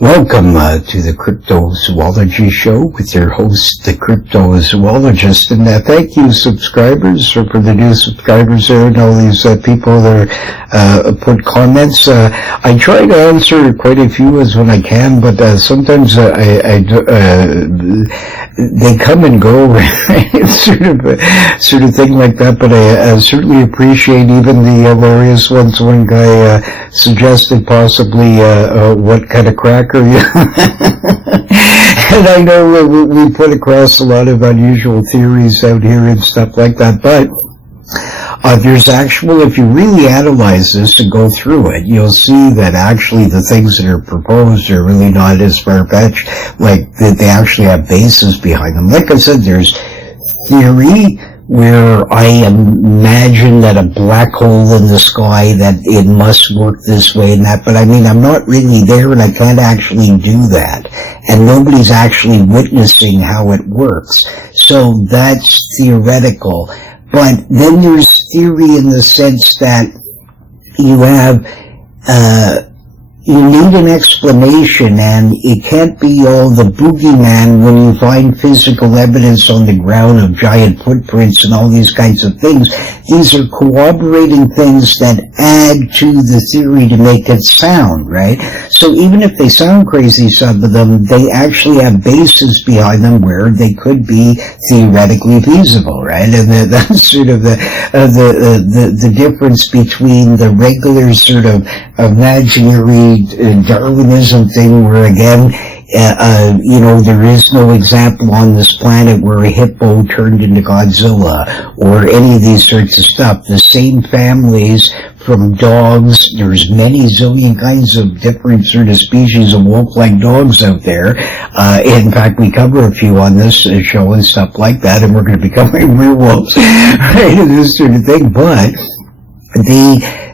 Welcome to the Cryptozoology Show with your host, the Cryptozoologist. And thank you, subscribers, for the new subscribers there and all these people that put comments. I try to answer quite a few as when I can, but sometimes they come and go, sort of thing like that. But I certainly appreciate even the hilarious ones. One guy suggested possibly what kind of cracker you and I know we put across a lot of unusual theories out here and stuff like that, but there's actual, if you really analyze this and go through it, you'll see that actually the things that are proposed are really not as far-fetched, like they actually have bases behind them. Like I said, there's theory where I imagine that a black hole in the sky, that it must work this way and that, but I mean, I'm not really there and I can't actually do that. And nobody's actually witnessing how it works. So that's theoretical. But then there's theory in the sense that you have, you need an explanation, and it can't be all the boogeyman when you find physical evidence on the ground of giant footprints and all these kinds of things. These are corroborating things that add to the theory to make it sound, right? So even if they sound crazy, some of them, they actually have bases behind them where they could be theoretically feasible, right? And that's sort of the difference between the regular sort of imaginary Darwinism thing where, again, there is no example on this planet where a hippo turned into Godzilla or any of these sorts of stuff. The same families from dogs, there's many zillion kinds of different sort of species of wolf-like dogs out there. In fact, we cover a few on this show and stuff like that, and we're going to be covering werewolves, right, and this sort of thing, but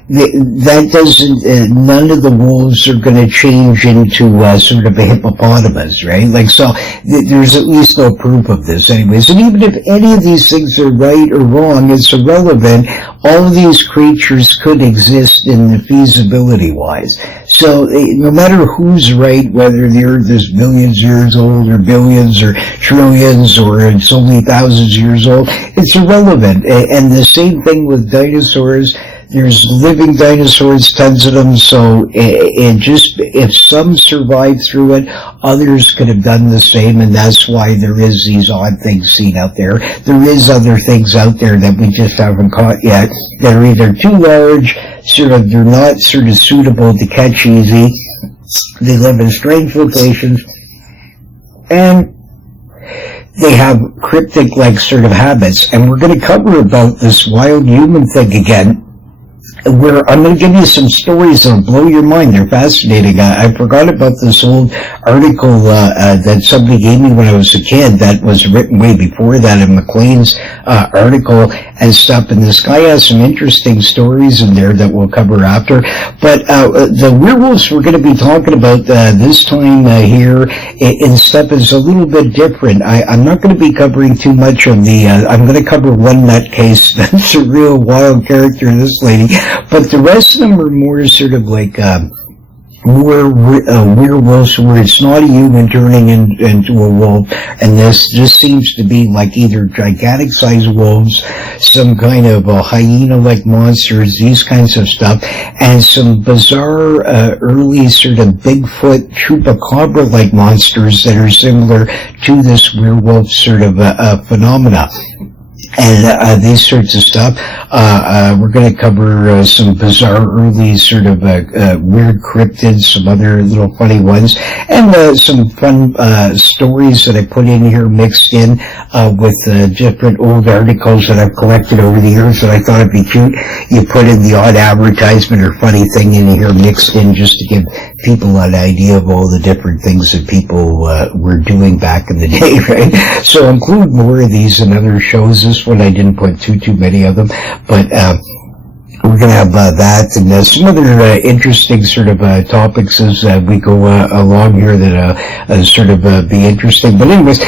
that doesn't, none of the wolves are going to change into sort of a hippopotamus, right? Like, so there's at least no proof of this anyways. And even if any of these things are right or wrong, it's irrelevant. All of these creatures could exist in the feasibility-wise. So no matter who's right, whether the Earth is millions of years old or billions or trillions or it's only thousands of years old, it's irrelevant. And the same thing with dinosaurs. There's living dinosaurs, tons of them, so if some survived through it, others could have done the same, and that's why there is these odd things seen out there. There is other things out there that we just haven't caught yet that are either too large, they're not sort of suitable to catch easy, they live in strange locations, and they have cryptic-like sort of habits. And we're going to cover about this wild human thing again, where I'm going to give you some stories that'll blow your mind. They're fascinating. I forgot about this old article that somebody gave me when I was a kid that was written way before that in McLean's article and stuff. And this guy has some interesting stories in there that we'll cover after. But the werewolves we're going to be talking about this time here and stuff is a little bit different. I'm not going to be covering too much of the, I'm going to cover one nutcase that's a real wild character, this lady. But the rest of them are more sort of like more werewolves where it's not a human turning into a wolf, and this just seems to be like either gigantic sized wolves, some kind of hyena-like monsters, these kinds of stuff, and some bizarre early sort of Bigfoot chupacabra-like monsters that are similar to this werewolf sort of phenomena. And these sorts of stuff. We're going to cover some bizarre early sort of weird cryptids, some other little funny ones, and some fun stories that I put in here mixed in with different old articles that I've collected over the years that I thought it'd be cute. You put in the odd advertisement or funny thing in here mixed in just to give people an idea of all the different things that people were doing back in the day, right? So include more of these in other shows. This one I didn't put too many of them, but we're going to have that and some other interesting sort of topics as we go along here that sort of be interesting. But anyways,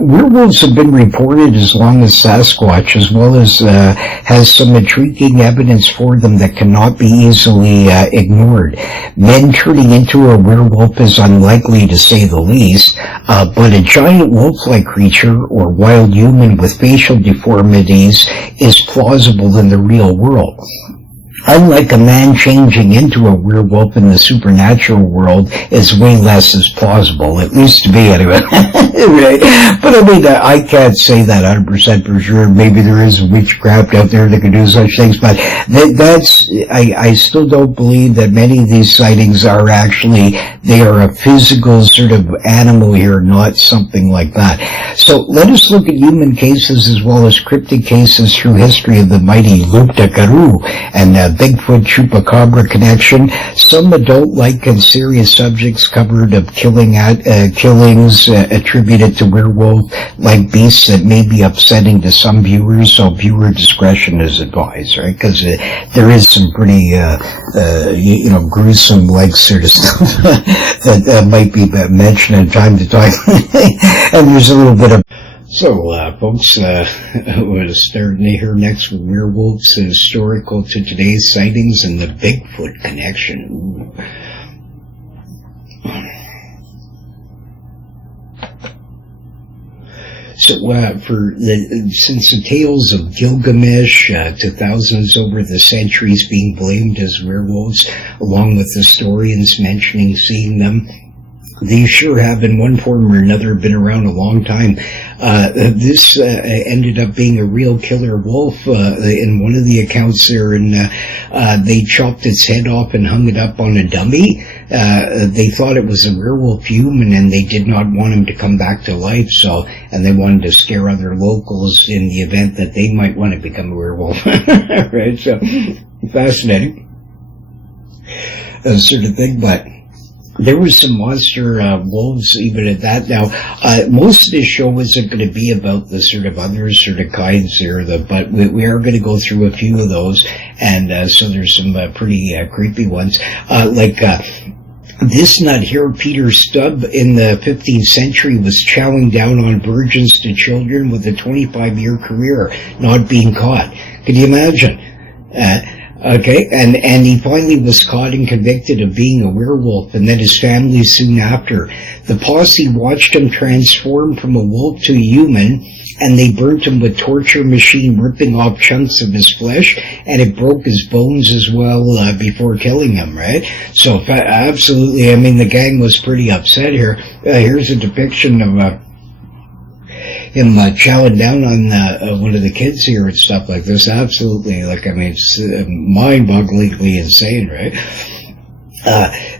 werewolves have been reported as long as Sasquatch, as well as has some intriguing evidence for them that cannot be easily ignored. Men turning into a werewolf is unlikely, to say the least, but a giant wolf-like creature or wild human with facial deformities is plausible in the real world. Unlike a man changing into a werewolf in the supernatural world, is way less as plausible, at least to me anyway. Right? But I mean, I can't say that 100% for sure. Maybe there is witchcraft out there that can do such things, but I still don't believe that many of these sightings are actually, they are a physical sort of animal here, not something like that. So let us look at human cases as well as cryptid cases through history of the mighty Loup de Garou and Bigfoot chupacabra connection. Some adult-like and serious subjects covered of killings attributed to werewolf-like beasts that may be upsetting to some viewers, so viewer discretion is advised, right? Because there is some pretty, gruesome, like, sort of stuff that might be mentioned from time to time. And there's a little bit of... So, folks, we're starting here next with werewolves, historical to today's sightings and the Bigfoot connection. Ooh. So, since the tales of Gilgamesh to thousands over the centuries being blamed as werewolves, along with historians mentioning seeing them, these sure have, in one form or another, been around a long time. This ended up being a real killer wolf. In one of the accounts there, and they chopped its head off and hung it up on a dummy. They thought it was a werewolf human, and they did not want him to come back to life. So, and they wanted to scare other locals in the event that they might want to become a werewolf. Right? So, fascinating sort of thing, but. There was some monster wolves even at that. Now, most of this show isn't going to be about the sort of other sort of kinds here, but we are going to go through a few of those, and so there's some pretty creepy ones. This nut here, Peter Stubb, in the 15th century was chowing down on virgins to children with a 25-year career, not being caught. Can you imagine? Okay, and he finally was caught and convicted of being a werewolf, and then his family soon after. The posse watched him transform from a wolf to a human, and they burnt him with torture machine, ripping off chunks of his flesh, and it broke his bones as well before killing him, right? So, absolutely, I mean, the gang was pretty upset here. Here's a depiction of him chowing down on one of the kids here and stuff like this. Absolutely, like, I mean, it's mind-bogglingly insane, right?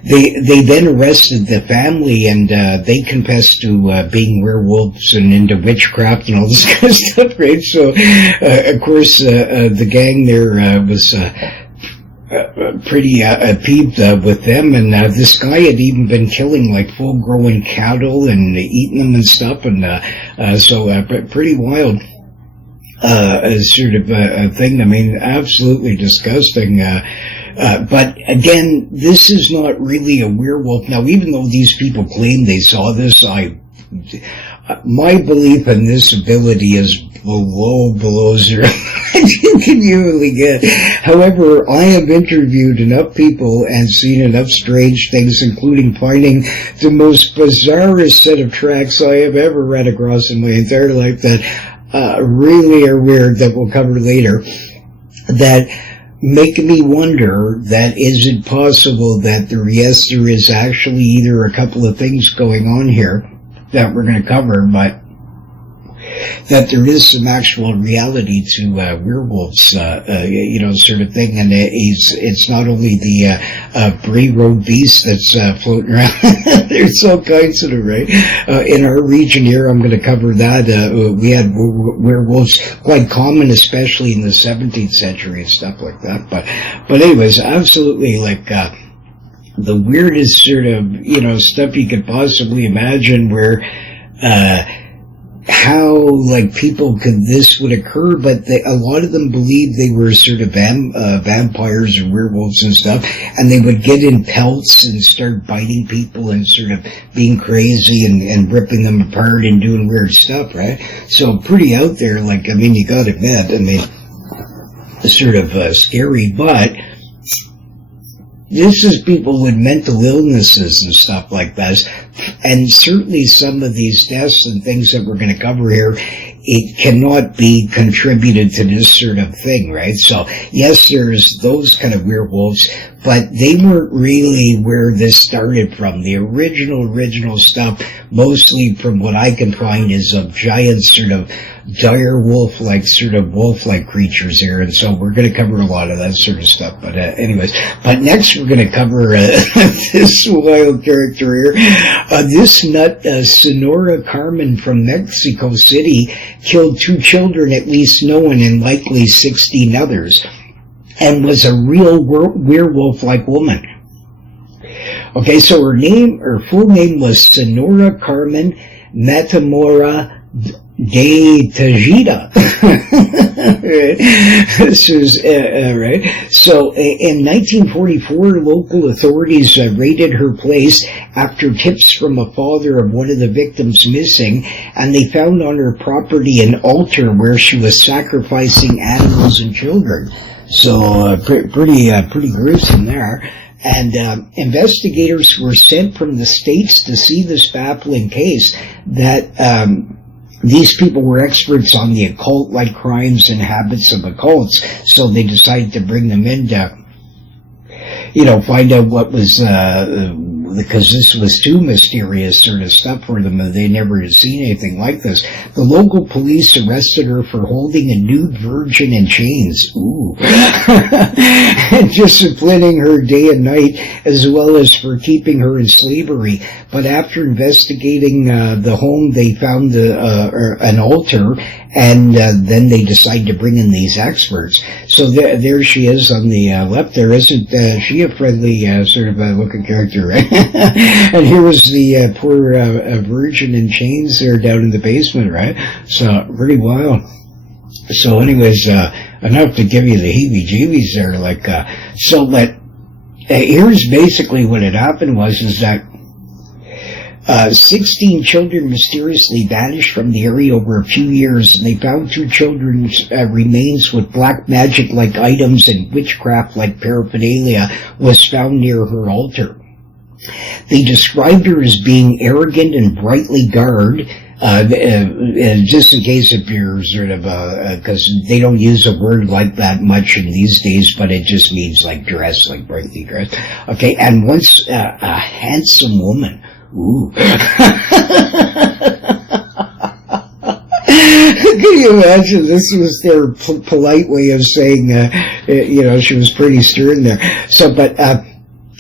They then arrested the family, and they confessed to being werewolves and into witchcraft and all this kind of stuff, right? So, of course, the gang there was pretty peeved with them, and this guy had even been killing like full-grown cattle and eating them and stuff, and so pretty wild sort of thing. I mean, absolutely disgusting. But again, this is not really a werewolf. Now, even though these people claim they saw this, my belief in this ability is below zero. You can usually get. However, I have interviewed enough people and seen enough strange things, including finding the most bizarrest set of tracks I have ever run across in my entire life that really are weird, that we'll cover later, that make me wonder that is it possible that there is actually either a couple of things going on here that we're going to cover, but that there is some actual reality to werewolves, sort of thing, and it's not only the Bray Road beast that's floating around. There's all kinds of it, right? In our region here, I'm going to cover that. We had werewolves quite common, especially in the 17th century and stuff like that. But anyways, absolutely, like the weirdest sort of stuff you could possibly imagine, where how, like, this would occur, but a lot of them believed they were sort of vampires or werewolves and stuff, and they would get in pelts and start biting people and sort of being crazy and ripping them apart and doing weird stuff, right? So pretty out there, like, I mean, you gotta admit, I mean, sort of scary, but this is people with mental illnesses and stuff like this, and certainly some of these deaths and things that we're going to cover here, it cannot be contributed to this sort of thing, right? So, yes, there's those kind of werewolves, but they weren't really where this started from. The original stuff, mostly from what I can find, is of giant sort of dire wolf-like, sort of wolf-like creatures here, and so we're going to cover a lot of that sort of stuff. But anyways, but next we're going to cover this wild character here. This nut, Sonora Carmen from Mexico City, killed 2 children, at least known, and likely 16 others, and was a real werewolf-like woman. Okay, so her full name was Sonora Carmen Matamora de Tejeda. This is right. So in 1944, local authorities raided her place after tips from a father of one of the victims missing, and they found on her property an altar where she was sacrificing animals and children. So pretty gruesome there. And investigators were sent from the States to see this baffling case that these people were experts on the occult-like crimes and habits of occults, so they decided to bring them in to, find out what was, because this was too mysterious sort of stuff for them, and they never had seen anything like this. The local police arrested her for holding a nude virgin in chains, and disciplining her day and night, as well as for keeping her in slavery. But after investigating the home, they found an altar, and then they decided to bring in these experts. So there she is on the left there. Isn't she a friendly sort of looking character, right? And here was the poor virgin in chains there down in the basement, right? So pretty wild. So anyways, enough to give you the heebie-jeebies there. Like, but here's basically what had happened is that 16 children mysteriously vanished from the area over a few years, and they found 2 children's remains with black magic-like items and witchcraft-like paraphernalia was found near her altar. They described her as being arrogant and brightly garbed, just in case if you're sort of, because they don't use a word like that much in these days, but it just means like dressed, like brightly dressed. Okay, and once a handsome woman. Ooh. Can you imagine? This was their polite way of saying, she was pretty stern there. So, but,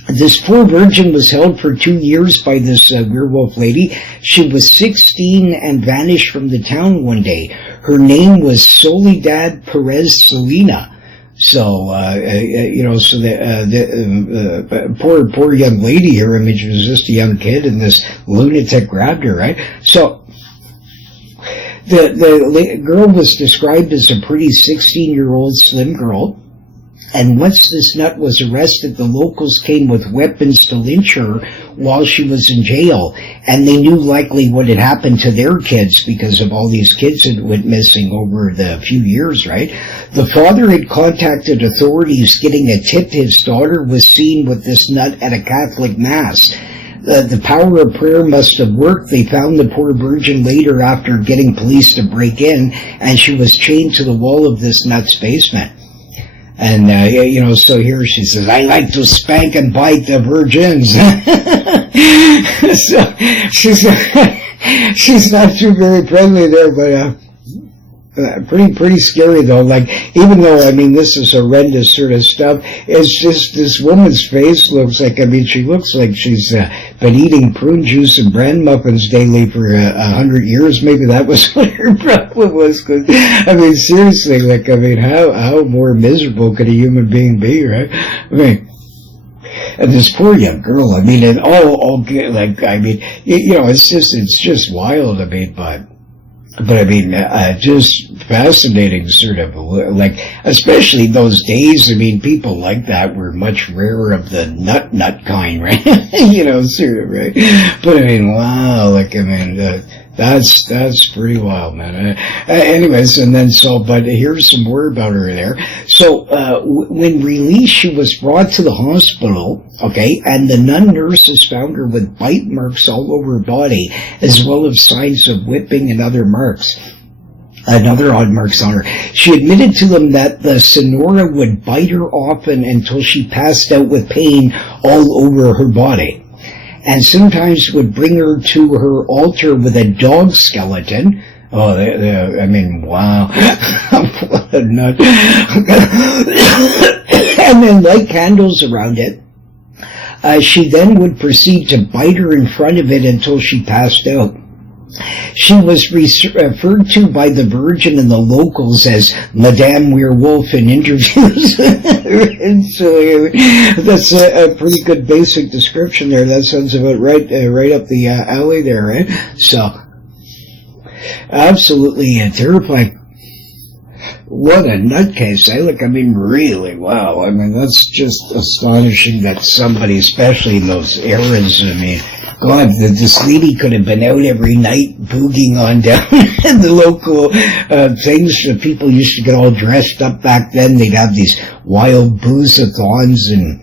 this poor virgin was held for 2 years by this werewolf lady. She was 16 and vanished from the town one day. Her name was Soledad Perez Salina. So, so the poor young lady here, I mean, she was just a young kid, and this lunatic grabbed her, right? So, the girl was described as a pretty 16-year-old slim girl. And once this nut was arrested, the locals came with weapons to lynch her while she was in jail. And they knew likely what had happened to their kids because of all these kids that went missing over the few years, right? The father had contacted authorities getting a tip his daughter was seen with this nut at a Catholic mass. The power of prayer must have worked. They found the poor virgin later after getting police to break in, and she was chained to the wall of this nut's basement. And, so here she says, I like to spank and bite the virgins. So, she's not too very friendly there, but, pretty scary though. Like, even though, I mean, this is horrendous sort of stuff, it's just, this woman's face looks like, I mean, she looks like she's, been eating prune juice and bran muffins daily for 100 years. Maybe that was what her problem was. Cause, I mean, seriously, like, I mean, how more miserable could a human being be, right? I mean, and this poor young girl, I mean, and all like, I mean, it's just wild, I mean, but, But I mean, just fascinating sort of, like, especially those days, I mean, people like that were much rarer of the nut kind, right? You know, sort of, right? But I mean, wow, like, I mean, that's pretty wild, man. Anyways, and then but here's some more about her there. So, when released, she was brought to the hospital, okay, and the nun nurses found her with bite marks all over her body, as well as signs of whipping and other marks. Another odd marks on her. She admitted to them that the Sonora would bite her often until she passed out with pain all over her body, and sometimes would bring her to her altar with a dog skeleton. Oh, I mean, wow. What a nut. And then light candles around it. She then would proceed to bite her in front of it until she passed out. She was referred to by the Virgin and the locals as Madame Werewolf in interviews. So that's a pretty good basic description there. That sounds about right up the alley there, right? So, absolutely terrifying. What a nutcase, eh? Like, I mean, really, wow. I mean, that's just astonishing that somebody, especially in those eras, I mean, God, this lady could have been out every night boogieing on down in the local things. People used to get all dressed up back then. They'd have these wild booze-a-thons, and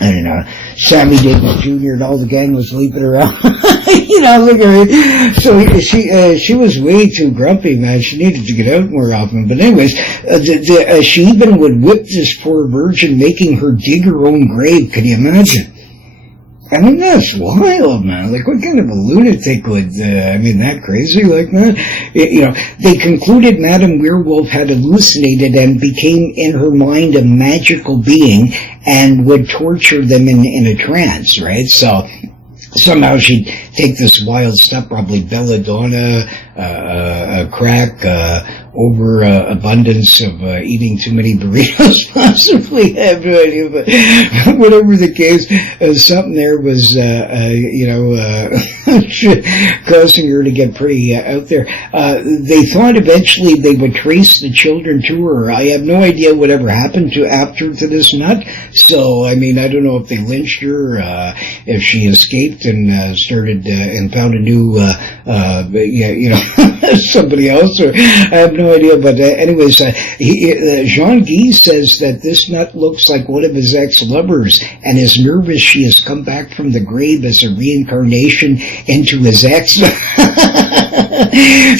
I don't know, Sammy Davis Jr. and all the gang was sleeping around. You know, look at her. So she was way too grumpy, man. She needed to get out more often. But anyways, she even would whip this poor virgin, making her dig her own grave. Can you imagine? I mean, that's wild, man. Like, what kind of a lunatic would, I mean, that crazy like that? You know, they concluded Madame Werewolf had hallucinated and became in her mind a magical being and would torture them in a trance, right? So, somehow she'd take this wild stuff, probably belladonna, crack, overabundance of eating too many burritos, possibly. I have no idea, but whatever the case, something there was, causing her to get pretty out there. They thought eventually they would trace the children to her. I have no idea whatever happened to this nut. So, I mean, I don't know if they lynched her, if she escaped and started and found a new, somebody else, or I have no idea. But anyways, Jeanguy says that this nut looks like one of his ex-lovers and is nervous she has come back from the grave as a reincarnation into his ex.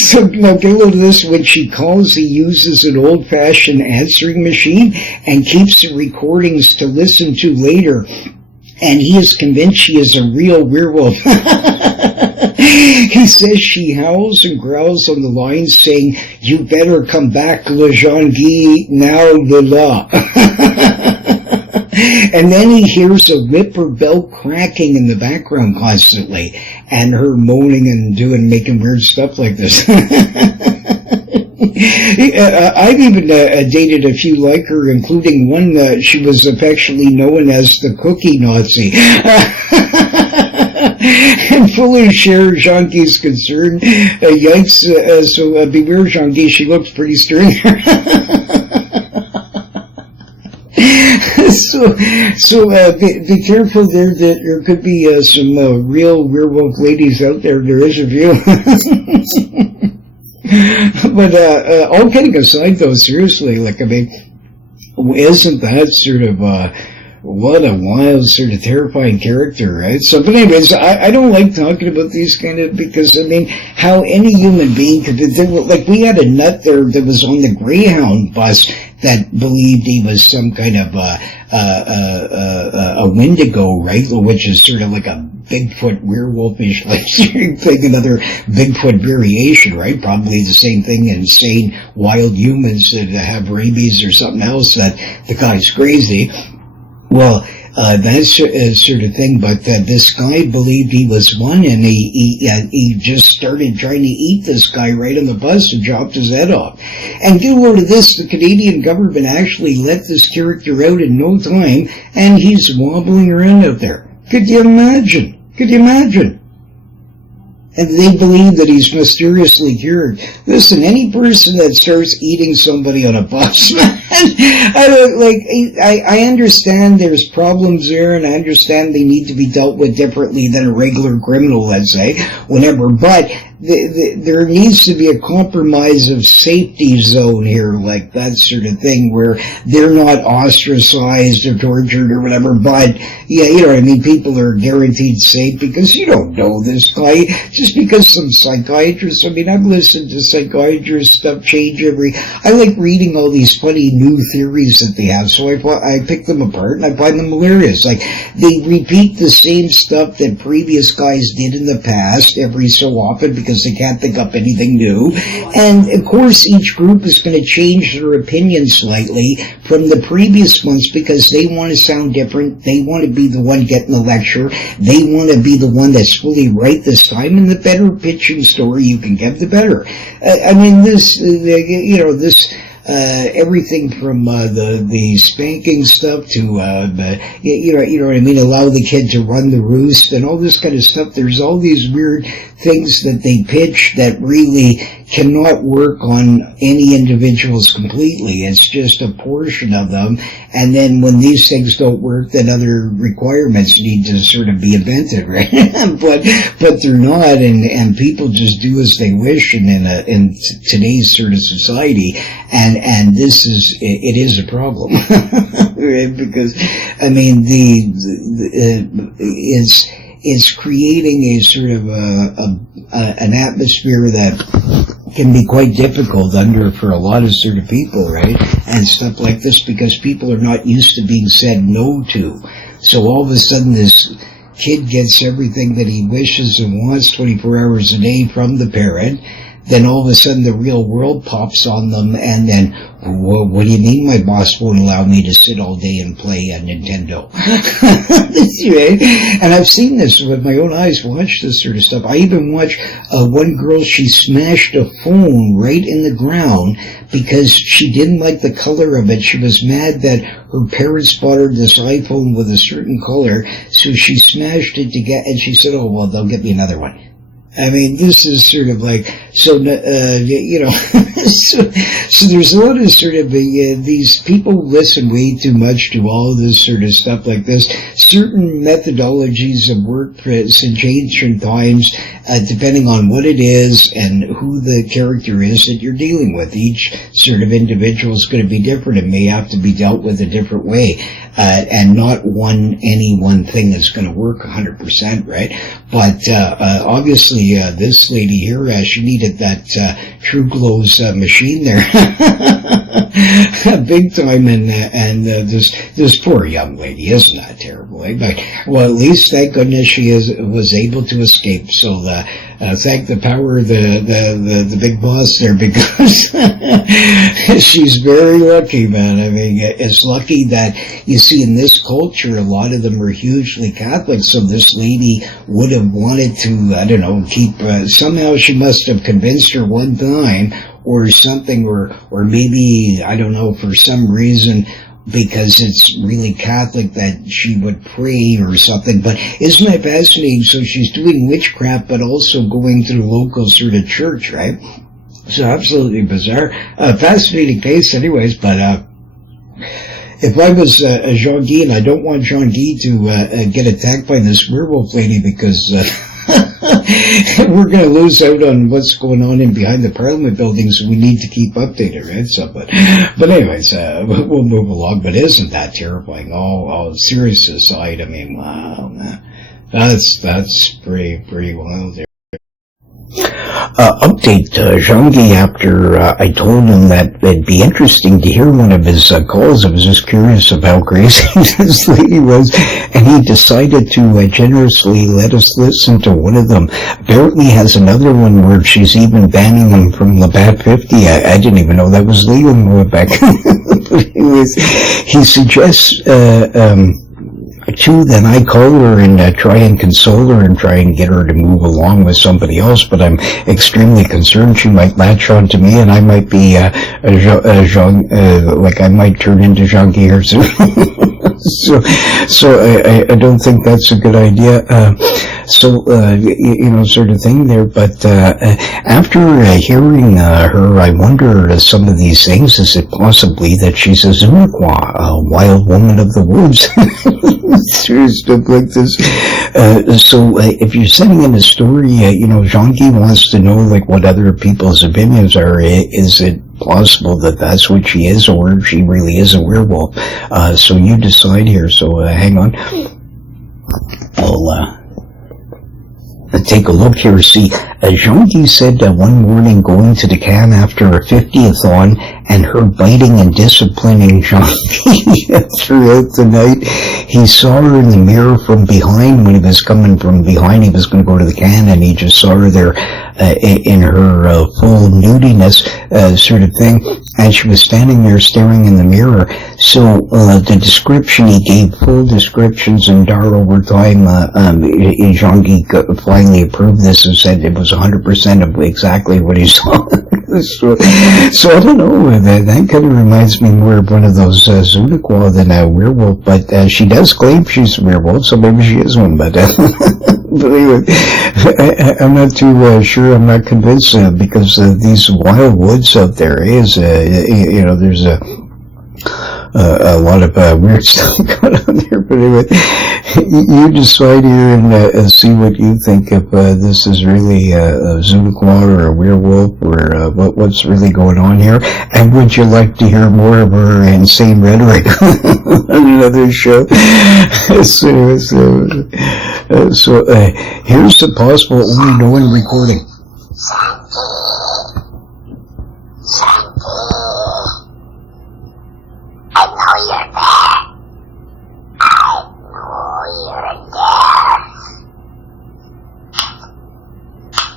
So now get a load of this. When she calls, he uses an old-fashioned answering machine and keeps the recordings to listen to later, and he is convinced she is a real werewolf. He says she howls and growls on the line, saying, "You better come back, Le Jeanguy, now le la." And then he hears a whip or bell cracking in the background constantly, and her moaning and making weird stuff like this. I've even dated a few like her, including one she was affectionately known as the Cookie Nazi. And fully share Jeangui's concern. Yikes, so beware Jeanguy, she looks pretty strange. So be careful there, that there could be some real werewolf ladies out there. There is a few. But all kidding aside, though, seriously, like, I mean, isn't that sort of what a wild, sort of terrifying character, right? So, but anyways, I don't like talking about these kind of, because, I mean, how any human being could, like, we had a nut there that was on the Greyhound bus that believed he was some kind of a Wendigo, right? Which is sort of like a Bigfoot werewolfish like thing, another Bigfoot variation, right? Probably the same thing, insane wild humans that have rabies or something else, that the guy's crazy. Well, that sort of thing, but this guy believed he was one, and he just started trying to eat this guy right on the bus and chopped his head off. And get a load of this, the Canadian government actually let this character out in no time, and he's wobbling around out there. Could you imagine? Could you imagine? And they believe that he's mysteriously cured. Listen, any person that starts eating somebody on a bus, man, I understand there's problems there, and I understand they need to be dealt with differently than a regular criminal, let's say, whenever, but there needs to be a compromise of safety zone here, like that sort of thing, where they're not ostracized or tortured or whatever, but, yeah, you know what I mean, people are guaranteed safe, because you don't know this guy, just because some psychiatrists, I mean, I've listened to psychiatrists stuff change I like reading all these funny new theories that they have, so I pick them apart, and I find them hilarious. Like, they repeat the same stuff that previous guys did in the past every so often, because they can't think up anything new. And, of course, each group is going to change their opinion slightly from the previous ones, because they want to sound different. They want to be the one getting the lecture. They want to be the one that's fully right this time, and the better pitching story you can give, the better. I mean, this, you know, this... everything from the spanking stuff to you know what I mean, allow the kid to run the roost and all this kind of stuff. There's all these weird things that they pitch that really cannot work on any individuals completely. It's just a portion of them, and then when these things don't work, then other requirements need to sort of be invented, right? but they're not, and people just do as they wish in today's sort of society, and this is, it is a problem. Right? Because I mean, it's creating a sort of an atmosphere that can be quite difficult for a lot of sort of people, right? And stuff like this, because people are not used to being said no to. So all of a sudden this kid gets everything that he wishes and wants 24 hours a day from the parent. Then all of a sudden the real world pops on them, and then, well, what do you mean my boss won't allow me to sit all day and play a Nintendo? Right? And I've seen this with my own eyes, watch this sort of stuff. I even watched one girl, she smashed a phone right in the ground because she didn't like the color of it. She was mad that her parents bought her this iPhone with a certain color, so she smashed it and she said, oh, well, they'll get me another one. I mean, this is sort of like, so, you know, so there's a lot of sort of, these people listen way too much to all this sort of stuff like this. Certain methodologies have worked since ancient times, depending on what it is and who the character is that you're dealing with. Each sort of individual is going to be different and may have to be dealt with a different way. And not any one thing that's going to work 100%, right? But, obviously, this lady here, she needed that, True Glow's, machine there. Big time, and this poor young lady, isn't that terrible, eh? But, well, at least, thank goodness she was able to escape, so, thank the power of the big boss there, because she's very lucky, man. I mean, it's lucky that, you see, in this culture, a lot of them are hugely Catholic, so this lady would have wanted to, I don't know, keep, somehow she must have convinced her one time, or something, or maybe, I don't know, for some reason, because it's really Catholic, that she would pray or something. But isn't that fascinating? So she's doing witchcraft, but also going to the local sort of church, right? So absolutely bizarre. Fascinating case anyways, but if I was Jeanguy, and I don't want Jeanguy to get attacked by this werewolf lady, because we're going to lose out on what's going on in behind the Parliament buildings, so we need to keep updated, right? So, but anyways, we'll move along. But isn't that terrifying? All serious aside, I mean, wow, man, that's pretty wild there. Update Jeanguy after I told him that it'd be interesting to hear one of his calls. I was just curious of how crazy this lady was, and he decided to generously let us listen to one of them. Apparently has another one where she's even banning them from Labatt 50. I didn't even know that was legal in Quebec. He suggests two, then I call her and try and console her and try and get her to move along with somebody else, but I'm extremely concerned she might latch on to me, and I might be like I might turn into Jeanguy here soon. so I don't think that's a good idea. Sort of thing there. But after hearing her, I wonder some of these things. Is it possibly that she's a dsonaqua, a wild woman of the woods? Stuff like this. If you're sending in a story, Jeanguy wants to know like what other people's opinions are. Is it possible that that's what she is, or she really is a werewolf? So you decide here. So hang on. I'll take a look here. See, Jeanguy said one morning going to the can after her 50th on, and her biting and disciplining Jeanguy throughout the night. He saw her in the mirror from behind. When he was coming from behind, he was going to go to the can, and he just saw her there in her full nudiness, sort of thing. And she was standing there staring in the mirror. So the description he gave, full descriptions, and Dar over time, Jeanguy finally approved this and said it was 100% of exactly what he saw. So I don't know, that kind of reminds me more of one of those dsonaqua than a werewolf, but she does claim she's a werewolf, so maybe she is one, but anyway, I'm not too sure, I'm not convinced, because these wild woods out there is, there's a lot of weird stuff going on there, but anyway, you decide here and see what you think, if this is really a dsonaqua or a werewolf, or what's really going on here, and would you like to hear more of her insane rhetoric on another show? So here's a possible only known recording.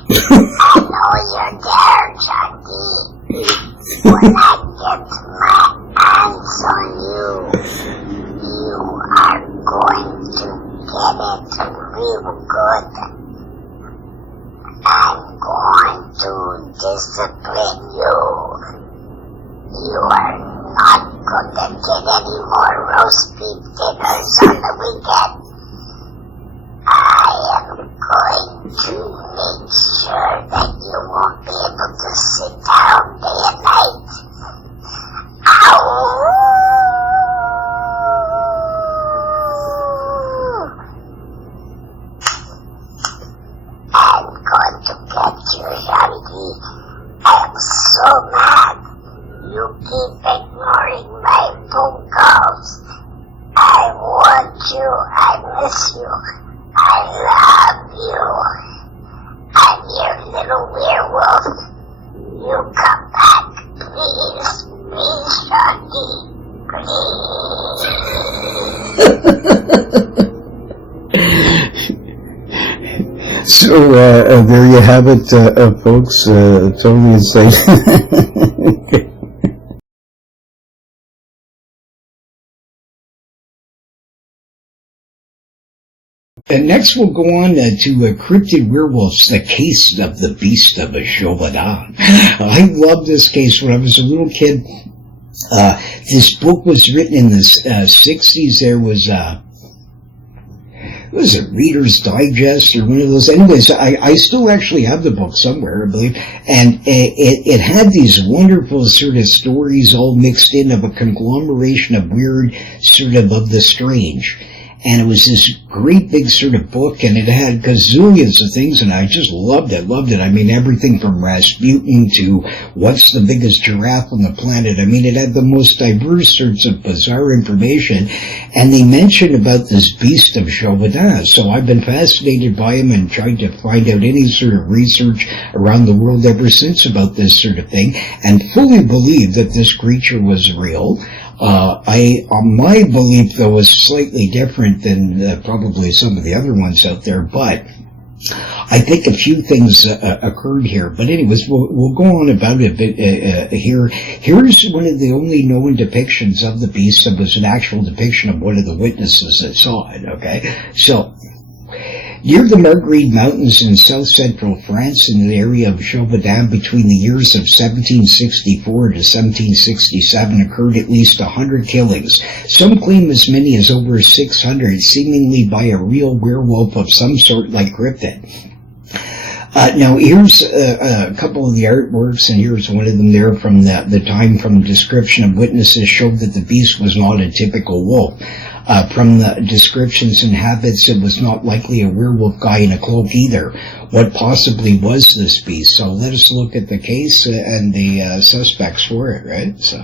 When I get my hands on you, you are going to get it real good. I'm going to discipline you. You are not going to get any more roast beef dinners on the weekend. I am going to make sure that you won't be able to sit down day and night. I'm going to get you, Jeanguy. I'm so mad. You keep ignoring my phone calls. I want you. I miss you. I love you. I'm your little werewolf. You come back, please. Please, Jeanguy. Please. So there you have it, folks. Totally insane. And next we'll go on to Cryptid Werewolves, the case of the beast of Quebec.Odd. I loved this case when I was a little kid. This book was written in the 60s. There was a Reader's Digest or one of those. Anyways, I still actually have the book somewhere, I believe. And it had these wonderful sort of stories all mixed in of a conglomeration of weird, sort of the strange. And it was this great big sort of book, and it had gazillions of things, and I just loved it. I mean, everything from Rasputin to what's the biggest giraffe on the planet. I mean, it had the most diverse sorts of bizarre information, and they mentioned about this beast of Quebec.Odd. So I've been fascinated by him and tried to find out any sort of research around the world ever since about this sort of thing, and fully believe that this creature was real. My belief, though, is slightly different than probably some of the other ones out there, but I think a few things occurred here. But anyways, we'll go on about it a bit here. Here's one of the only known depictions of the beast that was an actual depiction of one of the witnesses that saw it, okay? So Near the Marguerite Mountains in south-central France in the area of Gévaudan between the years of 1764 to 1767 occurred at least 100 killings. Some claim as many as over 600, seemingly by a real werewolf of some sort like cryptid. Now here's a couple of the artworks, and here's one of them there from the time from description of witnesses showed that the beast was not a typical wolf. From the descriptions and habits, it was not likely a werewolf guy in a cloak either. What possibly was this beast? So let us look at the case and the suspects for it, right? So,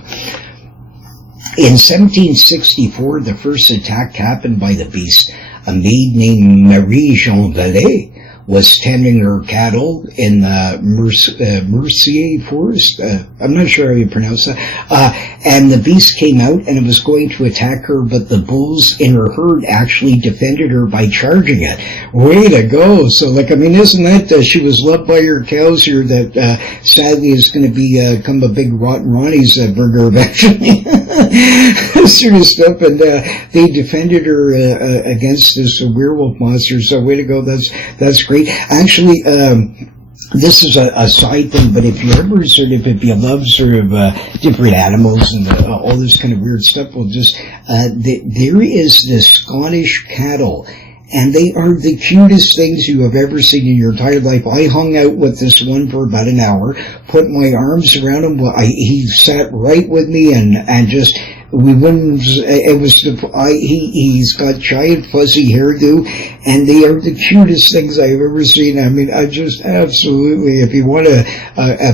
in 1764, the first attack happened by the beast. A maid named Marie Jeanguy was tending her cattle in the Mercier Forest. I'm not sure how you pronounce that. And the beast came out and it was going to attack her, but the bulls in her herd actually defended her by charging it. Way to go. So, like, I mean, isn't that, she was loved by her cows here that, sadly is going to become a big Rotten Ronnie's burger eventually. Sort of stuff. And, they defended her, against this werewolf monster. So, way to go. That's great. Actually, this is a side thing, but if you ever if you love different animals and all this kind of weird stuff, well, just, there is this Scottish cattle, and they are the cutest things you have ever seen in your entire life. I hung out with this one for about an hour, put my arms around him. He sat right with me and just, we wouldn't, it was, he's got giant fuzzy hairdo, and they are the cutest things I've ever seen. I mean, I just absolutely, if you want a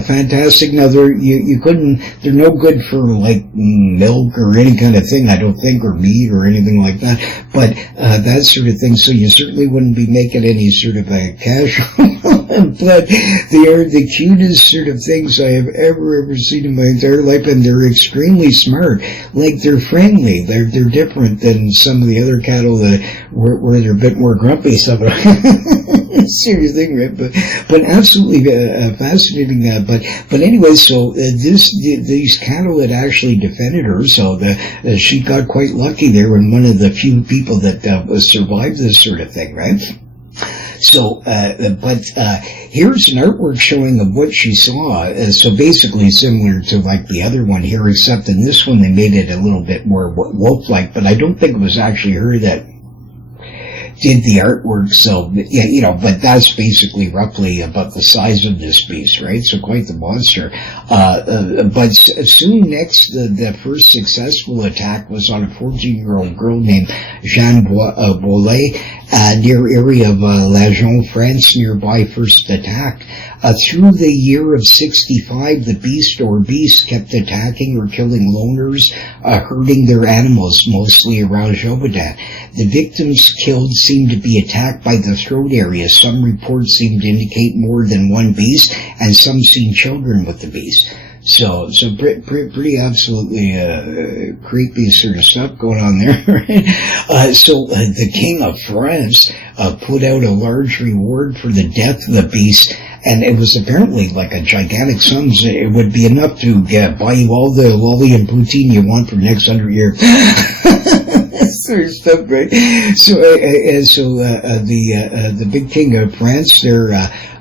fantastic, now you couldn't, they're no good for like milk or any kind of thing, I don't think, or meat or anything like that, but that sort of thing, so you certainly wouldn't be making any sort of a cash but they are the cutest sort of things I have ever seen in my entire life, and they're extremely smart. Like, they're friendly. They're different than some of the other cattle that where they're a bit more grumpy. Stuff. Serious thing, right? But absolutely fascinating. But anyway, so these cattle had actually defended her, so she got quite lucky there, and one of the few people that survived this sort of thing, right? So, here's an artwork showing of what she saw. So basically similar to like the other one here, except in this one they made it a little bit more wolf-like, but I don't think it was actually her that did the artwork. So, yeah, you know, but that's basically roughly about the size of this beast, right? So quite the monster. But soon next, the first successful attack was on a 14-year-old girl named Jeanguy, near area of La Jeanne, France, nearby first attack. Through the year of 65, the beast or beasts kept attacking or killing loners, herding their animals, mostly around Gévaudan. The victims killed seemed to be attacked by the throat area. Some reports seem to indicate more than one beast, and some seen children with the beast. So pretty absolutely creepy sort of stuff going on there, right? So the King of France put out a large reward for the death of the beast, and it was apparently like a gigantic sum. It would be enough to buy you all the lolly and poutine you want for the next 100 years. Sort of stuff, right? So the big King of France, they're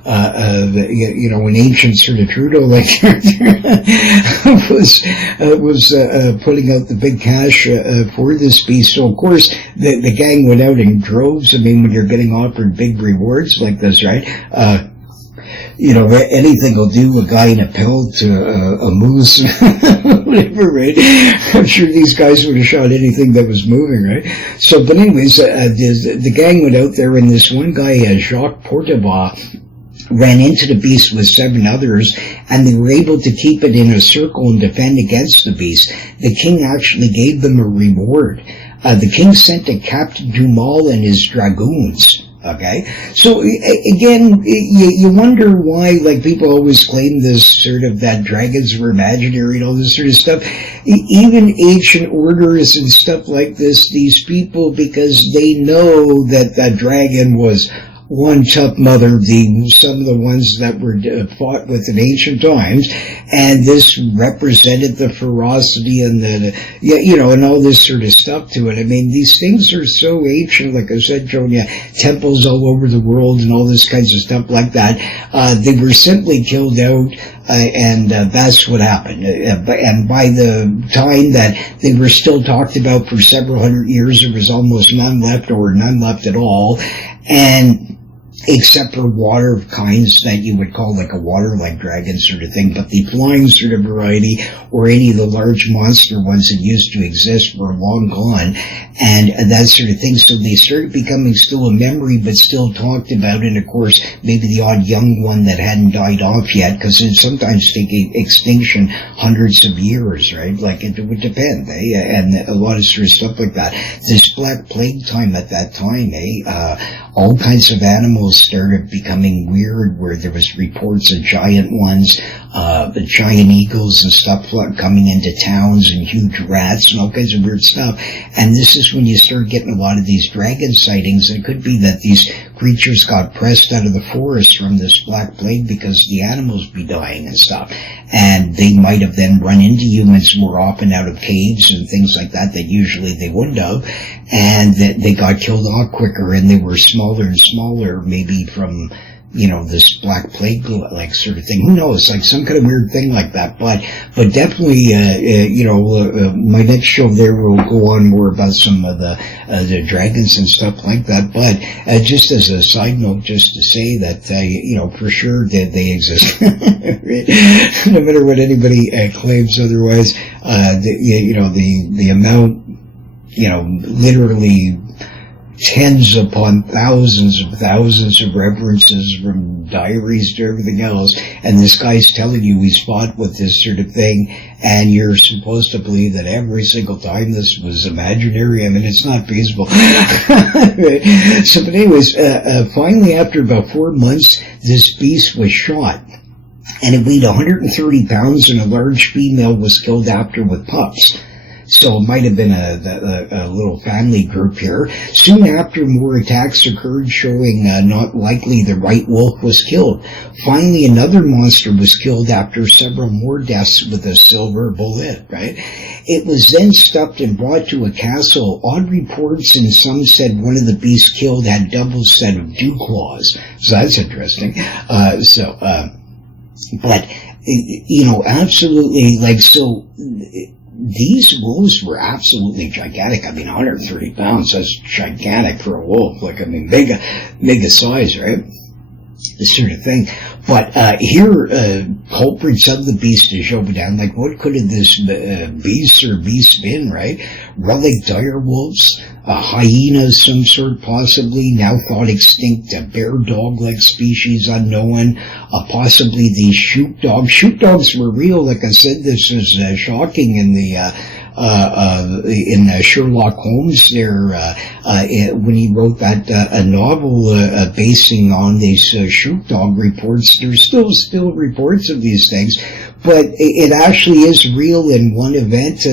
you know, an ancient sort of Trudeau like was putting out the big cash for this beast. So of course the gang went out in droves. I mean, when you're getting offered big rewards like this, right? You know, anything will do, a guy in a pelt, a moose, whatever, right? I'm sure these guys would have shot anything that was moving, right? So, but anyways, the gang went out there, and this one guy, Jacques Porteva, ran into the beast with 7 others, and they were able to keep it in a circle and defend against the beast. The king actually gave them a reward. The king sent a Captain Dumal and his dragoons. Okay, so again, you wonder why, like, people always claim this sort of that dragons were imaginary and all this sort of stuff. Even ancient orders and stuff like this, these people, because they know that the dragon was one tough mother, some of the ones that were fought with in ancient times, and this represented the ferocity and and all this sort of stuff to it. I mean, these things are so ancient, like I said, Jonia, temples all over the world and all this kinds of stuff like that. They were simply killed out, and that's what happened. And by the time that they were still talked about for several hundred years, there was almost none left or none left at all. And except for water kinds that you would call like a water-like dragon sort of thing, but the flying sort of variety or any of the large monster ones that used to exist were long gone, and that sort of thing. So they started becoming still a memory, but still talked about, and of course maybe the odd young one that hadn't died off yet, because it sometimes take extinction hundreds of years, right? Like it would depend, and a lot of sort of stuff like that. This Black Plague time at that time, all kinds of animals started becoming weird, where there was reports of giant ones, the giant eagles and stuff coming into towns, and huge rats and all kinds of weird stuff. And this is when you start getting a lot of these dragon sightings. It could be that these creatures got pressed out of the forest from this Black Plague because the animals be dying and stuff. And they might have then run into humans more often out of caves and things like that usually they wouldn't have. And that they got killed off quicker, and they were smaller and smaller, maybe from, this Black Plague like sort of thing. Who knows? Like some kind of weird thing like that. But definitely, my next show there will go on more about some of the dragons and stuff like that. But just as a side note, just to say that, for sure that they exist. No matter what anybody claims otherwise, the amount, literally tens upon thousands of references from diaries to everything else, and this guy's telling you he's fought with this sort of thing, and you're supposed to believe that every single time this was imaginary. I mean, it's not feasible. So, but anyways, finally after about 4 months, this beast was shot, and it weighed 130 pounds, and a large female was killed after with pups. So it might have been a little family group here. Soon after, more attacks occurred, showing not likely the right wolf was killed. Finally, another monster was killed after several more deaths with a silver bullet, right? It was then stuffed and brought to a castle. Odd reports, and some said one of the beasts killed had double set of dew claws. So that's interesting. But, absolutely, these wolves were absolutely gigantic. I mean, 130 pounds, that's gigantic for a wolf. Mega size, right? This sort of thing. But here, culprits of the beast is over down. Like, what could have this beast been, right? Relic dire wolves, a hyena of some sort, possibly, now thought extinct, a bear dog-like species unknown, possibly these shoot dogs. Shoot dogs were real. Like I said, this is shocking in Sherlock Holmes there, when he wrote that a novel basing on these shoot dog reports. There's still reports of these things, but it actually is real in one event.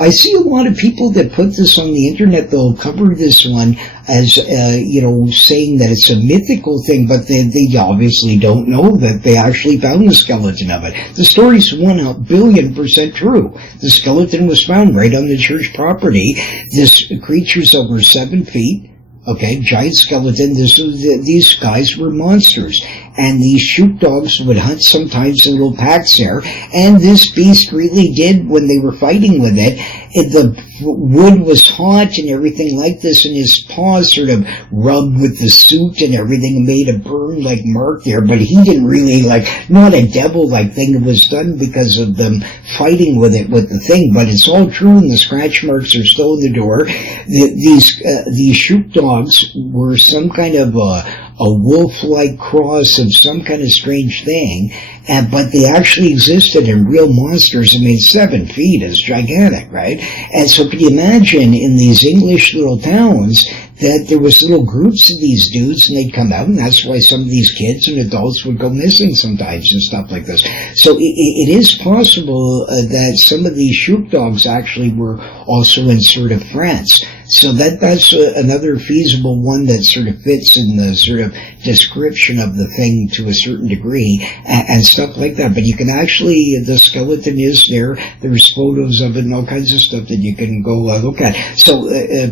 I see a lot of people that put this on the internet. They'll cover this one as saying that it's a mythical thing, but they obviously don't know that they actually found the skeleton of it. The story's 1,000,000,000% true. The skeleton was found right on the church property. This creature's over 7 feet. Okay, giant skeleton. These guys were monsters, and these shoot dogs would hunt sometimes in little packs there. And this beast really did, when they were fighting with it, the wood was hot and everything like this, and his paws sort of rubbed with the suit and everything, made a burn-like mark there. But he didn't really, not a devil-like thing. It was done because of them fighting with it, with the thing. But it's all true, and the scratch marks are still in the door. These shoot dogs were some kind of a wolf-like cross of some kind of strange thing, but they actually existed in real monsters. I mean, 7 feet is gigantic, right? And so can you imagine in these English little towns that there was little groups of these dudes, and they'd come out, and that's why some of these kids and adults would go missing sometimes and stuff like this. So it is possible that some of these shoot dogs actually were also in sort of France. So that's another feasible one that sort of fits in the sort of description of the thing to a certain degree and stuff like that. But you can actually, the skeleton is there. There's photos of it and all kinds of stuff that you can go look at. So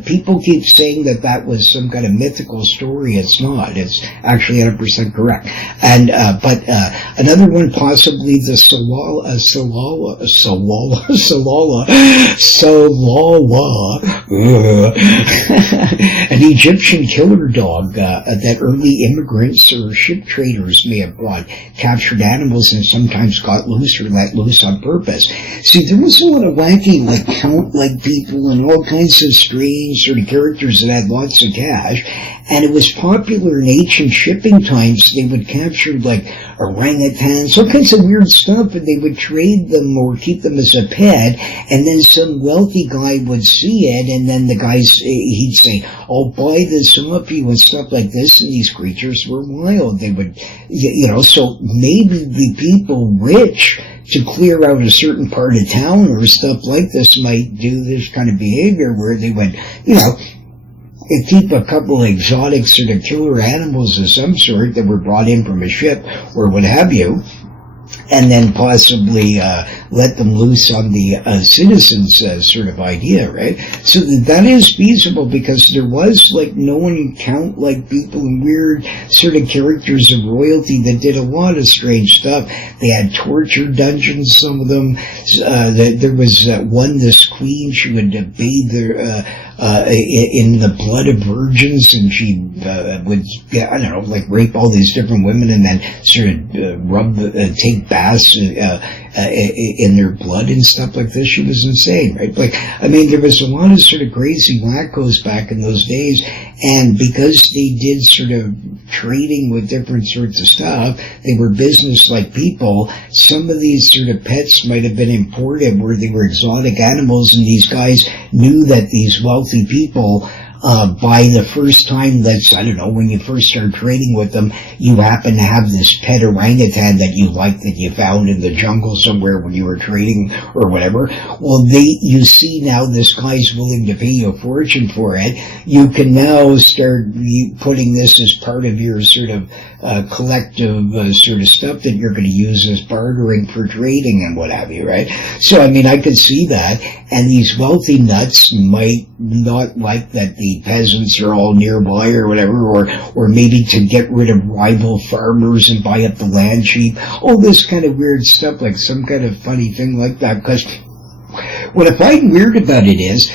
people keep saying that was some kind of mythical story. It's not. It's actually 100% correct. And but another one, possibly the an Egyptian killer dog that early immigrants or ship traders may have brought, captured animals and sometimes got loose or let loose on purpose. See, there was a lot of wacky, like count-like people and all kinds of strange sort of characters that had lots of cash, and it was popular in ancient shipping times. They would capture like orangutans, all kinds of weird stuff, and they would trade them or keep them as a pet, and then some wealthy guy would see it, and then the guys, he'd say, I'll buy this off you and stuff like this, and these creatures were wild. They would, so maybe the people rich to clear out a certain part of town or stuff like this might do this kind of behavior where they would, keep a couple of exotic sort of killer animals of some sort that were brought in from a ship or what have you, and then possibly let them loose on the citizens sort of idea, right? So that is feasible because there was like known count-like people and weird sort of characters of royalty that did a lot of strange stuff. They had torture dungeons, some of them. There was one, this queen, she would bathe in the blood of virgins, and she would, rape all these different women and then sort of take baths in their blood and stuff like this. She was insane, right? There was a lot of sort of crazy wackos back in those days, and because they did sort of trading with different sorts of stuff, they were business-like people. Some of these sort of pets might have been imported where they were exotic animals, and these guys knew that these wealthy people, by the first time when you first start trading with them, you happen to have this pet orangutan that you like, that you found in the jungle somewhere when you were trading or whatever. Well, you see now this guy's willing to pay you a fortune for it. You can now start putting this as part of your sort of collective sort of stuff that you're going to use as bartering for trading and what have you, right? So, I could see that, and these wealthy nuts might not like that the peasants are all nearby or whatever, or maybe to get rid of rival farmers and buy up the land cheap, all this kind of weird stuff, like some kind of funny thing like that. Because what I find weird about it is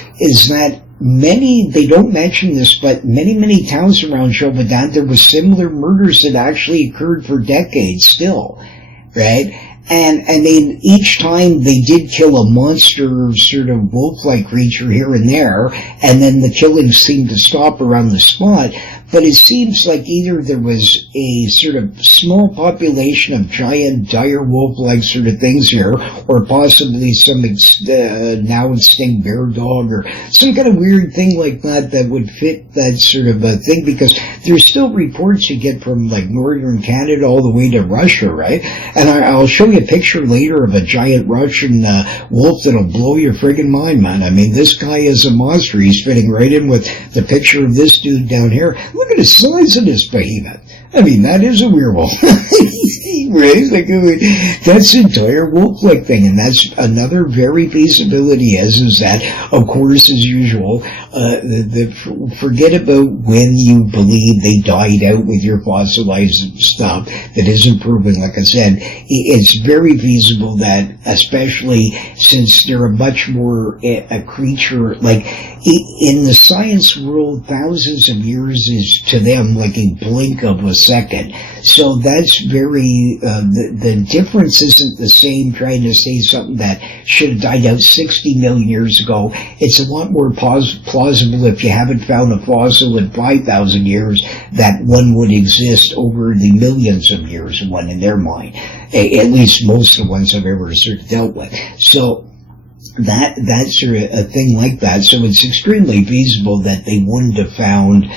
that they don't mention this, but many towns around Jeanguy, there were similar murders that actually occurred for decades still, right? And each time they did kill a monster sort of wolf-like creature here and there, and then the killings seemed to stop around the spot. But it seems like either there was a sort of small population of giant dire wolf-like sort of things here, or possibly some now extinct bear dog, or some kind of weird thing like that would fit that sort of a thing, because there's still reports you get from like northern Canada all the way to Russia, right? And I'll show you a picture later of a giant Russian wolf that'll blow your friggin' mind, man. This guy is a monster. He's fitting right in with the picture of this dude down here. Look at the size of this behemoth. That is a werewolf. Right? That's the entire wolf-like thing, and that's another very feasibility is that, of course, as usual, forget about when you believe they died out with your fossilized stuff that isn't proven. Like I said, it's very feasible that, especially since they're a much more a creature, like in the science world, thousands of years is to them like a blink of a second. So that's very, the difference isn't the same trying to say something that should have died out 60 million years ago. It's a lot more plausible if you haven't found a fossil in 5,000 years that one would exist over the millions of years, one in their mind. At least most of the ones I've ever sort of dealt with. So, that's sort of a thing like that. So it's extremely feasible that they wouldn't have found,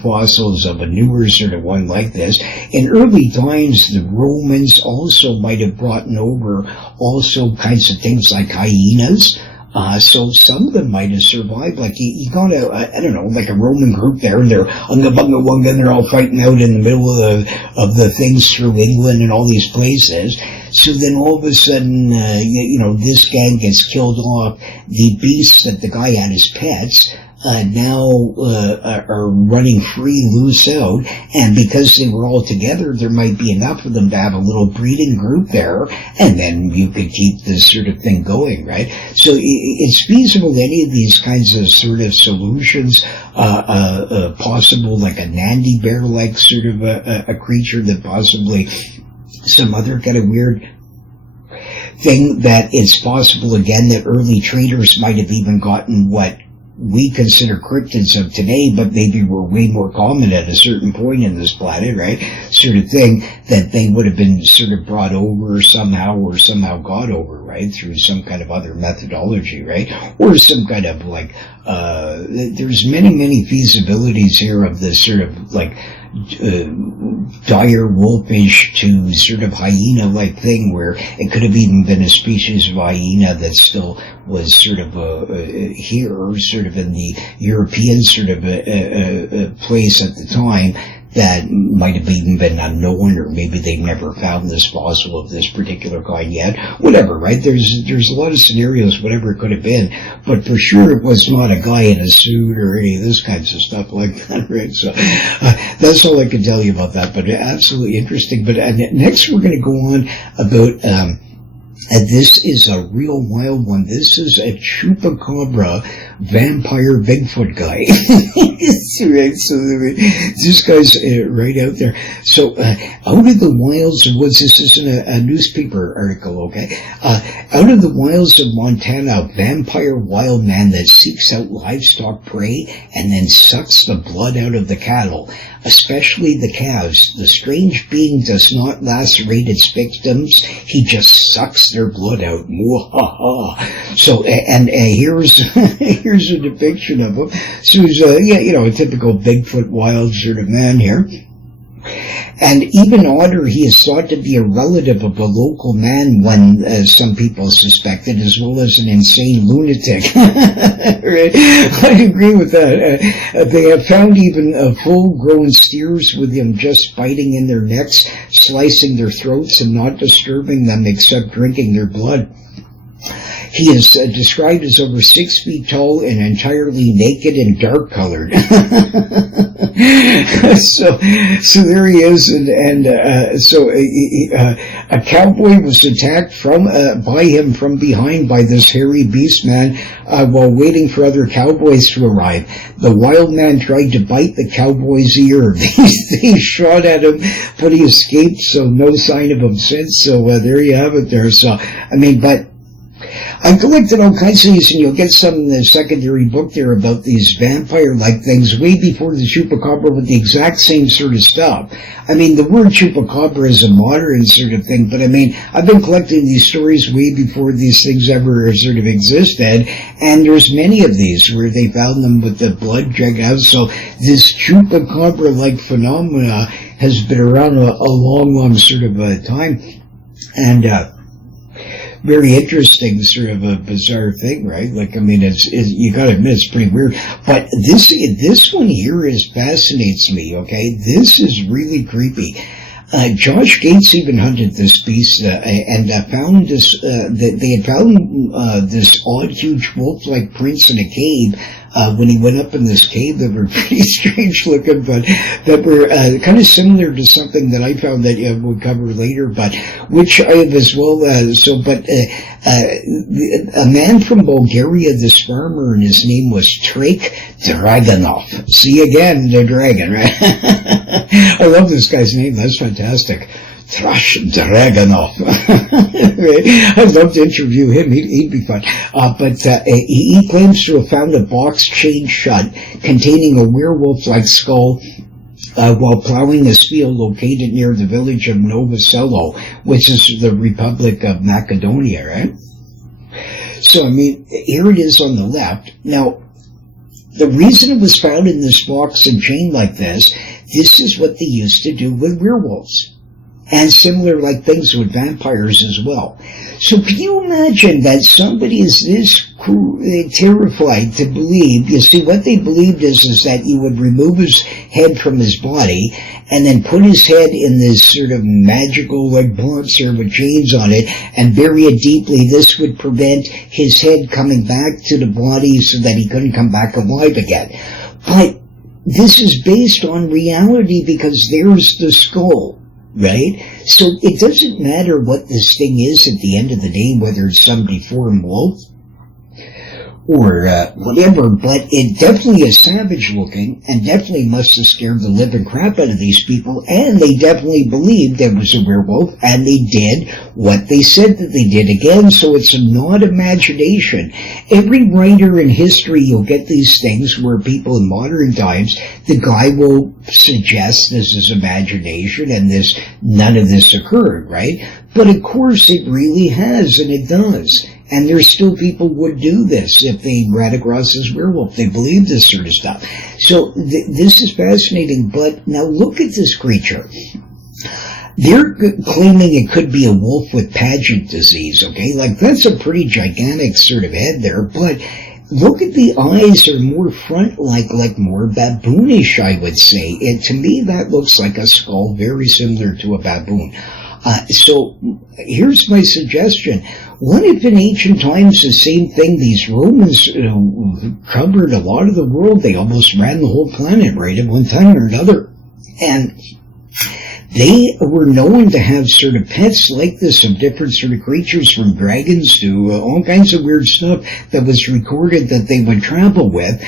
fossils of a newer sort of one like this. In early times, the Romans also might have brought over also kinds of things like hyenas, So some of them might have survived. Like you got I don't know, like a Roman group there, and they're unga bunga wunga, and they're all fighting out in the middle of the things through England and all these places. So then all of a sudden, this gang gets killed off. The beasts that the guy had as pets now are running free, loose out, and because they were all together, there might be enough of them to have a little breeding group there, and then you could keep this sort of thing going, right? So it's feasible that any of these kinds of sort of solutions, possible, like a Nandi bear-like sort of a creature, that possibly some other kind of weird thing, that it's possible again that early traders might have even gotten what we consider cryptids of today, but maybe were way more common at a certain point in this planet, right? Sort of thing, that they would have been sort of brought over somehow, or somehow got over, right? Through some kind of other methodology, right? Or some kind of like, there's many feasibilities here of this sort of like, dire wolfish to sort of hyena-like thing, where it could have even been a species of hyena that still was sort of here, sort of in the European sort of place at the time, that might have even been unknown, or maybe they never found this fossil of this particular kind yet. Whatever, right? There's a lot of scenarios, whatever it could have been, but for sure it was not a guy in a suit or any of this kinds of stuff like that, right? So that's all I can tell you about that, but absolutely interesting. But next we're going to go on about this is a real wild one. This is a chupacabra vampire Bigfoot guy. Right? So this guy's right out there. So out of the wilds of woods, this isn't a newspaper article, okay? Out of the wilds of Montana, a vampire wild man that seeks out livestock prey and then sucks the blood out of the cattle, especially the calves. The strange being does not lacerate its victims, he just sucks their blood out. So, and here's a depiction of him. So he's a typical Bigfoot wild sort of man here. And even odder, he is thought to be a relative of a local man, one some people suspected, as well as an insane lunatic. Right? I agree with that. They have found even full-grown steers with him just biting in their necks, slicing their throats, and not disturbing them except drinking their blood. He is described as over 6 feet tall and entirely naked and dark-colored. So there he is, and so a cowboy was attacked by him from behind by this hairy beast man while waiting for other cowboys to arrive. The wild man tried to bite the cowboy's ear. They shot at him, but he escaped, so no sign of him since. So there you have it there. So, I mean, but I collected all kinds of these, and you'll get some in the secondary book there about these vampire-like things way before the chupacabra with the exact same sort of stuff. I mean, the word chupacabra is a modern sort of thing, but I mean, I've been collecting these stories way before these things ever sort of existed, and there's many of these where they found them with the blood dragged out. So this chupacabra-like phenomena has been around a long sort of time, and very interesting, sort of a bizarre thing, right? Like, I mean, it's you gotta admit, it's pretty weird. But this one here fascinates me, okay? This is really creepy. Josh Gates even hunted this beast, and found this, they had found this odd, huge wolf-like prints in a cave, when he went up in this cave that were pretty strange looking, but that were kind of similar to something that I found that we'll cover later, but which I have as well. A man from Bulgaria, this farmer, and his name was Trake Draganov. See again, the dragon, right? I love this guy's name. That's fantastic. Thrash Draganov. I'd love to interview him. He'd be fun. But he claims to have found a box chained shut containing a werewolf-like skull while plowing this field located near the village of Novoselo, which is the Republic of Macedonia, right? So, I mean, here it is on the left. Now, the reason it was found in this box and chain like this is what they used to do with werewolves. And similar like things with vampires as well. So can you imagine that somebody is this terrified to believe, you see what they believed is that you would remove his head from his body and then put his head in this sort of magical like box or with chains on it and bury it deeply. This would prevent his head coming back to the body so that he couldn't come back alive again. But this is based on reality because there's the skull. Right? So it doesn't matter what this thing is at the end of the day, whether it's some deformed wolf or whatever, but it definitely is savage looking and definitely must have scared the living crap out of these people, and they definitely believed there was a werewolf, and they did what they said that they did again, so it's not imagination. Every writer in history, you'll get these things where people in modern times, the guy will suggest this is imagination and this, none of this occurred, right? But of course it really has, and it does. And there's still people would do this if they ran across this werewolf. They believe this sort of stuff. So this is fascinating. But now look at this creature. They're claiming it could be a wolf with Paget disease, okay? Like, that's a pretty gigantic sort of head there. But look at the eyes are more front-like, like more baboonish, I would say. And to me, that looks like a skull very similar to a baboon. So here's my suggestion. What if in ancient times the same thing, these Romans covered a lot of the world, they almost ran the whole planet, right, at one time or another, and they were known to have sort of pets like this of different sort of creatures, from dragons to all kinds of weird stuff that was recorded that they would travel with.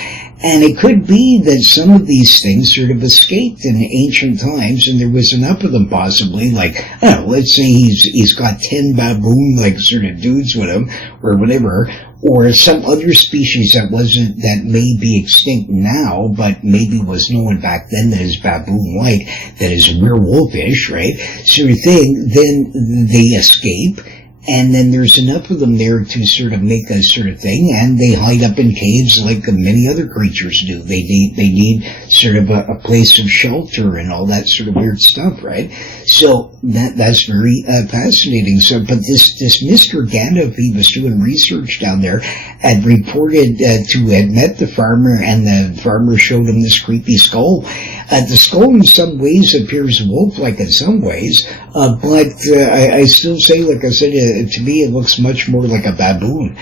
And it could be that some of these things sort of escaped in ancient times, and there was enough of them possibly, like, I don't know, let's say he's got 10 baboon-like sort of dudes with him, or whatever, or some other species that may be extinct now, but maybe was known back then that is baboon-like, that is werewolfish, right, sort of thing, then they escape. And then there's enough of them there to sort of make a sort of thing, and they hide up in caves like many other creatures do. They need sort of a place of shelter and all that sort of weird stuff, right? So that's very fascinating. So, but this Mr. Gandalf, he was doing research down there, and reported to had met the farmer, and the farmer showed him this creepy skull. The skull in some ways appears wolf-like in some ways, but I still say, like I said, to me it looks much more like a baboon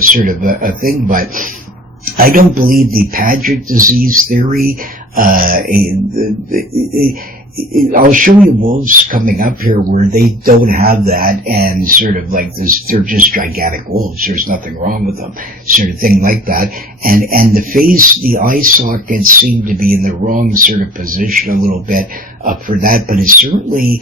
sort of a thing. But I don't believe the Paget disease theory. I'll show you wolves coming up here where they don't have that, and sort of like this, they're just gigantic wolves. There's nothing wrong with them, sort of thing like that. And the face, the eye sockets seem to be in the wrong sort of position a little bit for that. But it's certainly,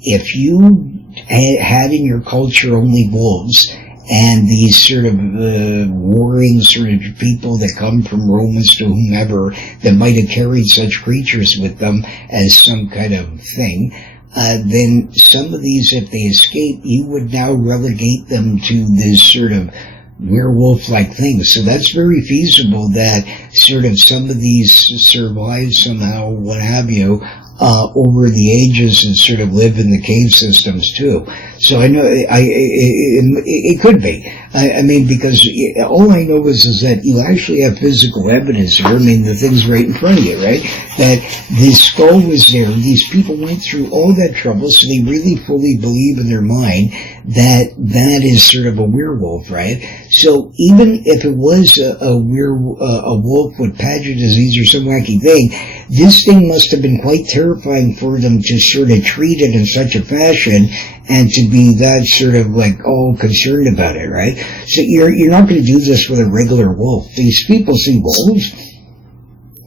if you had in your culture only wolves, and these sort of warring sort of people that come from Romans to whomever that might have carried such creatures with them as some kind of thing, then some of these, if they escape, you would now relegate them to this sort of werewolf-like thing. So that's very feasible that sort of some of these survive somehow, what have you, over the ages, and sort of live in the cave systems too. So I know it could be. I mean, because all I know is that you actually have physical evidence here. I mean, the thing's right in front of you, right? That this skull was there. These people went through all that trouble, so they really fully believe in their mind that that is sort of a werewolf, right? So even if it was a wolf with Paget disease or some wacky thing, this thing must have been quite terrifying for them to sort of treat it in such a fashion, and to be that sort of like all concerned about it, right? So you're not going to do this with a regular wolf. These people see wolves.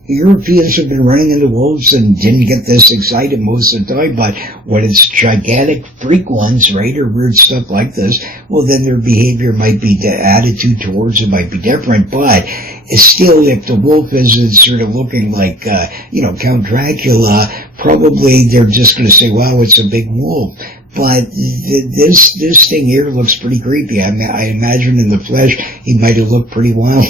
Europeans have been running into wolves and didn't get this excited most of the time, but when it's gigantic freak ones, right, or weird stuff like this, well, then their behavior might be, the attitude towards it might be different. But still, if the wolf isn't sort of looking like, Count Dracula, probably they're just going to say, wow, it's a big wolf. But this thing here looks pretty creepy. I imagine in the flesh, he might have looked pretty wild.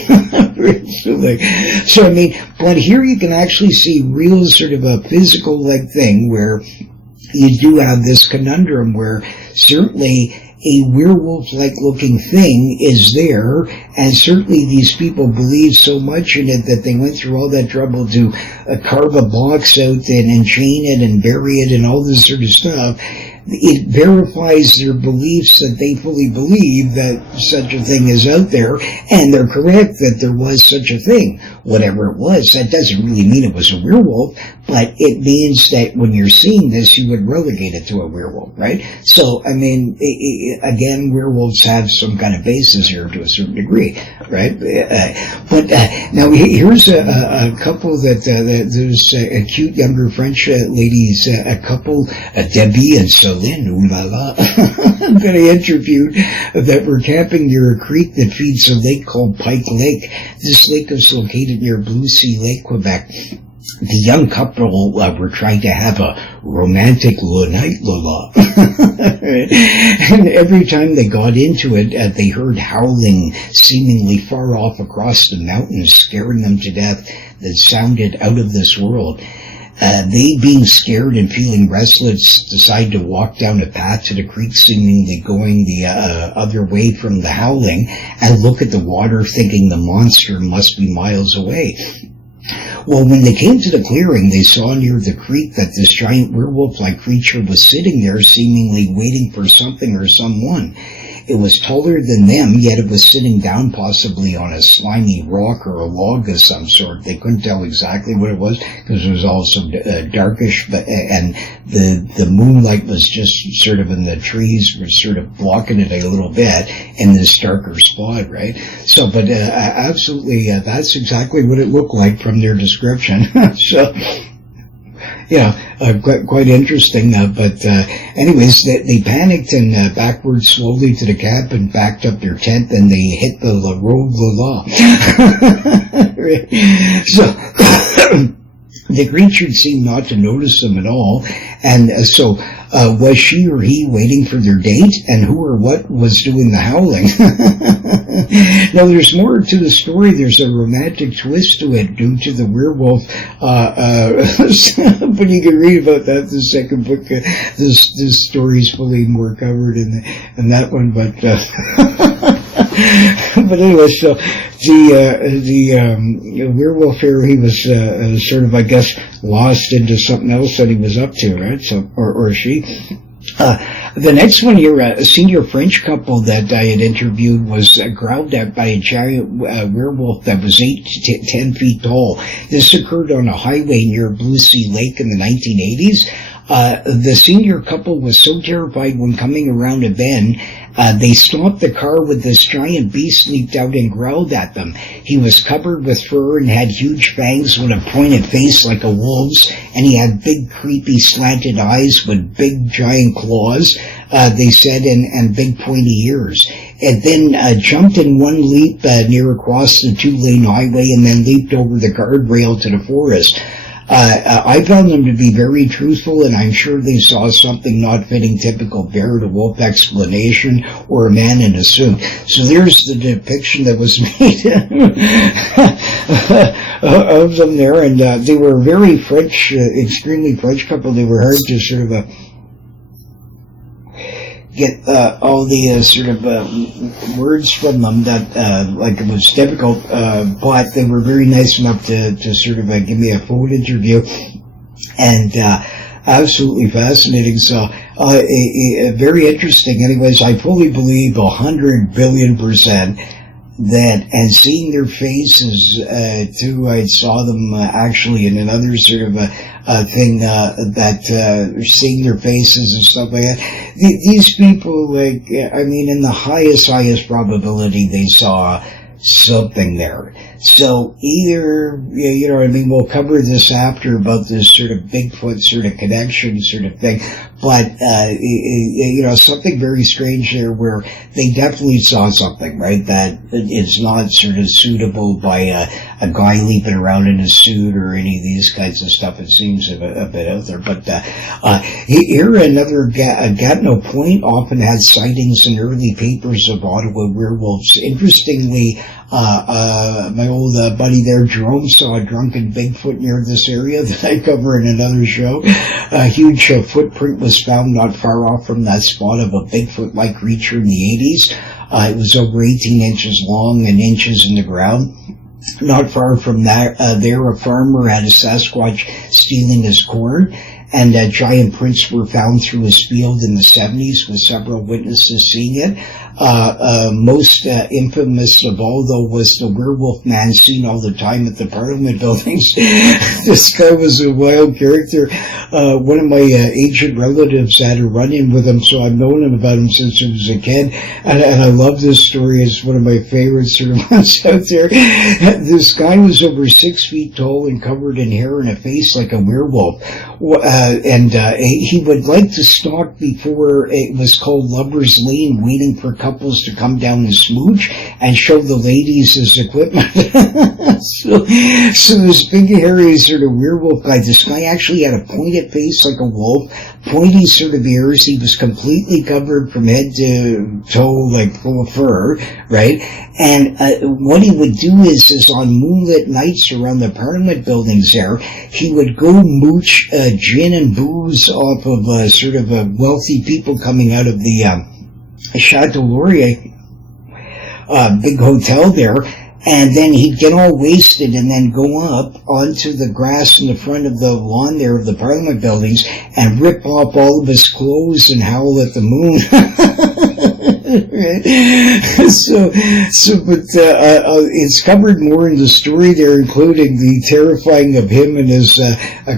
So, I mean, but here you can actually see real sort of a physical-like thing where you do have this conundrum where certainly a werewolf-like looking thing is there, and certainly these people believe so much in it that they went through all that trouble to carve a box out and chain it and bury it and all this sort of stuff. It verifies their beliefs that they fully believe that such a thing is out there, and they're correct that there was such a thing. Whatever it was, that doesn't really mean it was a werewolf, but it means that when you're seeing this, you would relegate it to a werewolf, right? So, I mean, again, werewolves have some kind of basis here to a certain degree, right? But now here's a couple that there's a cute younger French ladies, a couple, Debbie and Celine, ooh la la, I'm going to interview, that were camping near a creek that feeds a lake called Pike Lake. This lake is located near Blue Sea Lake, Quebec. The young couple were trying to have a romantic night lullaby. And every time they got into it, they heard howling seemingly far off across the mountains, scaring them to death, that sounded out of this world. They, being scared and feeling restless, decided to walk down a path to the creek, seemingly going the other way from the howling, and look at the water, thinking the monster must be miles away. Well, when they came to the clearing, they saw near the creek that this giant werewolf-like creature was sitting there, seemingly waiting for something or someone. It was taller than them, yet it was sitting down possibly on a slimy rock or a log of some sort. They couldn't tell exactly what it was because it was all so darkish, and the moonlight was just sort of in the trees, was sort of blocking it a little bit in this darker spot, right? So, but absolutely, that's exactly what it looked like from their description. So, yeah, quite interesting. But anyways, they panicked and backwards slowly to the camp and backed up their tent, and they hit the road la. So the creature seemed not to notice them at all, and so was she or he waiting for their date, and who or what was doing the howling? Now, there's more to the story. There's a romantic twist to it due to the werewolf. But you can read about that in the second book. This story is fully more covered in that one. But but anyway, so the werewolf here, he was sort of, I guess, lost into something else that he was up to, right? So, or she. The next one here, a senior French couple that I had interviewed was growled at by a giant werewolf that was 8 to 10 feet tall. This occurred on a highway near Blue Sea Lake in the 1980s. The senior couple was so terrified when coming around a bend, they stopped the car with this giant beast leaped out and growled at them. He was covered with fur and had huge fangs with a pointed face like a wolf's, and he had big, creepy, slanted eyes with big, giant claws, they said, and big, pointy ears. And then jumped in one leap near across the 2-lane highway and then leaped over the guardrail to the forest. I found them to be very truthful, and I'm sure they saw something not fitting typical bear-to-wolf explanation or a man in a suit. So there's the depiction that was made of them there, and they were very French, extremely French couple. They were hard to sort of get all the sort of words from them that like it was difficult, but they were very nice enough to sort of give me a phone interview, and absolutely fascinating. So very interesting. Anyways, I fully believe 100 billion% that, and seeing their faces too, I saw them actually in another sort of thing that seeing their faces and stuff like that. These people, like, I mean, in the highest probability, they saw something there. So either, you know what I mean, we'll cover this after about this sort of Bigfoot sort of connection sort of thing, but, you know, something very strange there where they definitely saw something, right, that is not sort of suitable by a guy leaping around in a suit or any of these kinds of stuff. It seems a bit out there, but here another Gatineau Point often had sightings in early papers of Ottawa werewolves. Interestingly, My old buddy there, Jerome, saw a drunken Bigfoot near this area that I cover in another show. A huge footprint was found not far off from that spot of a Bigfoot-like creature in the 80s. It was over 18 inches long and inches in the ground. Not far from that, there, a farmer had a Sasquatch stealing his corn, and giant prints were found through his field in the 70s, with several witnesses seeing it. Most infamous of all, though, was the werewolf man seen all the time at the Parliament buildings. This guy was a wild character. One of my ancient relatives had a run-in with him, so I've known him about him since I was a kid, and I love this story. It's one of my favorite sort of ones out there. This guy was over 6 feet tall and covered in hair and a face like a werewolf. He would like to stalk before it was called Lover's Lane, waiting for couples to come down and smooch and show the ladies his equipment. so this big hairy sort of werewolf guy, this guy actually had a pointed face like a wolf, pointy sort of ears. He was completely covered from head to toe, like full of fur, right? And what he would do is on moonlit nights around the Parliament buildings there, he would go mooch gin and booze off of sort of wealthy people coming out of the Chateau Laurier big hotel there, and then he'd get all wasted and then go up onto the grass in the front of the lawn there of the Parliament buildings and rip off all of his clothes and howl at the moon. But it's covered more in the story there, including the terrifying of him and his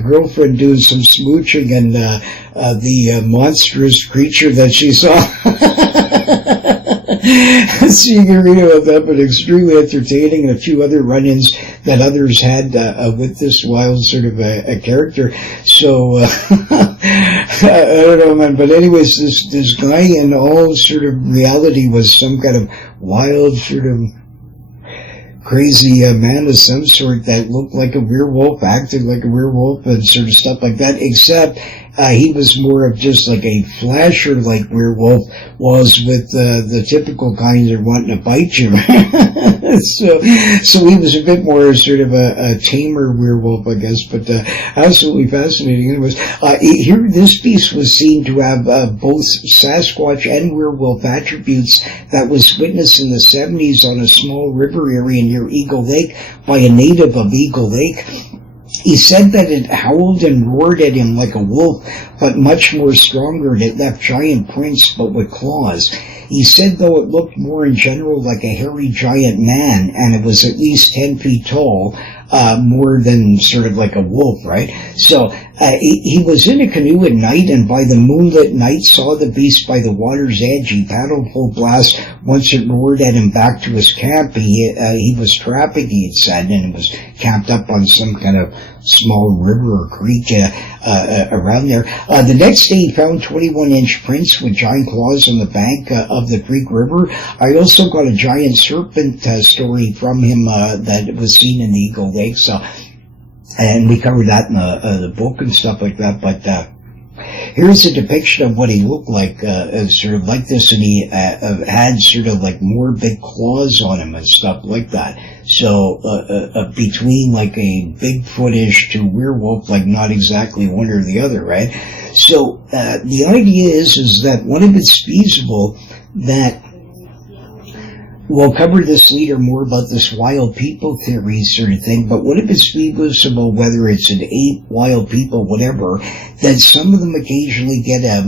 girlfriend doing some smooching, and the monstrous creature that she saw. So you can read about that, but extremely entertaining, and a few other run-ins that others had with this wild sort of a character. So I don't know, man. But anyways, this guy in all sort of reality was some kind of wild sort of crazy man of some sort that looked like a werewolf, acted like a werewolf, and sort of stuff like that, except he was more of just like a flasher like werewolf was with the typical kind that are wanting to bite you. So he was a bit more sort of a tamer werewolf, I guess, but absolutely fascinating. Anyways, here this piece was seen to have both Sasquatch and werewolf attributes that was witnessed in the 70s on a small river area near Eagle Lake by a native of Eagle Lake. He said that it howled and roared at him like a wolf, but much more stronger, and it left giant prints, but with claws. He said, though, it looked more in general like a hairy giant man, and it was at least 10 feet tall, more than sort of like a wolf, right? So he was in a canoe at night, and by the moonlit night saw the beast by the water's edge. He paddled full blast. Once it roared at him back to his camp. He was trapping, he had said, and it was camped up on some kind of small river or creek around there. The next day he found 21-inch prints with giant claws on the bank of the Creek River. I also got a giant serpent story from him that was seen in the Eagle Lake. So, and we covered that in the book and stuff like that. But here's a depiction of what he looked like, sort of like this, and he had sort of like more big claws on him and stuff like that. So between like a Bigfootish to werewolf, like not exactly one or the other, right? So the idea is that what if it's feasible that we'll cover this later more about this wild people theory sort of thing, but what if it's feasible, whether it's an ape, wild people, whatever, that some of them occasionally get a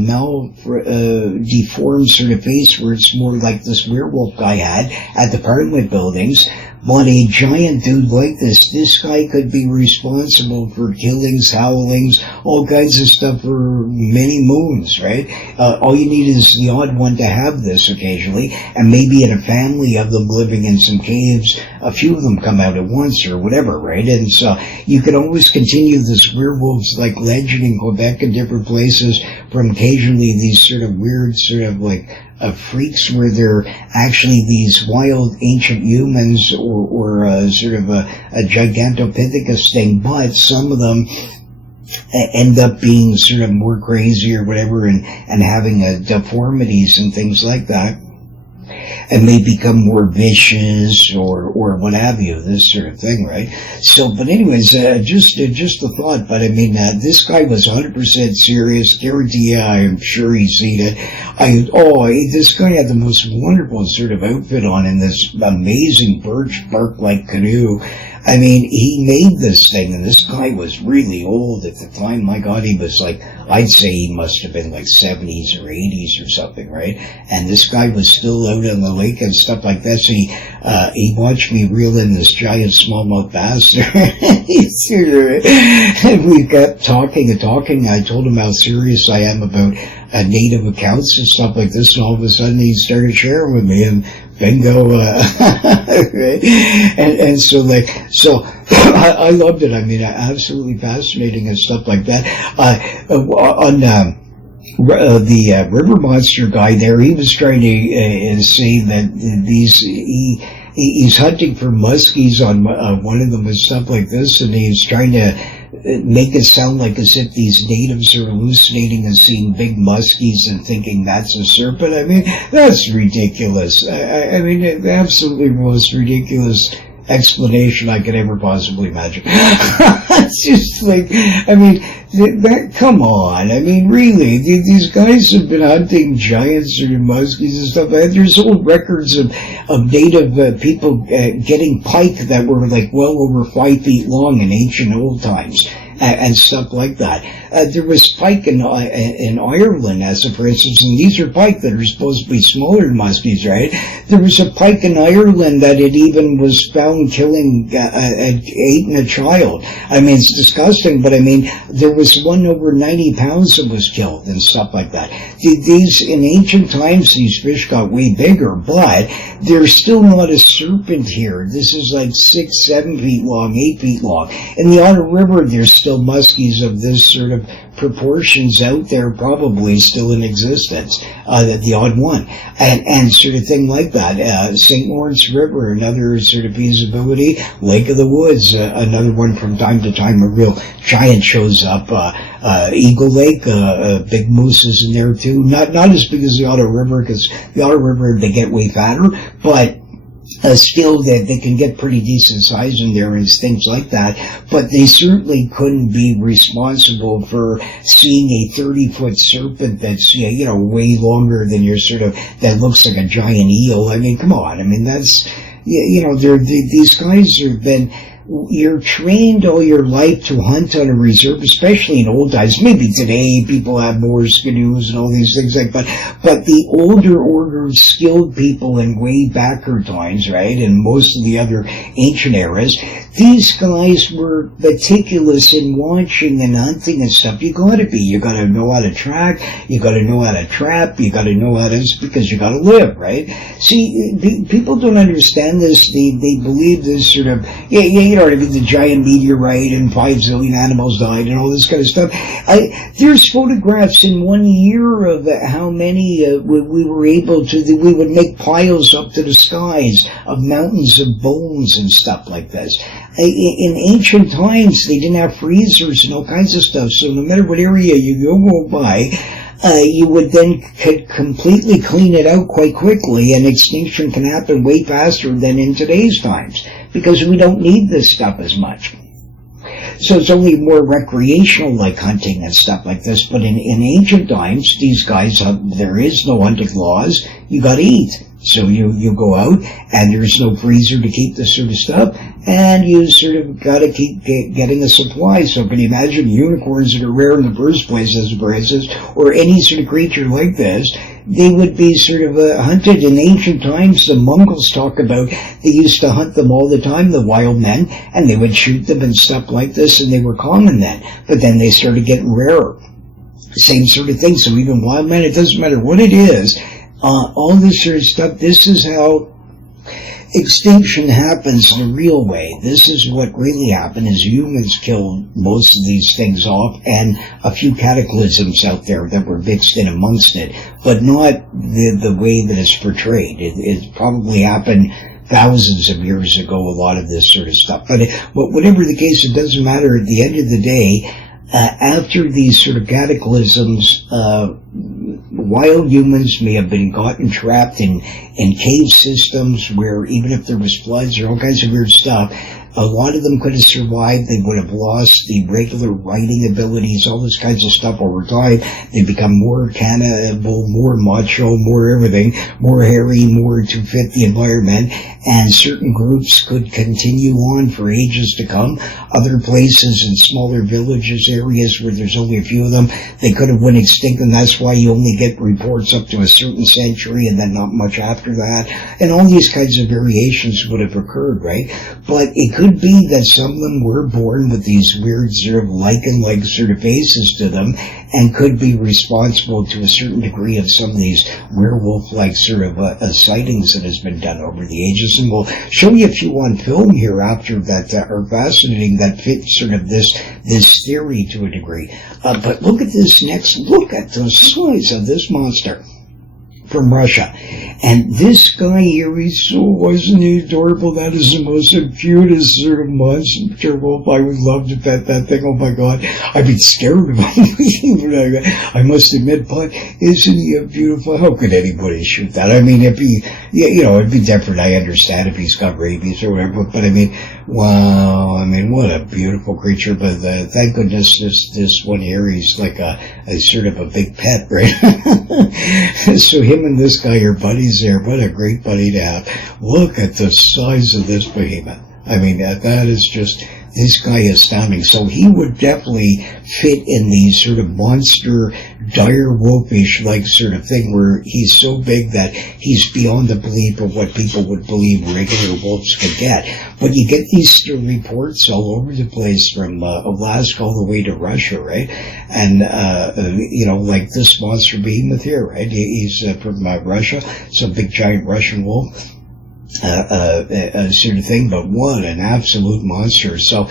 deformed sort of face where it's more like this werewolf guy had at the Parliament buildings. But a giant dude like this guy could be responsible for killings, howlings, all kinds of stuff for many moons, right? All you need is the odd one to have this occasionally, and maybe in a family of them living in some caves, a few of them come out at once or whatever, right? And so you can always continue this werewolves like legend in Quebec and different places from occasionally these sort of weird sort of like freaks where they're actually these wild ancient humans or sort of a gigantopithecus thing, but some of them end up being sort of more crazy or whatever and having deformities and things like that. and may become more vicious or what have you, this sort of thing, right? So, but anyways, just a thought, but I mean, this guy was 100% serious, guarantee you, I'm sure he's seen it. This guy had the most wonderful sort of outfit on in this amazing birch bark-like canoe. I mean, he made this thing, and this guy was really old at the time. My God, he was like, I'd say he must have been like 70s or 80s or something, right? And this guy was still out on the lake and stuff like that. So he watched me reel in this giant smallmouth bass. And we got talking and talking. I told him how serious I am about native accounts and stuff like this, and all of a sudden he started sharing with me, and bingo, right? And so I loved it. I mean, absolutely fascinating and stuff like that. On the river monster guy there, he was trying to say that he's hunting for muskies on one of them and stuff like this, and he's trying to make it sound like as if these natives are hallucinating and seeing big muskies and thinking that's a serpent. I mean, that's ridiculous. I mean, the absolutely most ridiculous explanation I could ever possibly imagine. It's just like, I mean, come on. I mean, really, these guys have been hunting giants or muskies and stuff. There's old records of native people getting pike that were like well over 5 feet long in ancient old times. And stuff like that. There was pike in Ireland, as a for instance, and these are pike that are supposed to be smaller than muskies, right? There was a pike in Ireland that it even was found killing, eating a child. I mean, it's disgusting, but I mean, there was one over 90 pounds that was killed and stuff like that. These, in ancient times, these fish got way bigger, but there's still not a serpent here. This is like 6, 7 feet long, 8 feet long. In the Otter River, there's still muskies of this sort of proportions out there, probably still in existence, the odd one, and sort of thing like that. St. Lawrence River, another sort of feasibility. Lake of the Woods, another one from time to time, a real giant shows up. Eagle Lake, big mooses in there too. Not as big as the Otter River, because the Otter River, they get way fatter, but still that they can get pretty decent size in there and things like that, but they certainly couldn't be responsible for seeing a 30-foot serpent that's, way longer than your sort of, that looks like a giant eel. I mean, come on. I mean, that's, these guys have been, you're trained all your life to hunt on a reserve, especially in old times. Maybe today people have more canoes and all these things like that, but the older order of skilled people in way backer times, right, and most of the other ancient eras, these guys were meticulous in watching and hunting and stuff. You gotta be. You gotta know how to track. You gotta know how to trap. You gotta know how to, because you gotta live, right? See, people don't understand this. They believe this sort of, you know what I mean, the giant meteorite and 5 zillion animals died and all this kind of stuff. There's photographs in 1 year of how many we were able to, we would make piles up to the skies of mountains of bones and stuff like this. In ancient times, they didn't have freezers and all kinds of stuff, so no matter what area you go by, you would then could completely clean it out quite quickly, and extinction can happen way faster than in today's times, because we don't need this stuff as much. So it's only more recreational, like hunting and stuff like this. But in ancient times, these guys, there is no hunting laws. You got to eat. So you go out, and there's no freezer to keep this sort of stuff, and you sort of got to keep getting a supply. So can you imagine unicorns that are rare in the first place, as for instance, or any sort of creature like this? They would be sort of hunted in ancient times. The Mongols talk about they used to hunt them all the time, the wild men, and they would shoot them and stuff like this, and they were common then. But then they started getting rarer. Same sort of thing. So even wild men, it doesn't matter what it is, all this sort of stuff, this is how extinction happens in a real way. This is what really happened, is humans killed most of these things off, and a few cataclysms out there that were mixed in amongst it, but not the way that it's portrayed. It probably happened thousands of years ago, a lot of this sort of stuff. But whatever the case, it doesn't matter. At the end of the day, after these sort of cataclysms, wild humans may have been gotten trapped in cave systems where even if there was floods or all kinds of weird stuff, a lot of them could have survived. They would have lost the regular riding abilities, all this kinds of stuff over time. They become more cannibal, more macho, more everything, more hairy, more to fit the environment. And certain groups could continue on for ages to come. Other places in smaller villages, areas where there's only a few of them, they could have went extinct, and that's why you only get reports up to a certain century and then not much after that. And all these kinds of variations would have occurred, right? But it could be that some of them were born with these weird sort of lichen-like sort of faces to them and could be responsible to a certain degree of some of these werewolf-like sort of sightings that has been done over the ages. And we'll show you a few on film here after that are fascinating, that fit sort of this theory to a degree. But look at this next. Look at the size of this monster from Russia. And this guy here, wasn't he adorable? That is the most cutest sort of monster wolf. I would love to pet that thing. Oh my God. I'd be scared of him. I must admit, but isn't he a beautiful? How could anybody shoot that? I mean, it'd be different. I understand if he's got rabies or whatever, but I mean, wow. I mean, what a beautiful creature. But thank goodness this one here, he's like a sort of a big pet, right? So him and this guy are buddies there. What a great buddy to have. Look at the size of this behemoth. I mean, that is just, this guy is astounding. So he would definitely fit in the sort of monster, dire wolfish like sort of thing where he's so big that he's beyond the belief of what people would believe regular wolves could get. But you get these reports all over the place from Alaska all the way to Russia, right? And, like this monster behemoth here, right? He's from Russia. It's a big giant Russian wolf. Sort of thing, but what an absolute monster. So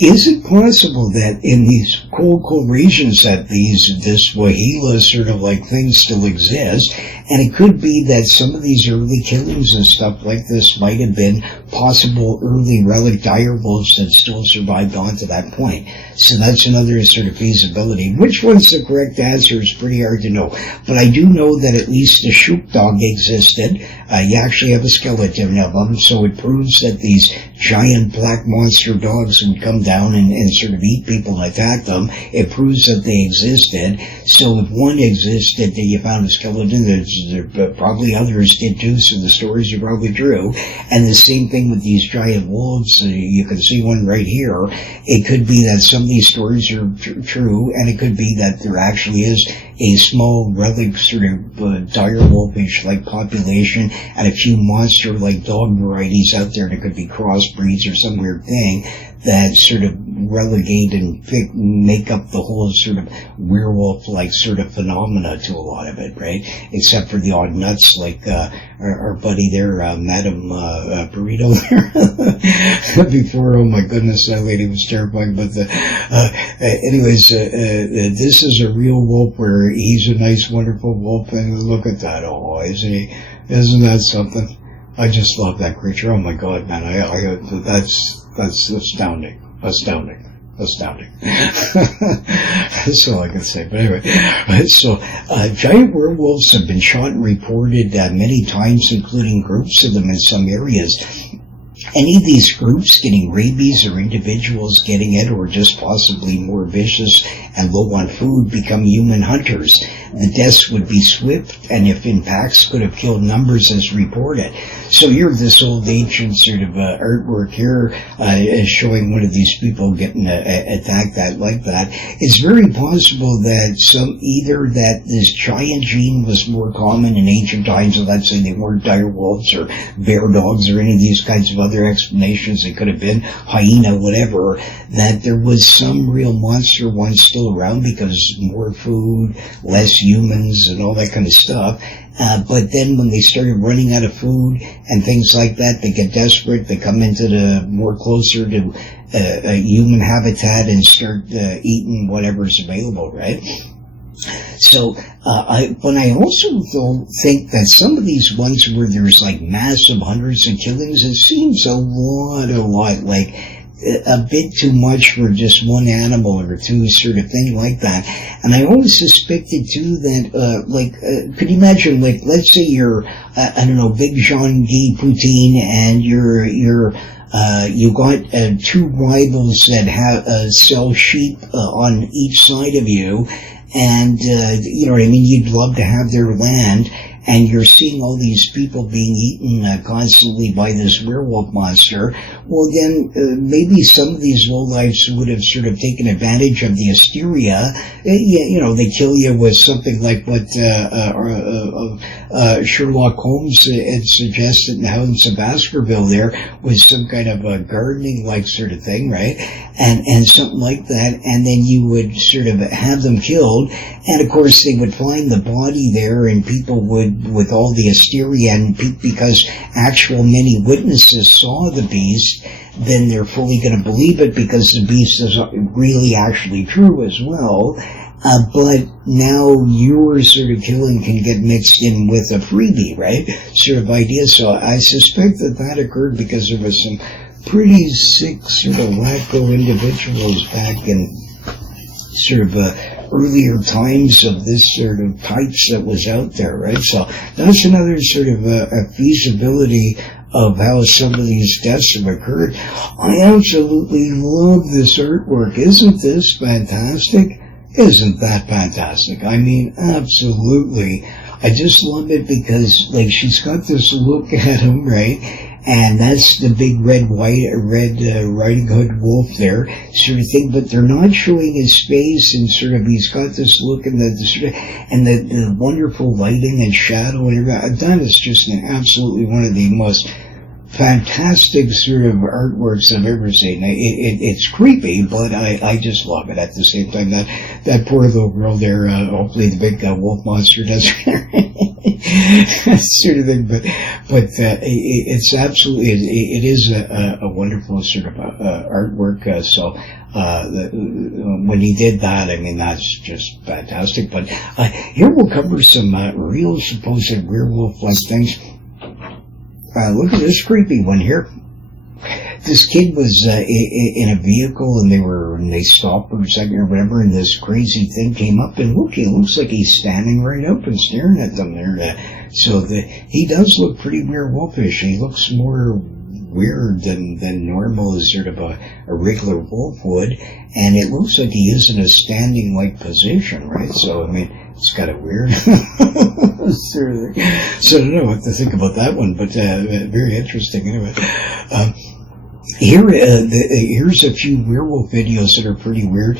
is it possible that in these cold regions that this Wahila sort of like thing still exists, and it could be that some of these early killings and stuff like this might have been possible early relic dire wolves that still survived on to that point. So that's another sort of feasibility. Which one's the correct answer is pretty hard to know. But I do know that at least the shoot dog existed. You actually have a skeleton of them, so it proves that these giant black monster dogs would come down and sort of eat people and attack them. It proves that they existed. So if one existed, then you found a skeleton, there probably others did too, so the stories are probably true. And the same thing with these giant wolves. You can see one right here. It could be that some of these stories are true, and it could be that there actually is a small relic sort of dire wolfish like population and a few monster like dog varieties out there that could be crossbreeds or some weird thing that sort of relegate and make up the whole sort of werewolf-like sort of phenomena to a lot of it, right? Except for the odd nuts like our buddy there, Madame Burrito there. Before, oh my goodness, that lady was terrifying. But anyways, this is a real wolf where he's a nice, wonderful wolf, and look at that. Oh, isn't that something? I just love that creature. Oh my God, man, that's astounding. That's all I can say. But anyway, so giant werewolves have been shot and reported many times, including groups of them in some areas. Any of these groups getting rabies or individuals getting it, or just possibly more vicious and low on food, become human hunters. The deaths would be swift, and if in packs, could have killed numbers as reported. So here, this old ancient sort of artwork here is showing one of these people getting attacked like that. It's very possible that either that this giant gene was more common in ancient times, so let's say they weren't dire wolves or bear dogs or any of these kinds of other explanations. It could have been hyena, whatever, that there was some real monster ones still around because more food, less humans, and all that kind of stuff. But then when they started running out of food and things like that, they get desperate, they come into the more closer to a human habitat and start eating whatever's available, right? So, but I also think that some of these ones where there's like massive hundreds of killings, it seems a lot like a bit too much for just one animal or two, sort of thing like that. And I always suspected too that, could you imagine, like, let's say you're, I don't know, big Jeanguy poutine, and you got two rivals that have sell sheep on each side of you, and you know what I mean. You'd love to have their land. And you're seeing all these people being eaten constantly by this werewolf monster. Well, then maybe some of these lowlifes would have sort of taken advantage of the hysteria. You know, they kill you with something like what Sherlock Holmes had suggested in the Hounds of Baskerville. There was some kind of a gardening-like sort of thing, right? And something like that. And then you would sort of have them killed. And of course, they would find the body there, and people would, with all the hysteria, and because actual many witnesses saw the beast, then they're fully going to believe it because the beast is really actually true as well. But now your sort of killing can get mixed in with a freebie, right? Sort of idea. So I suspect that occurred because there was some pretty sick sort of wacko individuals back in sort of earlier times of this sort of types that was out there, right? So that's another sort of a feasibility of how some of these deaths have occurred. I absolutely love this artwork. Isn't this fantastic? Isn't that fantastic? I mean, absolutely. I just love it because, like, she's got this look at him, right? And that's the big red Riding Hood wolf there, sort of thing. But they're not showing his face, and sort of he's got this look, and the wonderful lighting and shadow and everything. That is just absolutely one of the most fantastic sort of artworks I've ever seen. It's creepy, but I just love it at the same time. That poor little girl there, hopefully the big wolf monster doesn't sort of thing, but it's absolutely, it is a wonderful sort of artwork. So when he did that, I mean, that's just fantastic. But here we'll cover some real supposed werewolf-like things. Look at this creepy one here. This kid was in a vehicle, and they stopped for a second or whatever, and this crazy thing came up, and look, he looks like he's standing right up and staring at them there. So he does look pretty werewolfish. He looks more weird than normal, as sort of a regular wolf would, and it looks like he is in a standing like position, right? So I mean, it's kind of weird. So I don't know what to think about that one, but very interesting anyway. Here's a few werewolf videos that are pretty weird.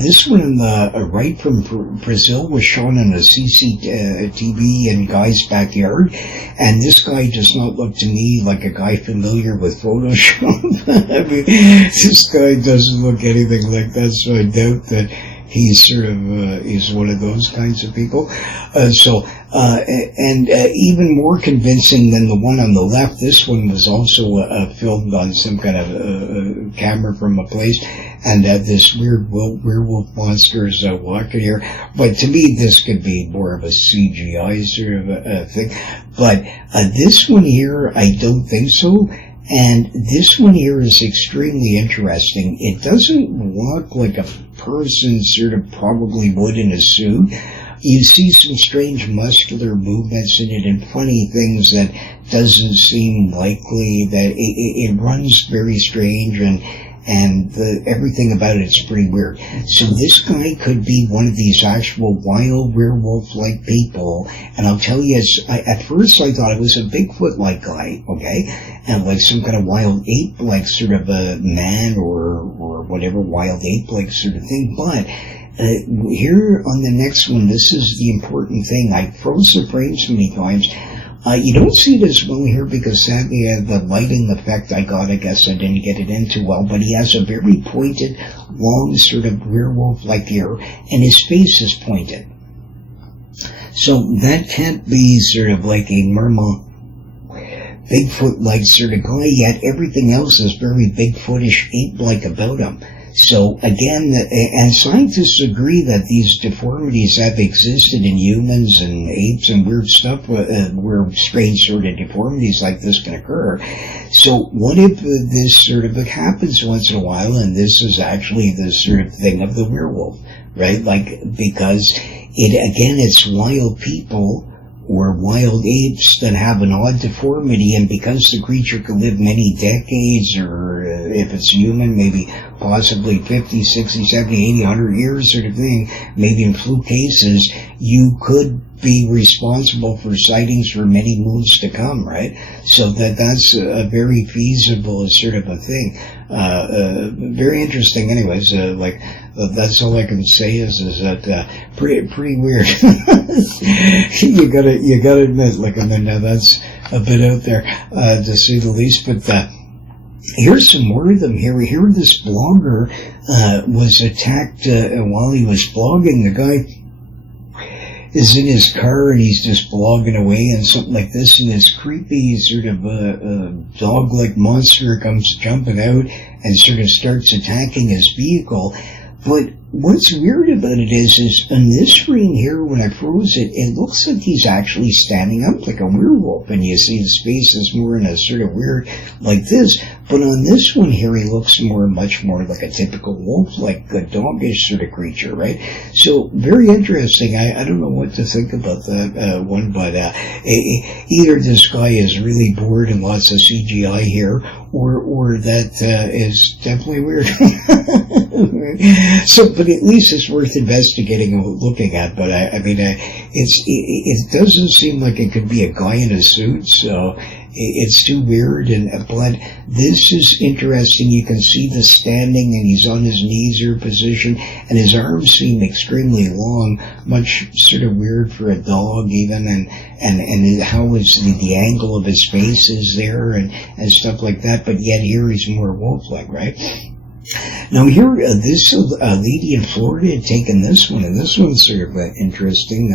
This one on the right from Brazil was shown on a CCTV in Guy's backyard, and this guy does not look to me like a guy familiar with Photoshop. I mean, this guy doesn't look anything like that, so I doubt that he's sort of is one of those kinds of people. Even more convincing than the one on the left, this one was also filmed on some kind of camera from a place, and this weird werewolf monster is walking here. But to me, this could be more of a CGI sort of thing. But this one here, I don't think so. And this one here is extremely interesting. It doesn't walk like a person sort of probably would in a suit. You see some strange muscular movements in it and funny things that doesn't seem likely. That it runs very strange, and everything about it's pretty weird. So this guy could be one of these actual wild werewolf-like people. And I'll tell you, at first I thought it was a Bigfoot-like guy, okay? And like some kind of wild ape-like sort of a man or whatever, wild ape-like sort of thing. But here on the next one, this is the important thing. I froze the frame so many times. You don't see it as well here because sadly the lighting effect I guess I didn't get it in too well, but he has a very pointed, long sort of werewolf-like ear, and his face is pointed. So that can't be sort of like a merman, Bigfoot-like sort of guy, yet everything else is very Bigfootish, ape-like about him. So again, and scientists agree that these deformities have existed in humans and apes and weird stuff, where strange sort of deformities like this can occur. So what if this sort of happens once in a while, and this is actually the sort of thing of the werewolf, right? Like, because it's wild people or wild apes that have an odd deformity, and because the creature can live many decades, or if it's human, maybe possibly 50, 60, 70, 80, 100 years sort of thing, maybe in fluke cases, you could be responsible for sightings for many moons to come, right? So that's a very feasible sort of a thing. Very interesting. Anyways, that's all I can say is that pretty weird. you gotta admit, that's a bit out there to say the least. But here's some more of them here. Here, this blogger was attacked while he was blogging. The guy is in his car and he's just blogging away and something like this, and this creepy sort of dog-like monster comes jumping out and sort of starts attacking his vehicle. But what's weird about it is on this screen here, when I froze it, it looks like he's actually standing up like a werewolf, and you see his face is more in a sort of weird like this. But on this one here, he looks much more like a typical wolf, like a doggish sort of creature, right? So very interesting. I don't know what to think about that one, but either this guy is really bored and lots of CGI here, or that is definitely weird. So, but at least it's worth investigating and looking at. But I mean, it doesn't seem like it could be a guy in a suit, so it's too weird. But this is interesting. You can see the standing, and he's on his knees or position, and his arms seem extremely long, much sort of weird for a dog even, and how is the angle of his face is there and stuff like that. But yet here he's more wolf-like, right? Now here, this lady in Florida had taken this one, and this one's sort of interesting,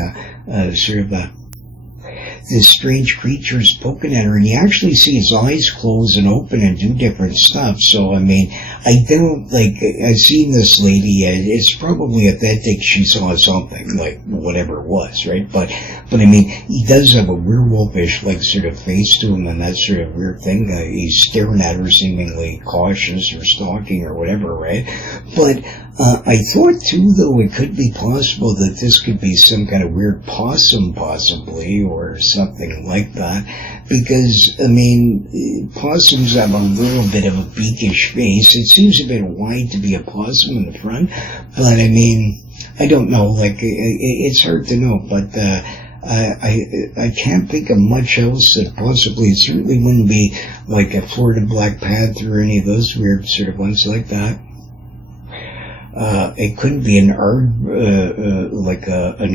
this strange creature's poking at her, and you actually see his eyes close and open and do different stuff. So, I mean, I've seen this lady, it's probably authentic, she saw something, like whatever it was, right? But I mean, he does have a werewolfish, like, sort of face to him, and that sort of weird thing. He's staring at her, seemingly cautious or stalking or whatever, right? But I thought, too, though, it could be possible that this could be some kind of weird possum, possibly, or something like that, because, I mean, possums have a little bit of a beakish face. It seems a bit wide to be a possum in the front, but, I mean, I don't know, like, it's hard to know, but I can't think of much else that possibly, it certainly wouldn't be like a Florida Black Panther or any of those weird sort of ones like that. It couldn't be an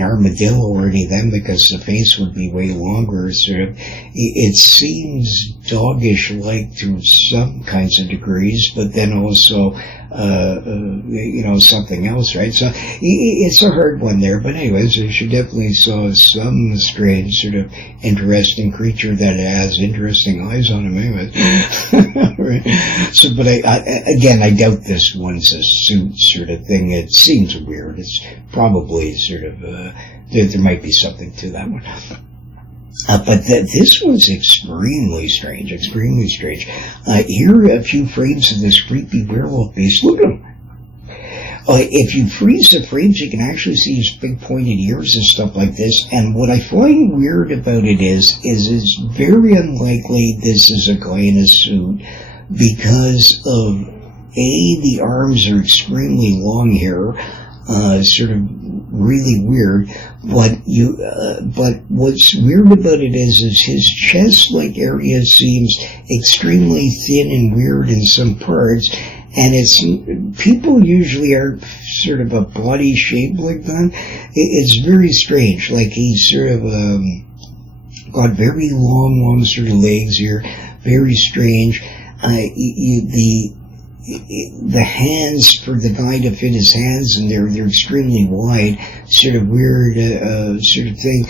armadillo or any of them, because the face would be way longer. Sort of, it seems doggish-like to some kinds of degrees, but then also, something else, right? So it's a hard one there. But anyways, she definitely saw some strange, sort of interesting creature that has interesting eyes on him, anyways. Right? So, but I doubt this one's a suit sort of thing. It seems weird. It's probably sort of, there might be something to that one. But this one's extremely strange, extremely strange. Here are a few frames of this creepy werewolf face. Look at him. If you freeze the frames, you can actually see his big pointed ears and stuff like this. And what I find weird about it is it's very unlikely this is a guy in a suit, because of, the arms are extremely long here, sort of really weird. But what's weird about it is his chest-like area seems extremely thin and weird in some parts, and people usually aren't sort of a body shape like that. It's very strange. Like, he's sort of got very long sort of legs here. Very strange. The hands, for the guy to fit his hands, and they're extremely wide, sort of weird sort of thing.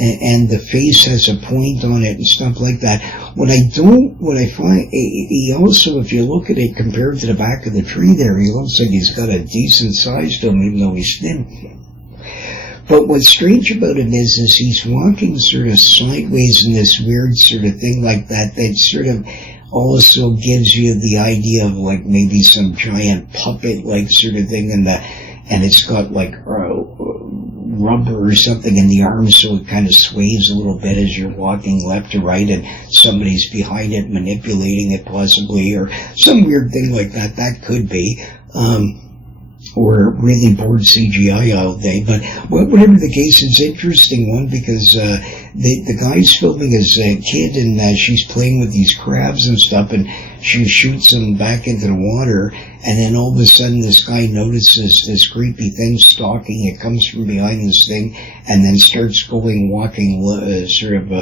and the face has a point on it and stuff like that. What I find, he also, if you look at it compared to the back of the tree there, he looks like he's got a decent size to him, even though he's thin. But what's strange about him is he's walking sort of sideways in this weird sort of thing like that sort of also gives you the idea of like maybe some giant puppet like sort of thing, and it's got like rubber or something in the arms, so it kind of sways a little bit as you're walking left to right, and somebody's behind it manipulating it possibly, or some weird thing like that. That could be. Or really bored CGI all day, but whatever the case, it's an interesting one because the guy's filming his kid, and she's playing with these crabs and stuff, and she shoots them back into the water, and then all of a sudden this guy notices this creepy thing stalking. It comes from behind this thing, and then starts walking sort of,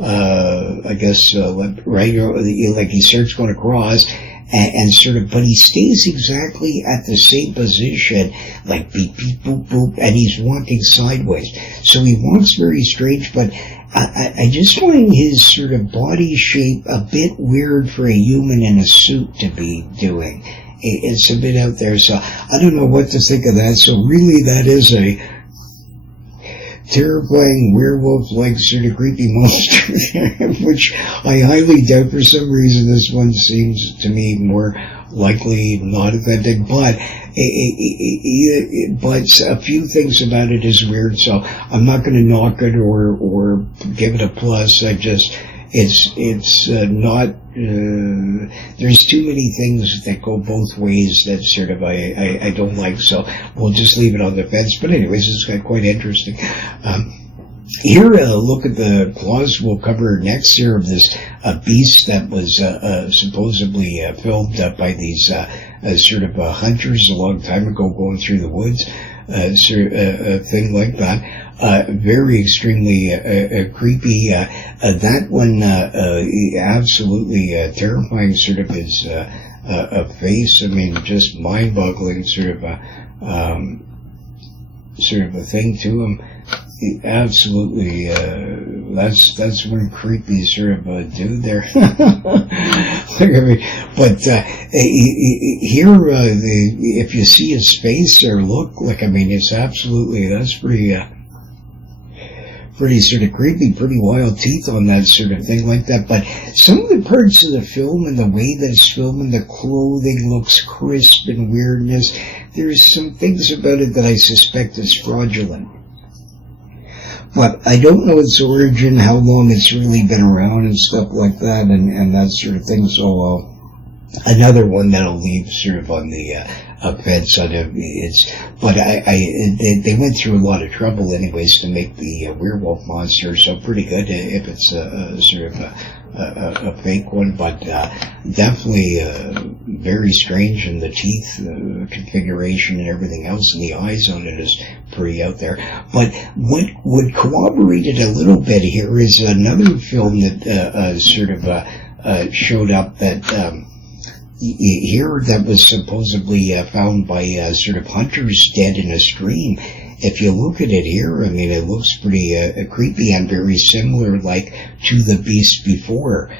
I guess, right, like he starts going across. And sort of, but he stays exactly at the same position, like beep, beep, boop, boop, and he's walking sideways. So he walks very strange, but I just find his sort of body shape a bit weird for a human in a suit to be doing. It's a bit out there, so I don't know what to think of that. So really that is a terrifying werewolf-like sort of creepy monster, which I highly doubt. For some reason this one seems to me more likely not authentic, but a few things about it is weird, so I'm not going to knock it or give it a plus. It's not, there's too many things that go both ways that sort of I don't like, so we'll just leave it on the fence. But anyways, it's quite interesting. Here, look at the claws we'll cover next here of this beast that was supposedly filmed by these sort of hunters a long time ago going through the woods, thing like that. Very extremely creepy. That one absolutely terrifying. Sort of his a face. I mean, just mind-boggling. Sort of a thing to him. Absolutely. That's one creepy sort of dude there. But here, if you see his face or look, like, I mean, it's absolutely, that's pretty sort of creepy, pretty wild teeth on that sort of thing like that. But some of the parts of the film and the way that it's filmed and the clothing looks crisp and weirdness, there's some things about it that I suspect is fraudulent. But I don't know its origin, how long it's really been around and stuff like that, and that sort of thing. So another one that'll leave sort of on the fence on it. But they went through a lot of trouble anyways to make the werewolf monster, so pretty good if it's sort of a fake one, but definitely very strange, and the teeth configuration and everything else, and the eyes on it is pretty out there. But what would corroborate it a little bit here is another film that sort of showed up that here that was supposedly found by sort of hunters dead in a stream. If you look at it here, I mean, it looks pretty creepy and very similar, like, to the beast before.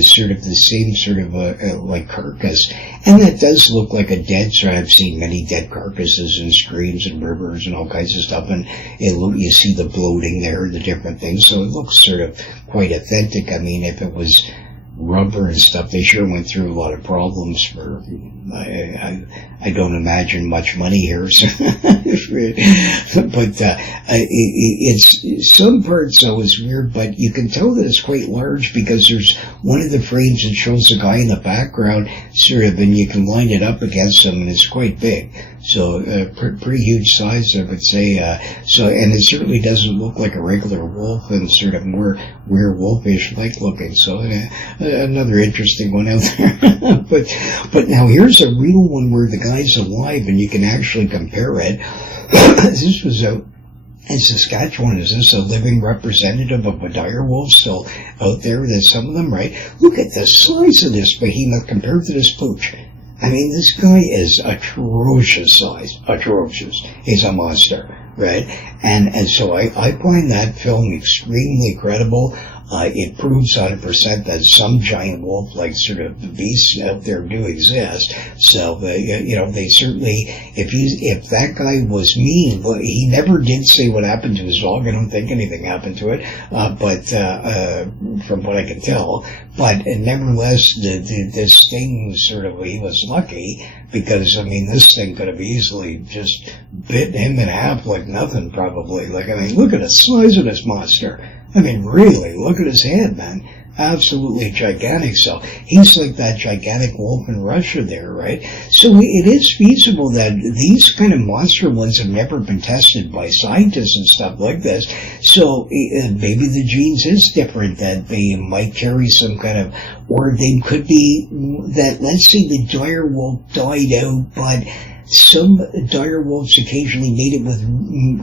Sort of the same sort of like carcass, and that does look like a dead. So I've seen many dead carcasses in streams and rivers and all kinds of stuff, and you see the bloating there, the different things. So it looks sort of quite authentic. I mean, if it was rubber and stuff, they sure went through a lot of problems for, I don't imagine much money here, so but it's some parts though is weird, but you can tell that it's quite large because there's one of the frames that shows a guy in the background sort of, and you can line it up against him, and it's quite big. So pretty huge size, I would say. So, and it certainly doesn't look like a regular wolf, and sort of more werewolfish like looking. So another interesting one out there. but now here's a real one where the guy's alive, and you can actually compare it. This was out in Saskatchewan. Is this a living representative of a dire wolf still out there? There's some of them, right? Look at the size of this behemoth compared to this pooch. I mean, this guy is atrocious size. Atrocious. He's a monster. right? And so I find that film extremely credible. It proves 100% that some giant wolf-like sort of beasts out there do exist. So, they certainly, if that guy was mean, well, he never did say what happened to his dog. I don't think anything happened to it, but from what I can tell. But nevertheless, this thing sort of, he was lucky because, this thing could have easily just bit him in half like nothing, probably. Look at the size of this monster. Really, look at his head, man. Absolutely gigantic. So he's like that gigantic wolf in Russia there, right? So it is feasible that these kind of monster ones have never been tested by scientists and stuff like this. So maybe the genes is different, that they might carry some kind of, or they could be that, let's say the dire wolf died out, but some dire wolves occasionally made it with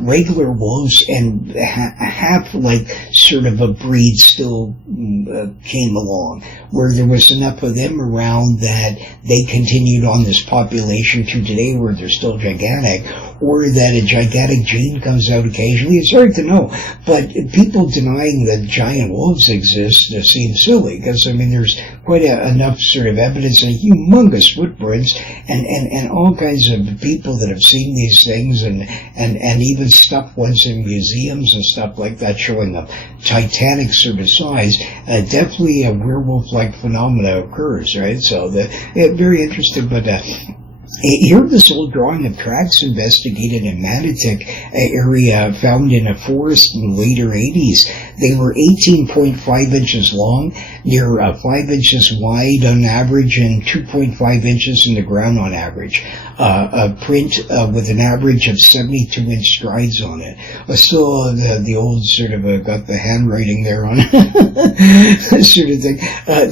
regular wolves, and half like sort of a breed still came along, where there was enough of them around that they continued on this population to today where they're still gigantic, or that a gigantic gene comes out occasionally. It's hard to know, but people denying that giant wolves exist seems silly, because there's quite enough sort of evidence and humongous footprints and all kinds of people that have seen these things, and even stuff once in museums and stuff like that showing a titanic sort of size. Definitely a werewolf-like phenomena occurs, right? So very interesting, but here, this old drawing of tracks investigated in Manotick area found in a forest in the later 80s. They were 18.5 inches long, near 5 inches wide on average, and 2.5 inches in the ground on average. A print with an average of 72-inch strides on it. I saw the old sort of got the handwriting there on it, sort of thing.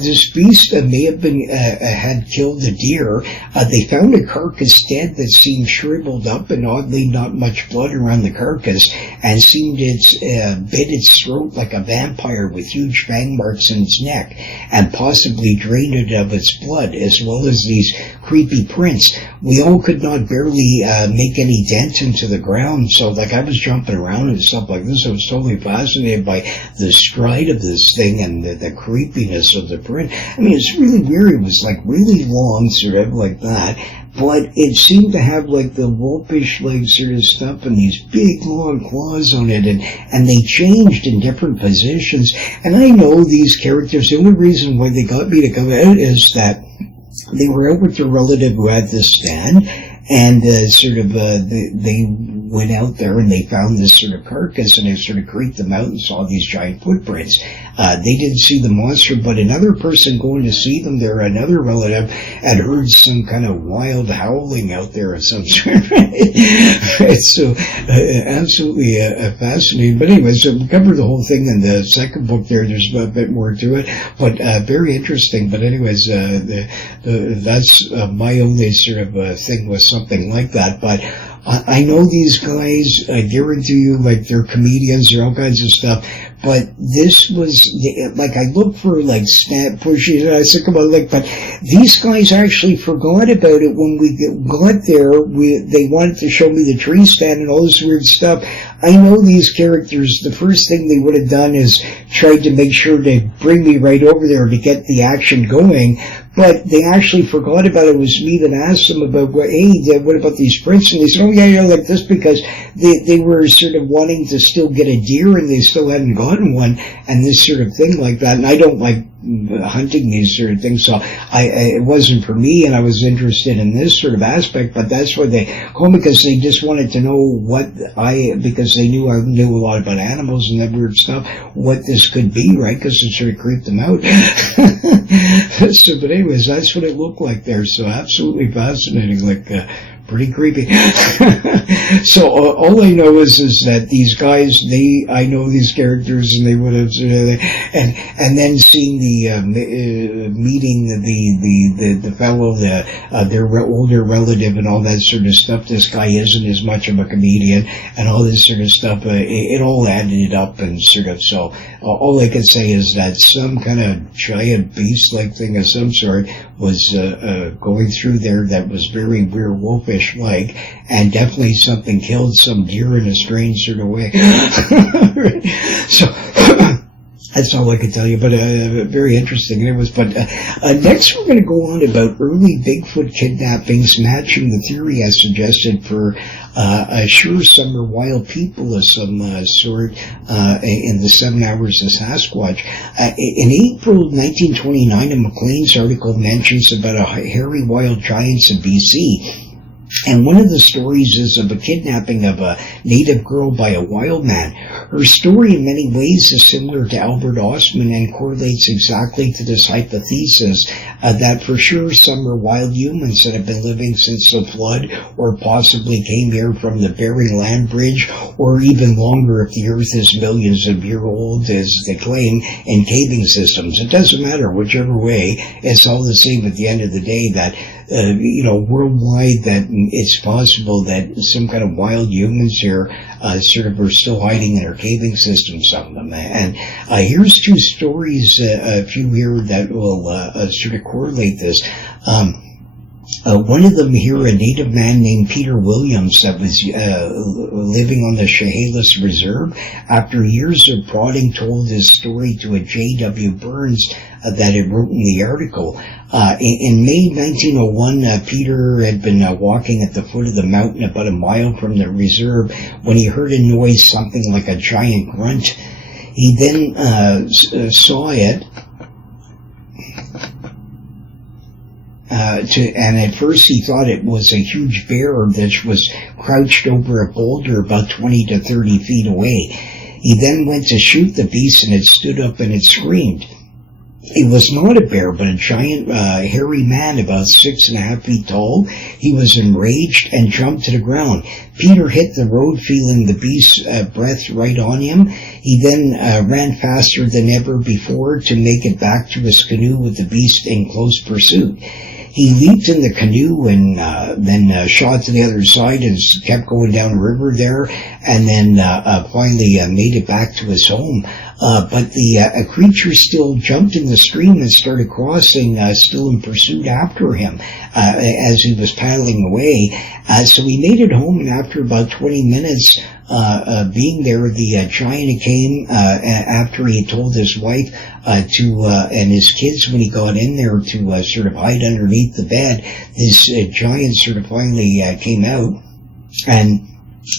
This beast may have been had killed a deer. They found a carcass dead that seemed shriveled up, and oddly not much blood around the carcass, and seemed bit its throat like a vampire with huge fang marks in its neck, and possibly drained it of its blood, as well as these creepy prints. We all could not barely make any dent into the ground, so I was jumping around and stuff like this. I was totally fascinated by the stride of this thing and the creepiness of the print. It's really weird. It was really long, sort of like that, but it seemed to have the wolfish sort of stuff and these big long claws on it, and they changed in different positions. And I know these characters, the only reason why they got me to come out is that they were out with their relative who had this stand, and they went out there and they found this sort of carcass, and it sort of creeped them out and saw these giant footprints. They didn't see the monster, but another person going to see them there, another relative, had heard some kind of wild howling out there of some sort. Right? So absolutely fascinating. But anyway, so we covered the whole thing in the second book there. There's a bit more to it, but very interesting. But anyways, that's my only sort of thing with something like that. But I know these guys, I guarantee you, they're comedians, they're all kinds of stuff, but this was, I looked for, snap pushes, and I was thinking about, but these guys actually forgot about it when we got there. They wanted to show me the tree stand and all this weird stuff. I know these characters, the first thing they would have done is tried to make sure to bring me right over there to get the action going, but they actually forgot about it. It was me that asked them about, what about these prints? And they said, like this, because they were sort of wanting to still get a deer, and they still hadn't gotten one, and this sort of thing like that. And I don't like hunting these sort of things, so it wasn't for me, and I was interested in this sort of aspect, but that's why they called me, because they just wanted to know because they knew I knew a lot about animals and that weird stuff, what this could be, right, because it sort of creeped them out. So, but anyways, that's what it looked like there, so absolutely fascinating, pretty creepy. So all I know is that these guys, I know these characters, and they would have, and then seeing meeting the fellow, their older relative, and all that sort of stuff. This guy isn't as much of a comedian, and all this sort of stuff. It all added up, and sort of. So all I can say is that some kind of giant beast-like thing of some sort was going through there that was very werewolfish. bearish-like, and definitely something killed some deer in a strange sort of way. So that's all I can tell you, but very interesting. But next we're going to go on about early Bigfoot kidnappings, matching the theory as suggested for sure summer wild people of some sort in the 7 Hours of Sasquatch. In April 1929, a Maclean's article mentions about a hairy wild giants in BC. And one of the stories is of a kidnapping of a native girl by a wild man. Her story in many ways is similar to Albert Ostman and correlates exactly to this hypothesis that for sure some are wild humans that have been living since the flood, or possibly came here from the Bering Land Bridge, or even longer if the Earth is millions of years old, as they claim, in caving systems. It doesn't matter whichever way. It's all the same at the end of the day that worldwide, that it's possible that some kind of wild humans here sort of are still hiding in our caving system, some of them. And here's two stories, a few here that will sort of correlate this. One of them here, a native man named Peter Williams that was living on the Chehalis Reserve, after years of prodding, told his story to a J.W. Burns that had written the article. In May 1901, Peter had been walking at the foot of the mountain about a mile from the reserve when he heard a noise, something like a giant grunt. He then saw it. And at first he thought it was a huge bear that was crouched over a boulder about 20 to 30 feet away. He then went to shoot the beast, and it stood up and it screamed. It was not a bear, but a giant, hairy man about 6.5 feet tall. He was enraged and jumped to the ground. Peter hit the road, feeling the beast's breath right on him. He then ran faster than ever before to make it back to his canoe with the beast in close pursuit. He leaped in the canoe and then shot to the other side and kept going down the river there, and then finally made it back to his home. But the creature still jumped in the stream and started crossing, still in pursuit after him as he was paddling away. So he made it home, and after about 20 minutes being there, the giant came after he had told his wife and his kids when he got in there to sort of hide underneath the bed. This giant sort of finally came out and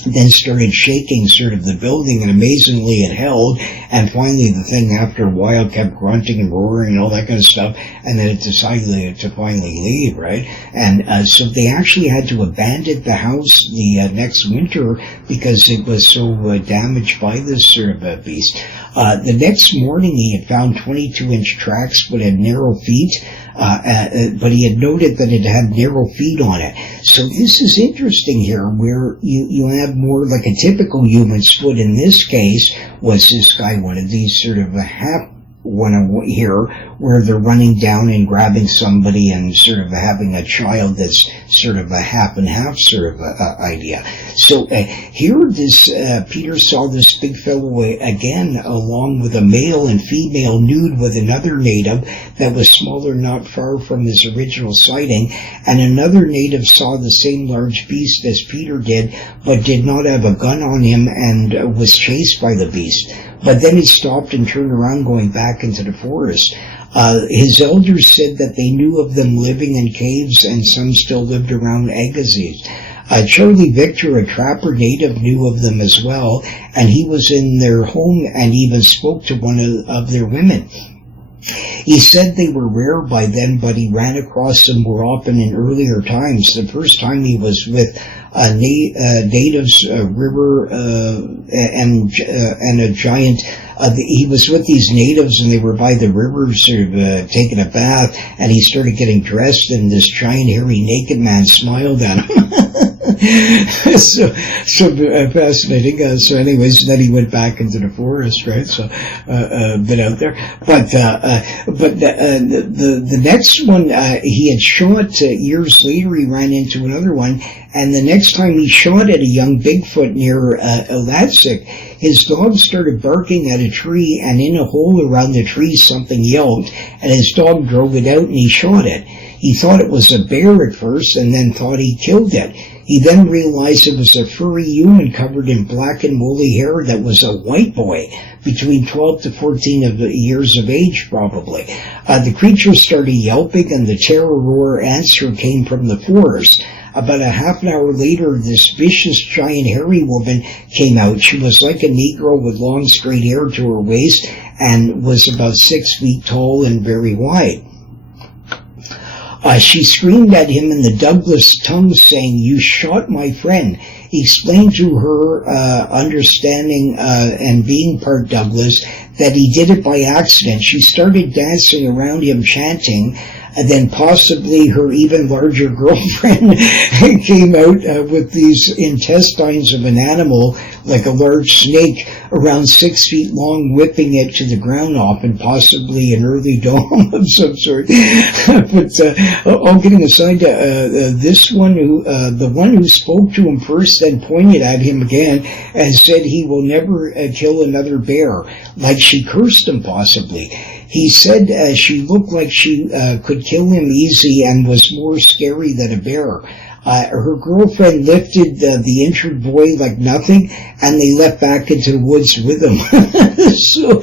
then started shaking sort of the building, and amazingly it held, and finally the thing after a while kept grunting and roaring and all that kind of stuff, and then it decided to finally leave, right? And so they actually had to abandon the house the next winter because it was so damaged by this sort of a beast. The next morning he had found 22-inch tracks but had narrow feet, but he had noted that it had narrow feet on it. So this is interesting here, where you have more like a typical human's foot. In this case, was this guy one of these sort of half one here, where they're running down and grabbing somebody and sort of having a child that's sort of a half and half sort of idea. So here this Peter saw this big fellow again, along with a male and female nude with another native that was smaller, not far from his original sighting, and another native saw the same large beast as Peter did, but did not have a gun on him and was chased by the beast. But then he stopped and turned around, going back into the forest. His elders said that they knew of them living in caves, and some still lived around Agassiz. Charlie Victor, a trapper native, knew of them as well, and he was in their home and even spoke to one of their women. He said they were rare by then, but he ran across them more often in earlier times. The first time he was with natives, river, and a giant. He was with these natives, and they were by the river, sort of taking a bath, and he started getting dressed, and this giant, hairy, naked man smiled at him. so fascinating. So anyways, then he went back into the forest, right? So been out there, but the next one he had shot years later. He ran into another one, and the next time he shot at a young Bigfoot near Elatsic, his dog started barking at a tree, and in a hole around the tree something yelped, and his dog drove it out and he shot it. He thought it was a bear at first and then thought he killed it. He then realized it was a furry human covered in black and woolly hair that was a white boy, between 12 to 14 years of age probably. The creature started yelping and the terror roar answer came from the forest. About a half an hour later, this vicious, giant, hairy woman came out. She was like a Negro with long, straight hair to her waist and was about 6 feet tall and very wide. She screamed at him in the Douglas tongue, saying, "You shot my friend." He explained to her, understanding and being part Douglas, that he did it by accident. She started dancing around him, chanting, and then possibly her even larger girlfriend came out with these intestines of an animal, like a large snake, around 6 feet long, whipping it to the ground, often possibly an early dawn of some sort. But all getting aside, this one, the one who spoke to him first, then pointed at him again and said he will never kill another bear, like she cursed him possibly. He said she looked like she could kill him easy and was more scary than a bear. Her girlfriend lifted the injured boy like nothing, and they left back into the woods with him. so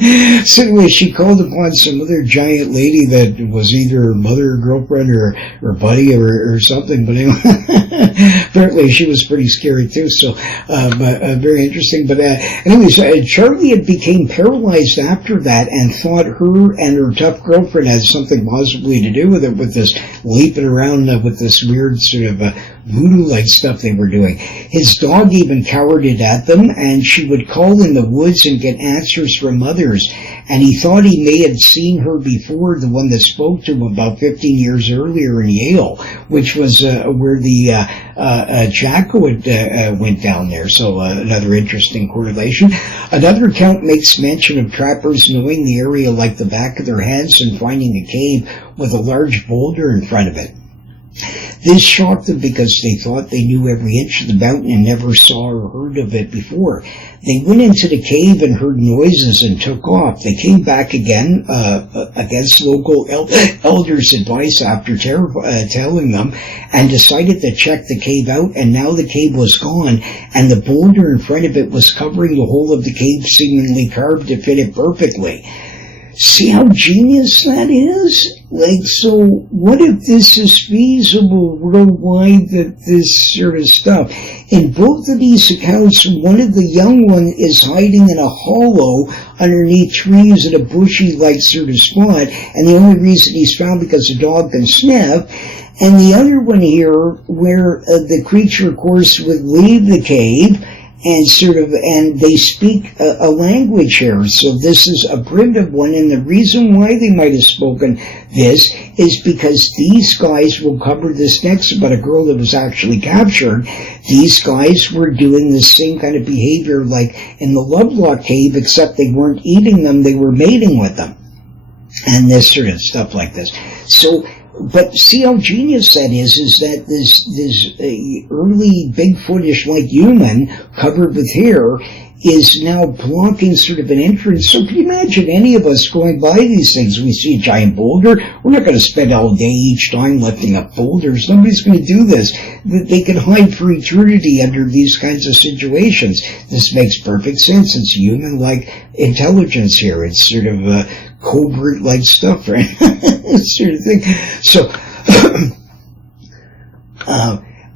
anyway, she called upon some other giant lady that was either her mother or girlfriend or buddy or something. But anyway, apparently she was pretty scary too. So, very interesting. But anyways, Charlie had became paralyzed after that and thought her and her tough girlfriend had something possibly to do with it, with this leaping around with this weird sort of voodoo-like stuff they were doing. His dog even cowered at them, and she would call in the woods and get answers from others. And he thought he may have seen her before, the one that spoke to him about 15 years earlier in Yale, which was where the Jacko went down there. So another interesting correlation. Another account makes mention of trappers knowing the area like the back of their hands and finding a cave with a large boulder in front of it. This shocked them because they thought they knew every inch of the mountain and never saw or heard of it before. They went into the cave and heard noises and took off. They came back again against local elders' advice after telling them, and decided to check the cave out. And now the cave was gone, and the boulder in front of it was covering the whole of the cave, seemingly carved to fit it perfectly. See how genius that is? Like, so what if this is feasible worldwide, that this sort of stuff? In both of these accounts, one of the young one is hiding in a hollow underneath trees in a bushy-like sort of spot, and the only reason he's found because the dog can sniff. And the other one here, where the creature, of course, would leave the cave, and they speak a language here. So this is a primitive one, and the reason why they might have spoken this is because these guys will cover this next about a girl that was actually captured. These guys were doing the same kind of behavior like in the Lovelock cave, except they weren't eating them, they were mating with them. And this sort of stuff like this. So, but see how genius that is that this early Bigfootish-like human covered with hair is now blocking sort of an entrance. So can you imagine any of us going by these things? We see a giant boulder. We're not going to spend all day each time lifting up boulders. Nobody's going to do this. They can hide for eternity under these kinds of situations. This makes perfect sense. It's human-like intelligence here. It's sort of covert-like stuff, right? Sort of thing. So,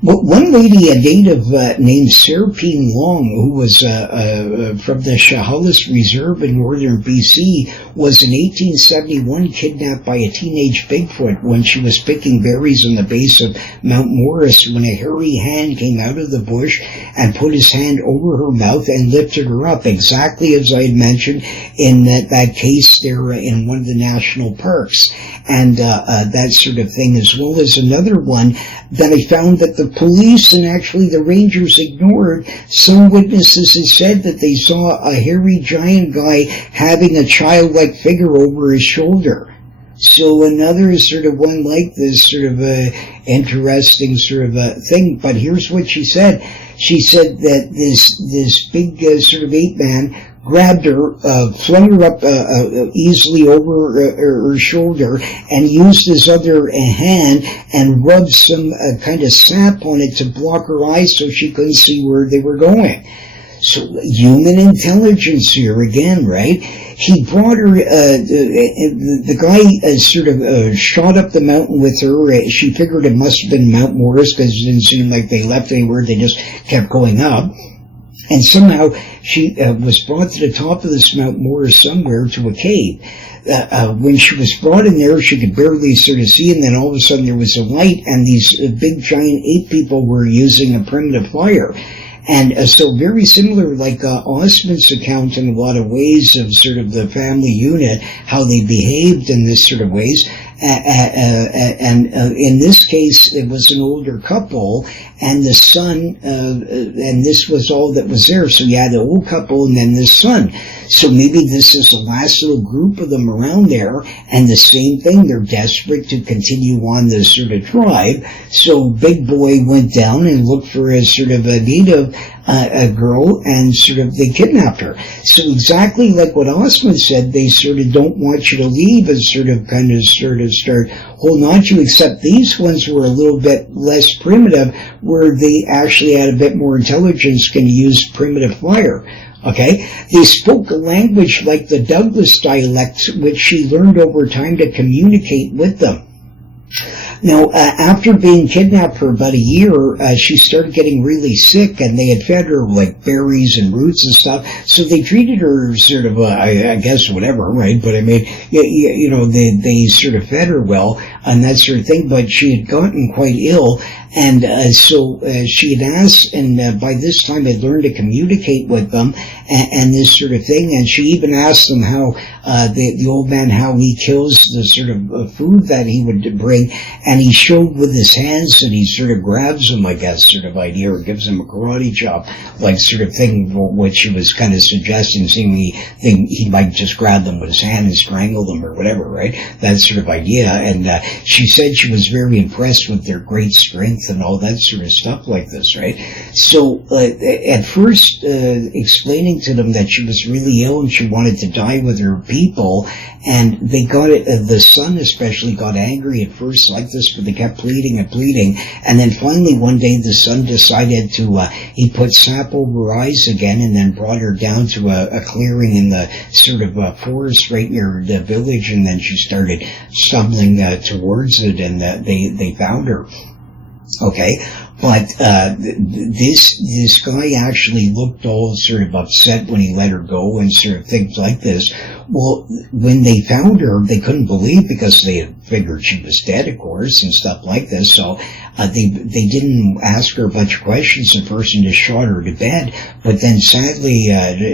one lady, a native named Serpine Long, who was from the Chehalis Reserve in northern BC, was in 1871 kidnapped by a teenage Bigfoot when she was picking berries on the base of Mount Morris, when a hairy hand came out of the bush and put his hand over her mouth and lifted her up, exactly as I had mentioned in that case there in one of the national parks, and that sort of thing, as well as another one that I found that the police and actually the rangers ignored. Some witnesses had said that they saw a hairy giant guy having a childlike figure over his shoulder. So another sort of one like this, sort of interesting sort of thing. But here's what she said. She said that this big sort of ape man grabbed her, flung her up easily over her shoulder, and used his other hand and rubbed some kind of sap on it to block her eyes so she couldn't see where they were going. So human intelligence here again, right? He brought her, the guy sort of shot up the mountain with her. She figured it must have been Mount Morris because it didn't seem like they left anywhere. They just kept going up. And somehow she was brought to the top of this Mount Morris somewhere to a cave. When she was brought in there, she could barely sort of see, and then all of a sudden there was a light, and these big giant ape people were using a primitive fire. And so very similar, like Osmond's account in a lot of ways of sort of the family unit, how they behaved in this sort of ways. And in this case, it was an older couple, and the son, and this was all that was there. So you had the old couple and then the son. So maybe this is the last little group of them around there, and the same thing, they're desperate to continue on this sort of tribe. So Big Boy went down and looked for a sort of a native a girl, and sort of they kidnapped her. So exactly like what Osmond said, they sort of don't want you to leave and sort of start holding on to you, except these ones were a little bit less primitive, where they actually had a bit more intelligence, can use primitive fire. Okay, they spoke a language like the Douglas dialect, which she learned over time to communicate with them. Now, after being kidnapped for about a year, she started getting really sick, and they had fed her like berries and roots and stuff. So they treated her sort of, I guess, whatever, right? But I mean, you know, they sort of fed her well and that sort of thing. But she had gotten quite ill, and so she had asked, and by this time had learned to communicate with them and this sort of thing. And she even asked them how the old man, how he kills the sort of food that he would bring. And he showed with his hands that he sort of grabs them, I guess, sort of idea, or gives them a karate chop, like sort of thing, which she was kind of suggesting, seeing he might just grab them with his hand and strangle them or whatever, right? That sort of idea. And she said she was very impressed with their great strength and all that sort of stuff like this, right? So at first, explaining to them that she was really ill and she wanted to die with her people, and they got it, the son especially got angry at first like this, but they kept pleading and pleading, and then finally one day the son decided to, he put sap over her eyes again, and then brought her down to a clearing in the sort of forest right near the village, and then she started stumbling towards it, and they found her. Okay, but this guy actually looked all sort of upset when he let her go and sort of things like this. Well, when they found her, they couldn't believe, because they had figured she was dead, of course, and stuff like this. So they didn't ask her a bunch of questions at first and just shot her to bed. But then sadly,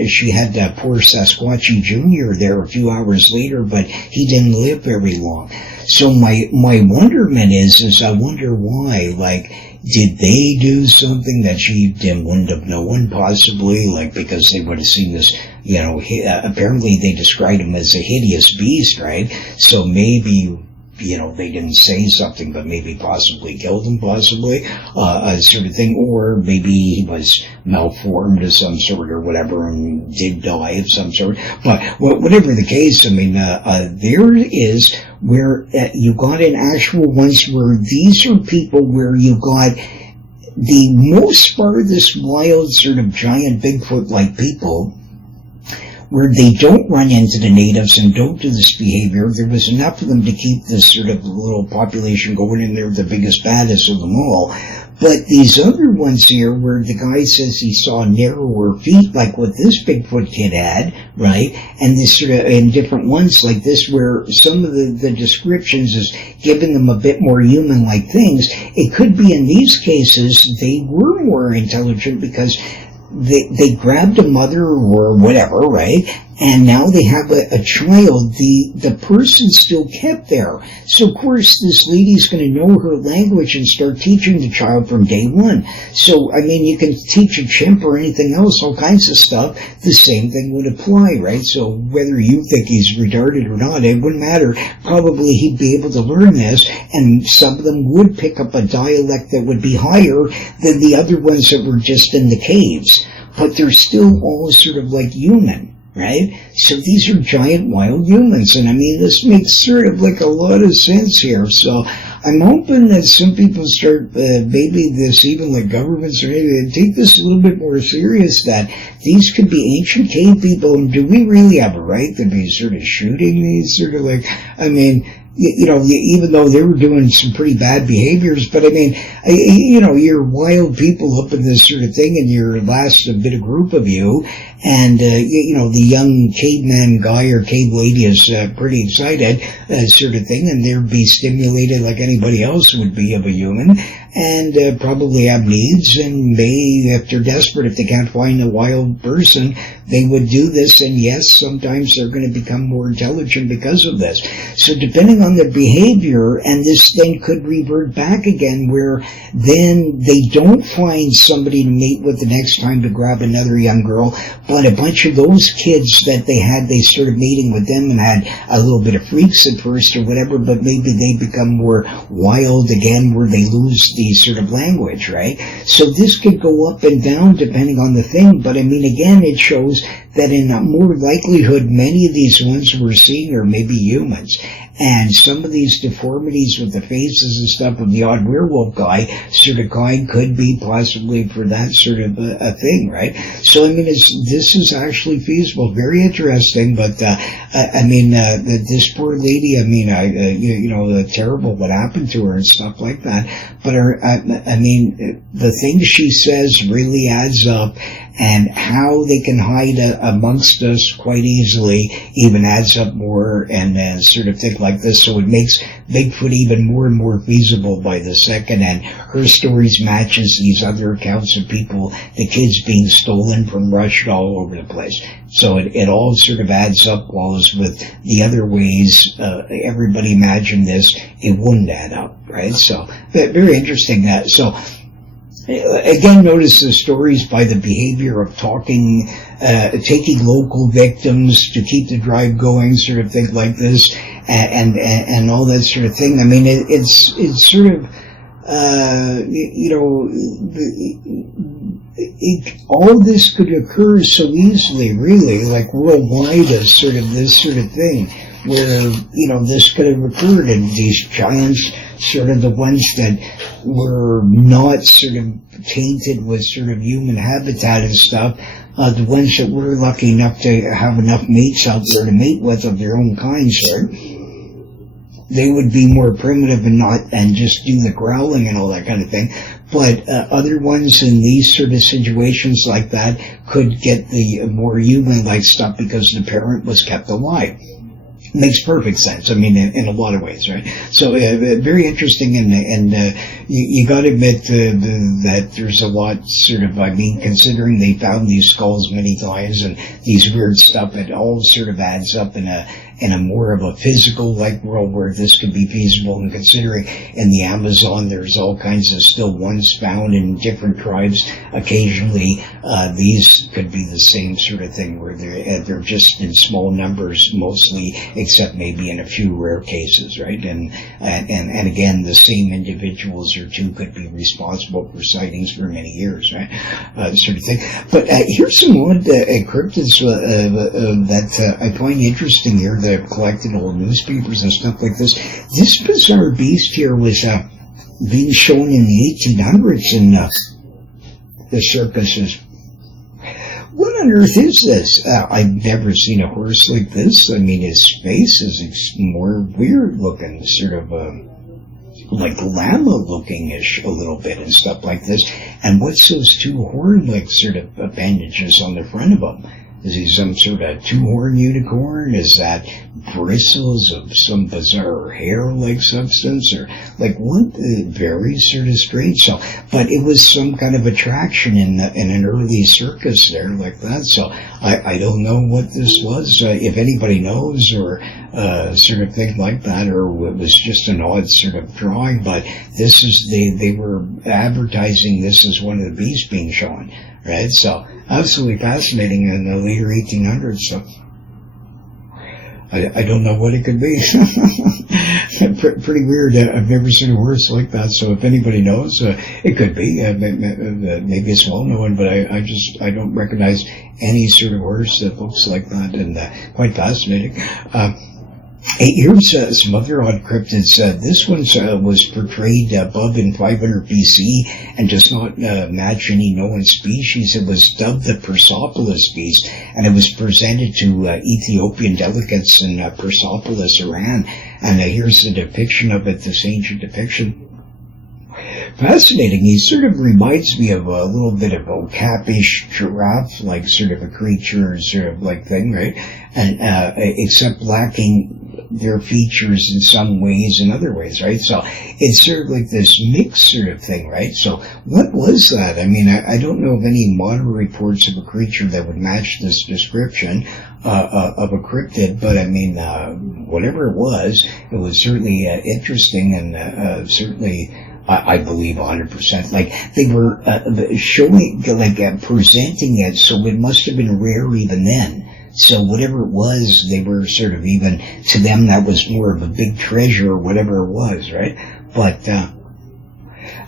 she had poor Sasquatchy Jr. there a few hours later, but he didn't live very long. So my wonderment is I wonder why, like, did they do something that she wouldn't have known, possibly, like, because they would have seen this, you know, apparently they described him as a hideous beast, right? So maybe, you know, they didn't say something, but maybe possibly killed him, possibly, sort of thing, or maybe he was malformed of some sort or whatever and did die of some sort. But whatever the case, I mean, there is where you got an actual ones where these are people where you got the most farthest wild sort of giant Bigfoot-like people, where they don't run into the natives and don't do this behavior. There was enough of them to keep this sort of little population going, and they're the biggest, baddest of them all. But these other ones here, where the guy says he saw narrower feet, like what this Bigfoot kid had, right? And this sort of, and different ones like this, where some of the descriptions is giving them a bit more human-like things. It could be in these cases they were more intelligent, because they grabbed a mother or whatever, right? And now they have a child. The person still kept there. So, of course, this lady's going to know her language and start teaching the child from day one. So, I mean, you can teach a chimp or anything else, all kinds of stuff. The same thing would apply, right? So, whether you think he's retarded or not, it wouldn't matter. Probably he'd be able to learn this, and some of them would pick up a dialect that would be higher than the other ones that were just in the caves. But they're still all sort of like human. right? So these are giant wild humans, and I mean, this makes sort of like a lot of sense here. So I'm hoping that some people start, maybe this, even like governments or anything, take this a little bit more serious, that these could be ancient cave people, and do we really have a right to be sort of shooting these sort of like, I mean, you know, even though they were doing some pretty bad behaviors, but I mean, you know, you're wild people up in this sort of thing, and you're last a bit of group of you, and, you know, the young caveman guy or cave lady is pretty excited, sort of thing, and they'd be stimulated like anybody else would be of a human, and probably have needs, and may, if they're desperate, if they can't find a wild person, they would do this, and yes, sometimes they're going to become more intelligent because of this. So depending on their behavior, and this then could revert back again, where then they don't find somebody to mate with the next time to grab another young girl, but a bunch of those kids that they started mating with them and had a little bit of freaks at first or whatever, but maybe they become more wild again, where they lose the sort of language, right? So this could go up and down depending on the thing, but I mean, again, it shows that in more likelihood, many of these ones we're seeing are maybe humans. And some of these deformities with the faces and stuff of the odd werewolf guy sort of kind could be possibly for that sort of a thing, right? So, I mean, this is actually feasible. Very interesting, but, I mean, this poor lady, I mean, you know, terrible what happened to her and stuff like that. But I mean, the things she says really adds up, and how they can hide amongst us quite easily even adds up more, and sort of think like this. So it makes Bigfoot even more and more feasible by the second, and her stories matches these other accounts of people, the kids being stolen from Russia all over the place. So it all sort of adds up, while with the other ways everybody imagined this, it wouldn't add up, right? So very interesting. So again, notice the stories by the behavior of talking, taking local victims to keep the drive going, sort of thing like this, and all that sort of thing. I mean, it's sort of, you know, all this could occur so easily, really, like worldwide, as sort of this sort of thing, where, you know, this could have occurred, and these giants, sort of the ones that were not sort of tainted with sort of human habitat and stuff, the ones that were lucky enough to have enough mates out there to mate with of their own kind, sort, they would be more primitive and just do the growling and all that kind of thing. But other ones in these sort of situations like that could get the more human-like stuff because the parent was kept alive. Makes perfect sense. I mean, in a lot of ways, right? So very interesting, and you got to admit that there's a lot sort of, I mean, considering they found these skulls many times and these weird stuff, it all sort of adds up in a more of a physical like world where this could be feasible. And considering in the Amazon there's all kinds of still ones found in different tribes, occasionally these could be the same sort of thing where they're just in small numbers mostly, except maybe in a few rare cases, right? And again, the same individuals or two could be responsible for sightings for many years, right? Sort of thing. But here's some odd cryptids that I find interesting here. They've collected old newspapers and stuff like this. This bizarre beast here was being shown in the 1800s in the circuses. What on earth is this? I've never seen a horse like this. I mean, his face is more weird looking, sort of like llama looking-ish a little bit and stuff like this. And what's those two horn-like sort of appendages on the front of him? Is he some sort of two-horn unicorn? Is that bristles of some bizarre hair-like substance? Or, like, what? Very sort of strange. So, but it was some kind of attraction in an early circus there, like that. So, I don't know what this was. If anybody knows, or sort of thing like that, or it was just an odd sort of drawing. But this is, they were advertising this as one of the beasts being shown, right? So, absolutely fascinating in the later 1800s. So I don't know what it could be. Pretty weird. I've never seen a horse like that. So if anybody knows, it could be. Maybe it's well known, but I don't recognize any sort of horse that looks like that, and quite fascinating. Here's some other odd cryptids. This one was portrayed above in 500 BC and does not match any known species. It was dubbed the Persepolis beast, and it was presented to Ethiopian delegates in Persepolis, Iran. And here's the depiction of it, this ancient depiction. Fascinating. He sort of reminds me of a little bit of a capish giraffe, like sort of a creature, sort of like thing, right? And except lacking their features in some ways and other ways, right? So it's sort of like this mixed sort of thing, right? So what was that? I mean, I don't know of any modern reports of a creature that would match this description of a cryptid, but I mean, whatever it was certainly interesting and certainly, I believe 100%. Like they were showing, like presenting it, so it must have been rare even then. So whatever it was, they were sort of, even to them, that was more of a big treasure or whatever it was, right? But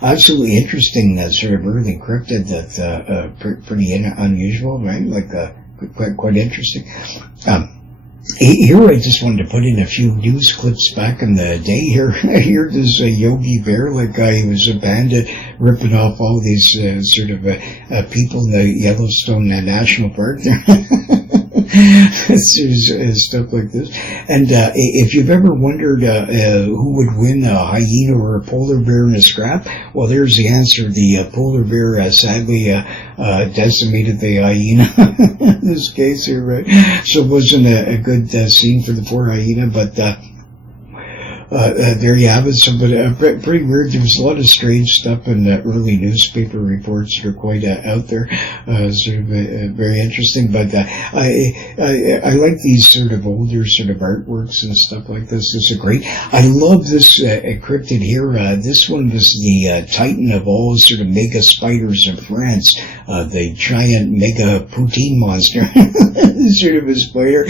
absolutely interesting, sort of early cryptid that pretty unusual, right? Like quite interesting. Here I just wanted to put in a few news clips back in the day. Here there's a Yogi Bear, like he was a bandit ripping off all these sort of people in the Yellowstone National Park there. Stuff like this. And if you've ever wondered who would win, a hyena or a polar bear in a scrap, well, there's the answer. The polar bear sadly decimated the hyena in this case here, right? So it wasn't a good scene for the poor hyena, but there you have it. So, but pretty weird. There was a lot of strange stuff in the early newspaper reports that are quite out there. Sort of very interesting. But I like these sort of older sort of artworks and stuff like this. This is great. I love this cryptid here. This one was the titan of all sort of mega spiders of France. The giant mega poutine monster. Sort of a spider.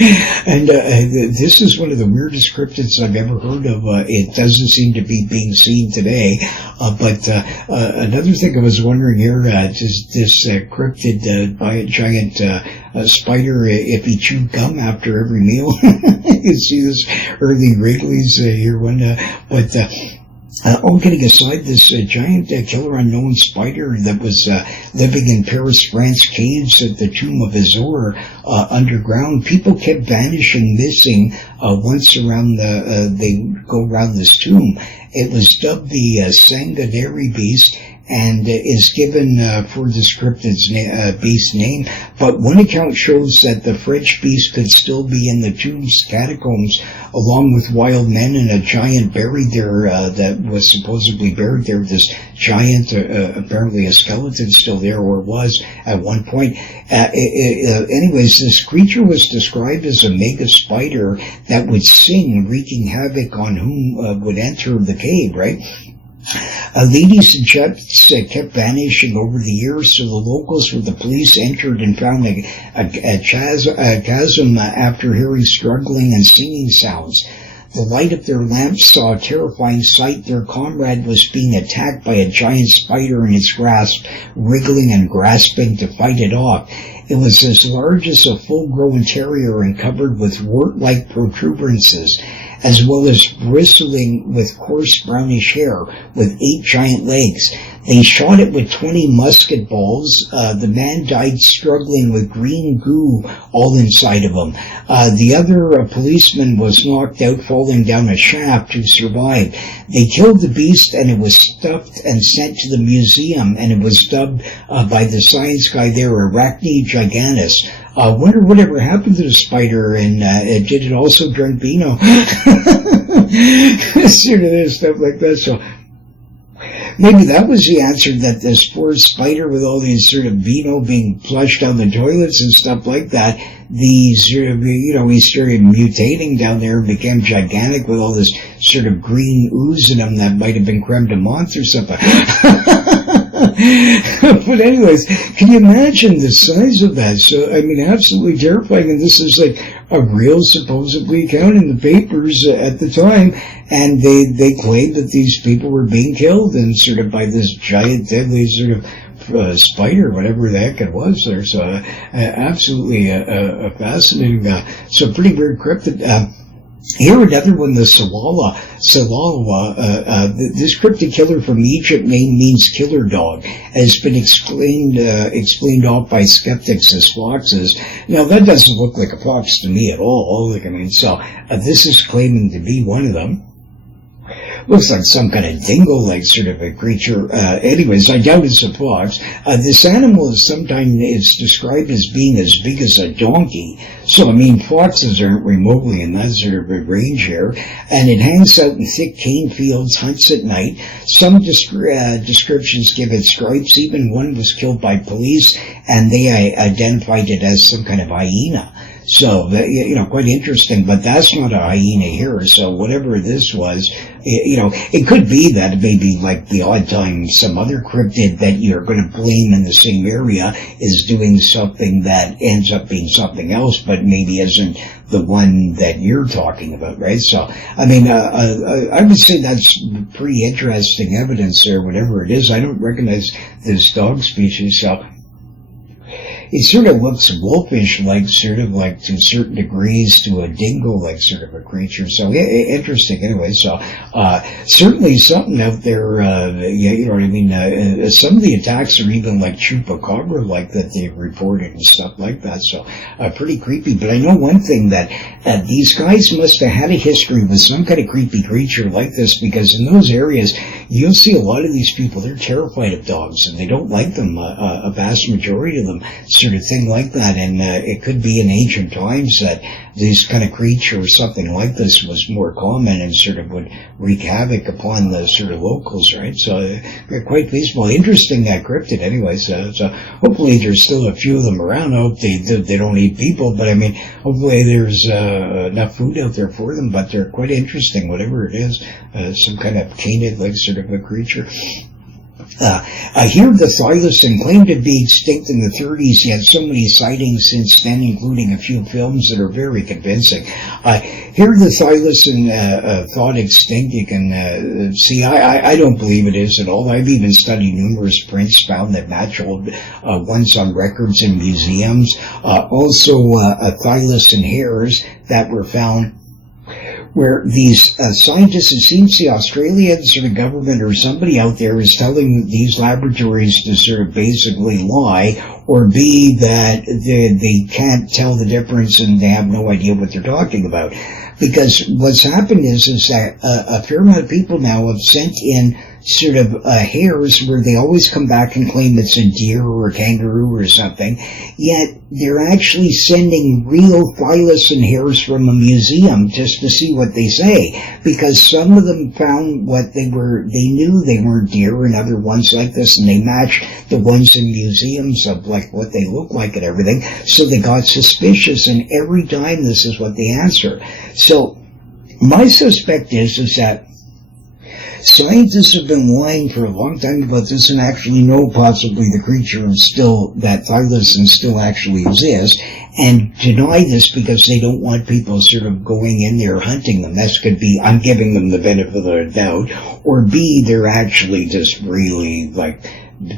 And this is one of the weirdest cryptids I've ever heard of. It doesn't seem to be being seen today. But another thing I was wondering here, does this cryptid by a giant spider, if he chewed gum after every meal? You can see this early Wrigley's here one, but all kidding aside, this giant killer unknown spider that was living in Paris, France caves at the tomb of Azor underground, people kept vanishing, missing once around they go around this tomb. It was dubbed the Sanguinary beast, and is given for the cryptid's beast name. But one account shows that the French beast could still be in the tomb's catacombs, along with wild men and a giant buried there that was supposedly buried there. This giant, apparently a skeleton still there, or was at one point. Anyways, this creature was described as a mega spider that would sing, wreaking havoc on whom would enter the cave, right? Ladies and gents kept vanishing over the years, so the locals with the police entered and found a chasm after hearing struggling and singing sounds. The light of their lamps saw a terrifying sight. Their comrade was being attacked by a giant spider in its grasp, wriggling and grasping to fight it off. It was as large as a full-grown terrier and covered with wart-like protuberances, as well as bristling with coarse brownish hair, with 8 giant legs. They shot it with 20 musket balls. The man died struggling with green goo all inside of him. The other policeman was knocked out, falling down a shaft to survive. They killed the beast, and it was stuffed and sent to the museum, and it was dubbed by the science guy there, Arachne gigantus. Wonder whatever happened to the spider, and did it also drink vino? Sort of stuff like that. So maybe that was the answer, that this poor spider with all these sort of vino being flushed down the toilets and stuff like that, the sort of, he started mutating down there and became gigantic with all this sort of green ooze in him that might have been creme de menthe or something. But anyways, can you imagine the size of that? So, I mean, absolutely terrifying. And this is like a real, supposedly, account in the papers at the time. And they claimed that these people were being killed and sort of by this giant, deadly sort of spider, whatever the heck it was there. So, absolutely fascinating. So, pretty weird cryptid. Here, another one, the Salala. This cryptid killer from Egypt name means killer dog, has been explained off by skeptics as foxes. Now, that doesn't look like a fox to me at all. Like, I mean, so this is claiming to be one of them. Looks like some kind of dingo-like sort of a creature. Anyways, I doubt it's a fox. This animal is sometimes described as being as big as a donkey. So, I mean, foxes aren't remotely in that sort of a range here. And it hangs out in thick cane fields, hunts at night. Some descriptions give it stripes. Even one was killed by police, and they identified it as some kind of hyena. So, quite interesting, but that's not a hyena here, so whatever this was, it could be that maybe like the odd time some other cryptid that you're going to blame in the same area is doing something that ends up being something else, but maybe isn't the one that you're talking about, right? So, I mean, I would say that's pretty interesting evidence there, whatever it is. I don't recognize this dog species, so it sort of looks wolfish-like, sort of like to certain degrees to a dingo-like sort of a creature. So, interesting anyway. So, certainly something out there, you know what I mean? Some of the attacks are even like chupacabra-like that they've reported and stuff like that. So, pretty creepy. But I know one thing, that these guys must have had a history with some kind of creepy creature like this, because in those areas, you'll see a lot of these people, they're terrified of dogs, and they don't like them, a vast majority of them, sort of thing like that. And it could be in ancient times that this kind of creature or something like this was more common and sort of would wreak havoc upon the sort of locals, right? So quite peaceful. Interesting cryptid anyway. So hopefully there's still a few of them around. I hope they don't eat people, but I mean, hopefully there's enough food out there for them, but they're quite interesting, whatever it is. Some kind of canid-like sort of a creature. Here, the thylacine claimed to be extinct in the 30s, yet so many sightings since then, including a few films that are very convincing. Here, the thylacine thought extinct. You can see, I don't believe it is at all. I've even studied numerous prints found that match old ones on records in museums. Also, thylacine hairs that were found, where these scientists, it seems the Australian sort of government or somebody out there is telling these laboratories to sort of basically lie, or be that they can't tell the difference and they have no idea what they're talking about. Because what's happened is that a fair amount of people now have sent in sort of hairs where they always come back and claim it's a deer or a kangaroo or something, yet they're actually sending real thylacine hairs from a museum just to see what they say, because some of them found what they knew they weren't deer and other ones like this, and they matched the ones in museums of like what they look like and everything, so they got suspicious, and every time this is what they answer. So my suspect is that scientists have been lying for a long time about this and actually know possibly the creature is still, that thylacine still actually exists, and deny this because they don't want people sort of going in there hunting them. That could be, I'm giving them the benefit of the doubt, or B, they're actually just really like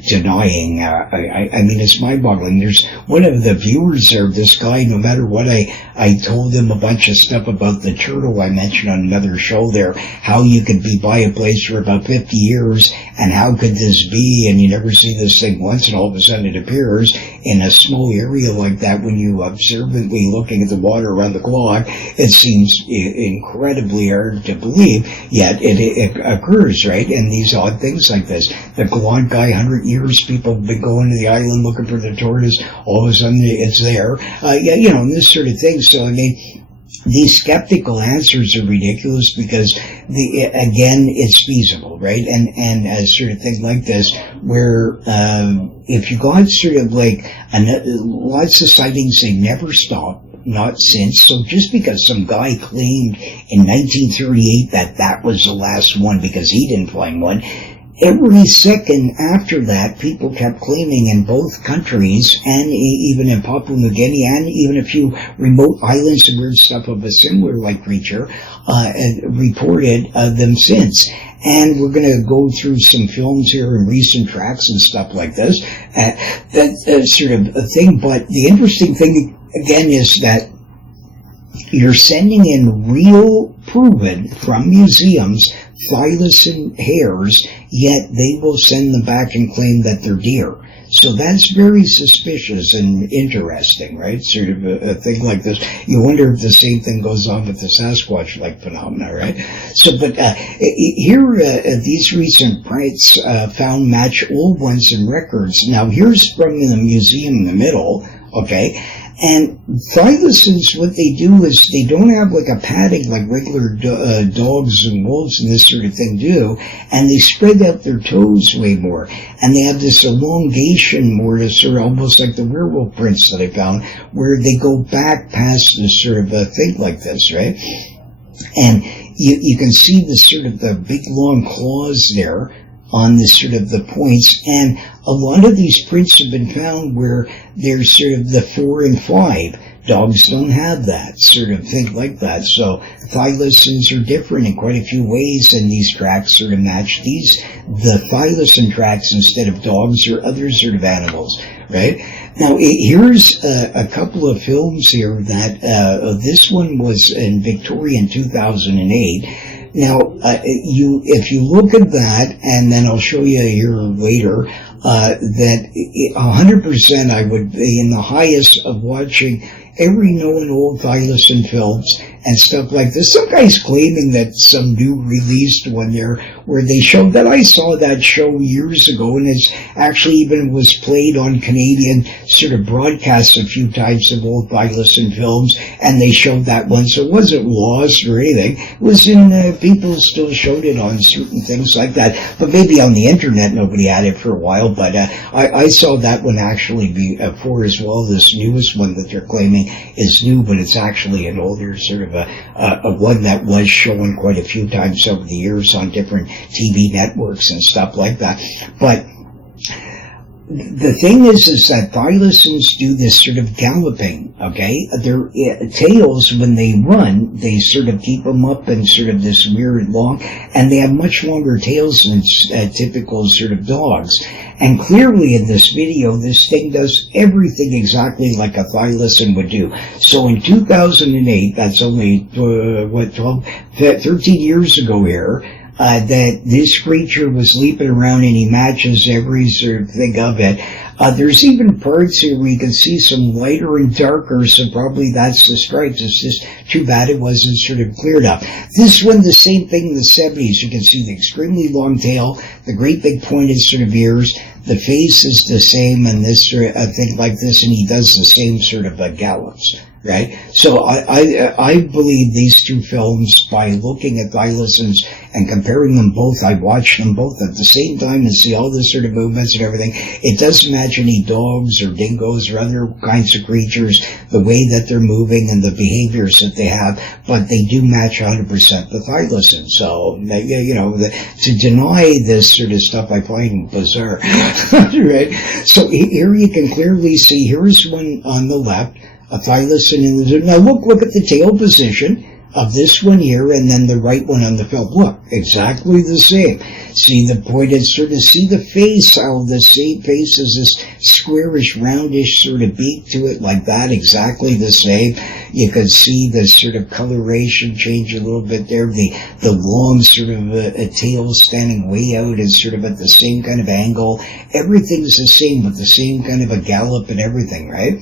denying. I mean, it's mind-boggling. There's one of the viewers there, this guy, no matter what I told him a bunch of stuff about the turtle I mentioned on another show there, how you could be by a place for about 50 years, and how could this be, and you never see this thing once, and all of a sudden it appears in a small area like that. When you observantly looking at the water around the clock, it seems incredibly hard to believe, yet it occurs, right? And these odd things like this. The Glon guy, 100 years, people have been going to the island looking for the tortoise, all of a sudden it's there. And this sort of thing. So, I mean, these skeptical answers are ridiculous because, again, it's feasible, right? And a sort of thing like this, where if you got sort of like lots of sightings, they never stop, not since. So just because some guy claimed in 1938 that was the last one because he didn't find one, every second after that, people kept claiming in both countries, and even in Papua New Guinea, and even a few remote islands and weird stuff of a similar like creature, reported them since. And we're going to go through some films here and recent tracks and stuff like this. That sort of a thing. But the interesting thing, again, is that you're sending in real, proven, from museums, thylacine hairs, yet they will send them back and claim that they're deer. So that's very suspicious and interesting, right? Sort of a thing like this. You wonder if the same thing goes on with the Sasquatch-like phenomena, right? So, but here, these recent prints found match old ones in records. Now, here's from the museum in the middle, okay? And thylacines, what they do is they don't have like a padding like regular dogs and wolves and this sort of thing do, and they spread out their toes way more, and they have this elongation more to sort of almost like the werewolf prints that I found, where they go back past this sort of a thing like this, right? And you can see the sort of the big long claws there on this sort of the points, and a lot of these prints have been found where they're sort of the 4 and 5. Dogs don't have that sort of thing like that. So thylacines are different in quite a few ways, and these tracks sort of match the thylacine tracks instead of dogs or other sort of animals, right? Now, here's a couple of films here that, this one was in Victoria in 2008. Now, if you look at that, and then I'll show you here later, that 100% I would be in the highest of watching every known old thylacine films and stuff like this. Some guy's claiming that some new released one there where they showed that. I saw that show years ago, and it's actually even was played on Canadian sort of broadcasts a few times of old thylacine films, and they showed that one, so it wasn't lost or anything. It was in, people still showed it on certain things like that, but maybe on the internet nobody had it for a while, but I saw that one actually before as well. This newest one that they're claiming is new, but it's actually an older sort of a one that was shown quite a few times over the years on different TV networks and stuff like that. But the thing is that thylacines do this sort of galloping, okay? Their tails, when they run, they sort of keep them up in sort of this weird long, and they have much longer tails than typical sort of dogs. And clearly in this video, this thing does everything exactly like a thylacine would do. So in 2008, that's only, 13 years ago here, that this creature was leaping around, and he matches every sort of thing of it. There's even parts here where you can see some lighter and darker, so probably that's the stripes. It's just too bad it wasn't sort of cleared up. This one, the same thing in the 70s. You can see the extremely long tail, the great big pointed sort of ears, the face is the same, and this sort of thing like this, and he does the same sort of gallops. Right? So I believe these two films, by looking at thylacines and comparing them both, I watched them both at the same time and see all this sort of movements and everything. It doesn't match any dogs or dingoes or other kinds of creatures, the way that they're moving and the behaviors that they have, but they do match 100% the thylacine. So, you know, to deny this sort of stuff I find bizarre. Right? So here you can clearly see, here's one on the left, a thylacine in the... Now look at the tail position of this one here, and then the right one on the film. Look, exactly the same. See the pointed sort of, see the face, how the same face is this squarish, roundish sort of beak to it, like that, exactly the same. You can see the sort of coloration change a little bit there, the long sort of a tail standing way out and sort of at the same kind of angle. Everything's the same, with the same kind of a gallop and everything, right?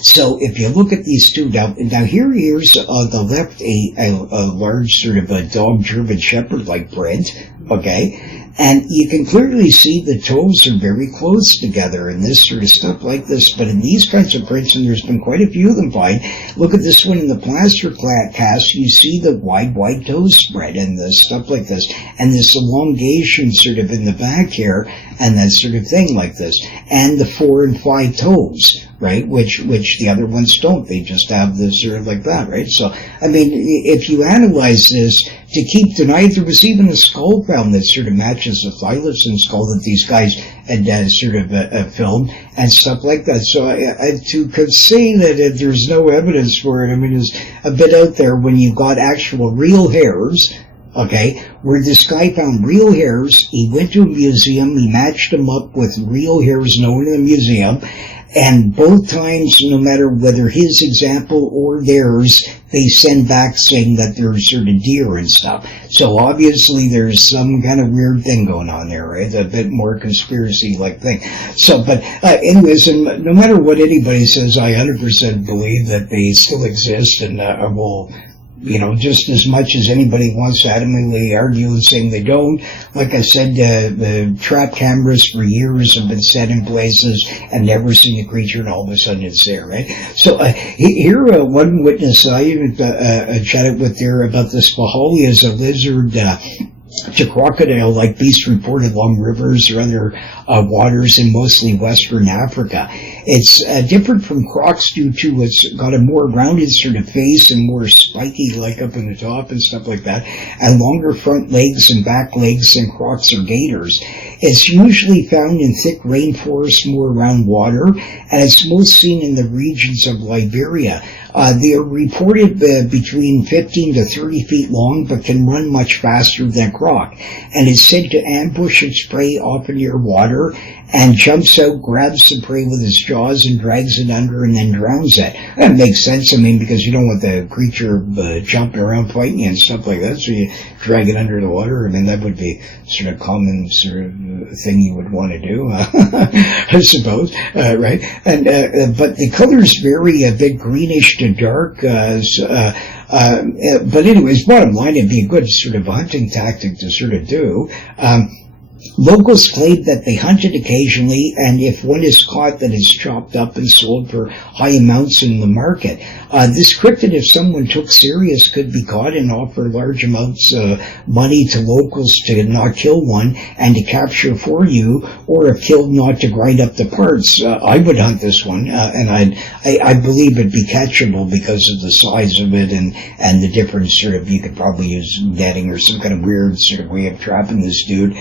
So if you look at these two, now here's on the left a large sort of a dog German Shepherd-like print, okay? And you can clearly see the toes are very close together and this sort of stuff like this. But in these kinds of prints, and there's been quite a few of them fine, look at this one in the plaster cast, you see the wide toe spread and the stuff like this. And this elongation sort of in the back here and that sort of thing like this. And the 4 and 5 toes, right? Which the other ones don't. They just have this sort of like that, right? So, I mean, if you analyze this to keep denying. There was even a skull found that sort of matches the thylacine skull that these guys had filmed and stuff like that. So to say that there's no evidence for it, I mean, is a bit out there when you got actual real hairs. Okay, where this guy found real hairs, he went to a museum, he matched them up with real hairs known in the museum, and both times, no matter whether his example or theirs, they send back saying that there's sort of deer and stuff. So obviously there's some kind of weird thing going on there, right? A bit more conspiracy-like thing. So, but anyways, and no matter what anybody says, I 100% believe that they still exist, and will, you know, just as much as anybody wants to adamantly argue and saying they don't. Like I said, the trap cameras for years have been set in places and never seen the creature, and all of a sudden it's there, right? So here, one witness I even chatted with there about this Bahali is a lizard to crocodile-like beast reported along rivers or other waters in mostly Western Africa. It's different from crocs due to it's got a more rounded sort of face and more spiky like up in the top and stuff like that, and longer front legs and back legs than crocs or gators. It's usually found in thick rainforests more around water, and it's most seen in the regions of Liberia. They are reported between 15 to 30 feet long, but can run much faster than a croc, and is said to ambush its prey often near water, and jumps out, grabs the prey with its jaws, and drags it under, and then drowns it. That makes sense, I mean, because you don't want the creature jumping around fighting you and stuff like that, so you drag it under the water. I mean, that would be sort of common sort of thing you would want to do, I suppose, right? And but the colors vary a bit greenish to dark, but anyways, bottom line, it'd be a good sort of hunting tactic to sort of do. Locals claim that they hunt it occasionally, and if one is caught, that it's chopped up and sold for high amounts in the market. This cryptid, if someone took serious, could be caught and offer large amounts of money to locals to not kill one and to capture for you, or if killed, not to grind up the parts. I would hunt this one, and I believe it'd be catchable because of the size of it and the different sort of, you could probably use netting or some kind of weird sort of way of trapping this dude.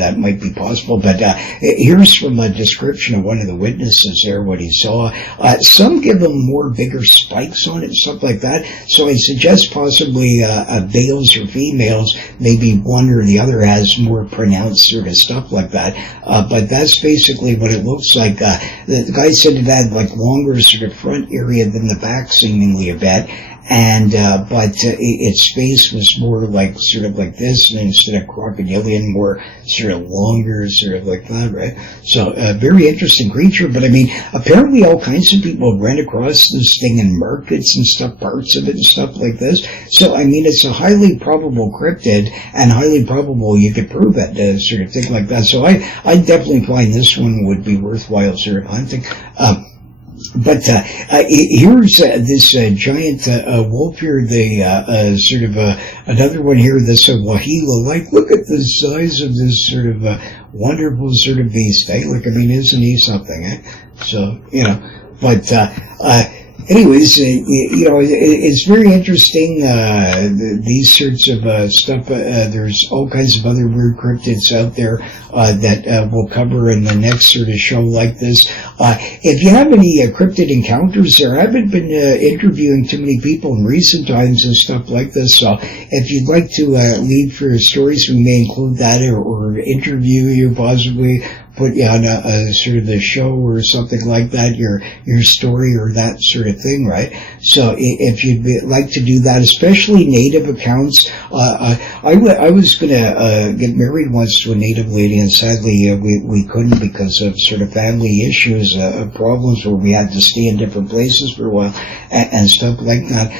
That might be possible, but here's from a description of one of the witnesses there, what he saw. Some give them more bigger spikes on it and stuff like that, so I suggest possibly males or females, maybe one or the other has more pronounced sort of stuff like that, but that's basically what it looks like. The guy said it had like longer sort of front area than the back, seemingly a bit, and but its face was more like sort of like this, and instead of crocodilian, more sort of longer, sort of like that, right? So very interesting creature. But I mean, apparently all kinds of people ran across this thing in markets and stuff, parts of it and stuff like this. So I mean, it's a highly probable cryptid, and highly probable you could prove it, sort of thing like that. So I definitely find this one would be worthwhile sort of hunting. But here's this giant wolf here, the sort of another one here, this Wahila. Like, look at the size of this sort of wonderful sort of beast, eh? Like, I mean, isn't he something, eh? So, you know, but anyways, you know, it's very interesting, these sorts of stuff. There's all kinds of other weird cryptids out there that we'll cover in the next sort of show like this. If you have any cryptid encounters there, I haven't been interviewing too many people in recent times and stuff like this, so if you'd like to leave for stories, we may include that, or interview you, possibly put you on a sort of the show or something like that, your story or that sort of thing, right? So if you'd like to do that, especially native accounts, I was going to get married once to a native lady, and sadly we couldn't because of sort of family issues, problems where we had to stay in different places for a while and stuff like that.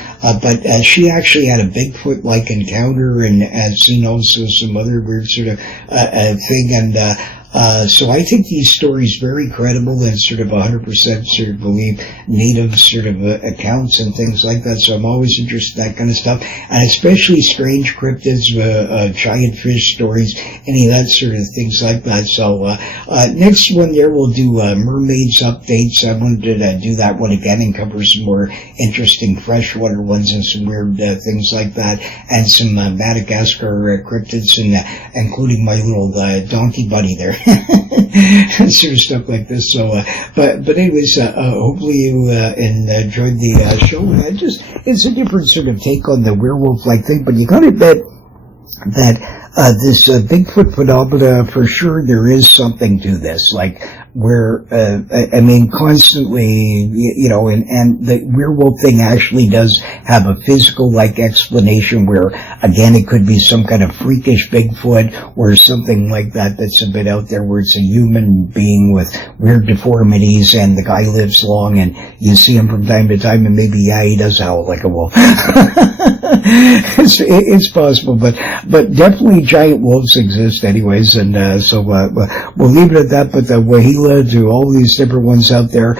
But she actually had a Bigfoot-like encounter, and has seen also some other weird sort of thing, and So I think these stories very credible and sort of 100% sort of believe native sort of accounts and things like that. So I'm always interested in that kind of stuff, and especially strange cryptids, giant fish stories, any of that sort of things like that. So next one there we'll do mermaids updates. I wanted to do that one again and cover some more interesting freshwater ones and some weird things like that, and some Madagascar cryptids, and including my little donkey buddy there. Sort of stuff like this. So, but anyways, hopefully you enjoyed the show. It's a different sort of take on the werewolf-like thing, but you gotta bet that this Bigfoot phenomena, for sure, there is something to this. Like, where, I mean, constantly, and the werewolf thing actually does have a physical-like explanation where, again, it could be some kind of freakish Bigfoot or something like that that's a bit out there where it's a human being with weird deformities and the guy lives long and you see him from time to time and maybe, yeah, he does howl like a wolf. It's possible, but definitely giant wolves exist anyways, and so we'll leave it at that, but the Wahila to all these different ones out there,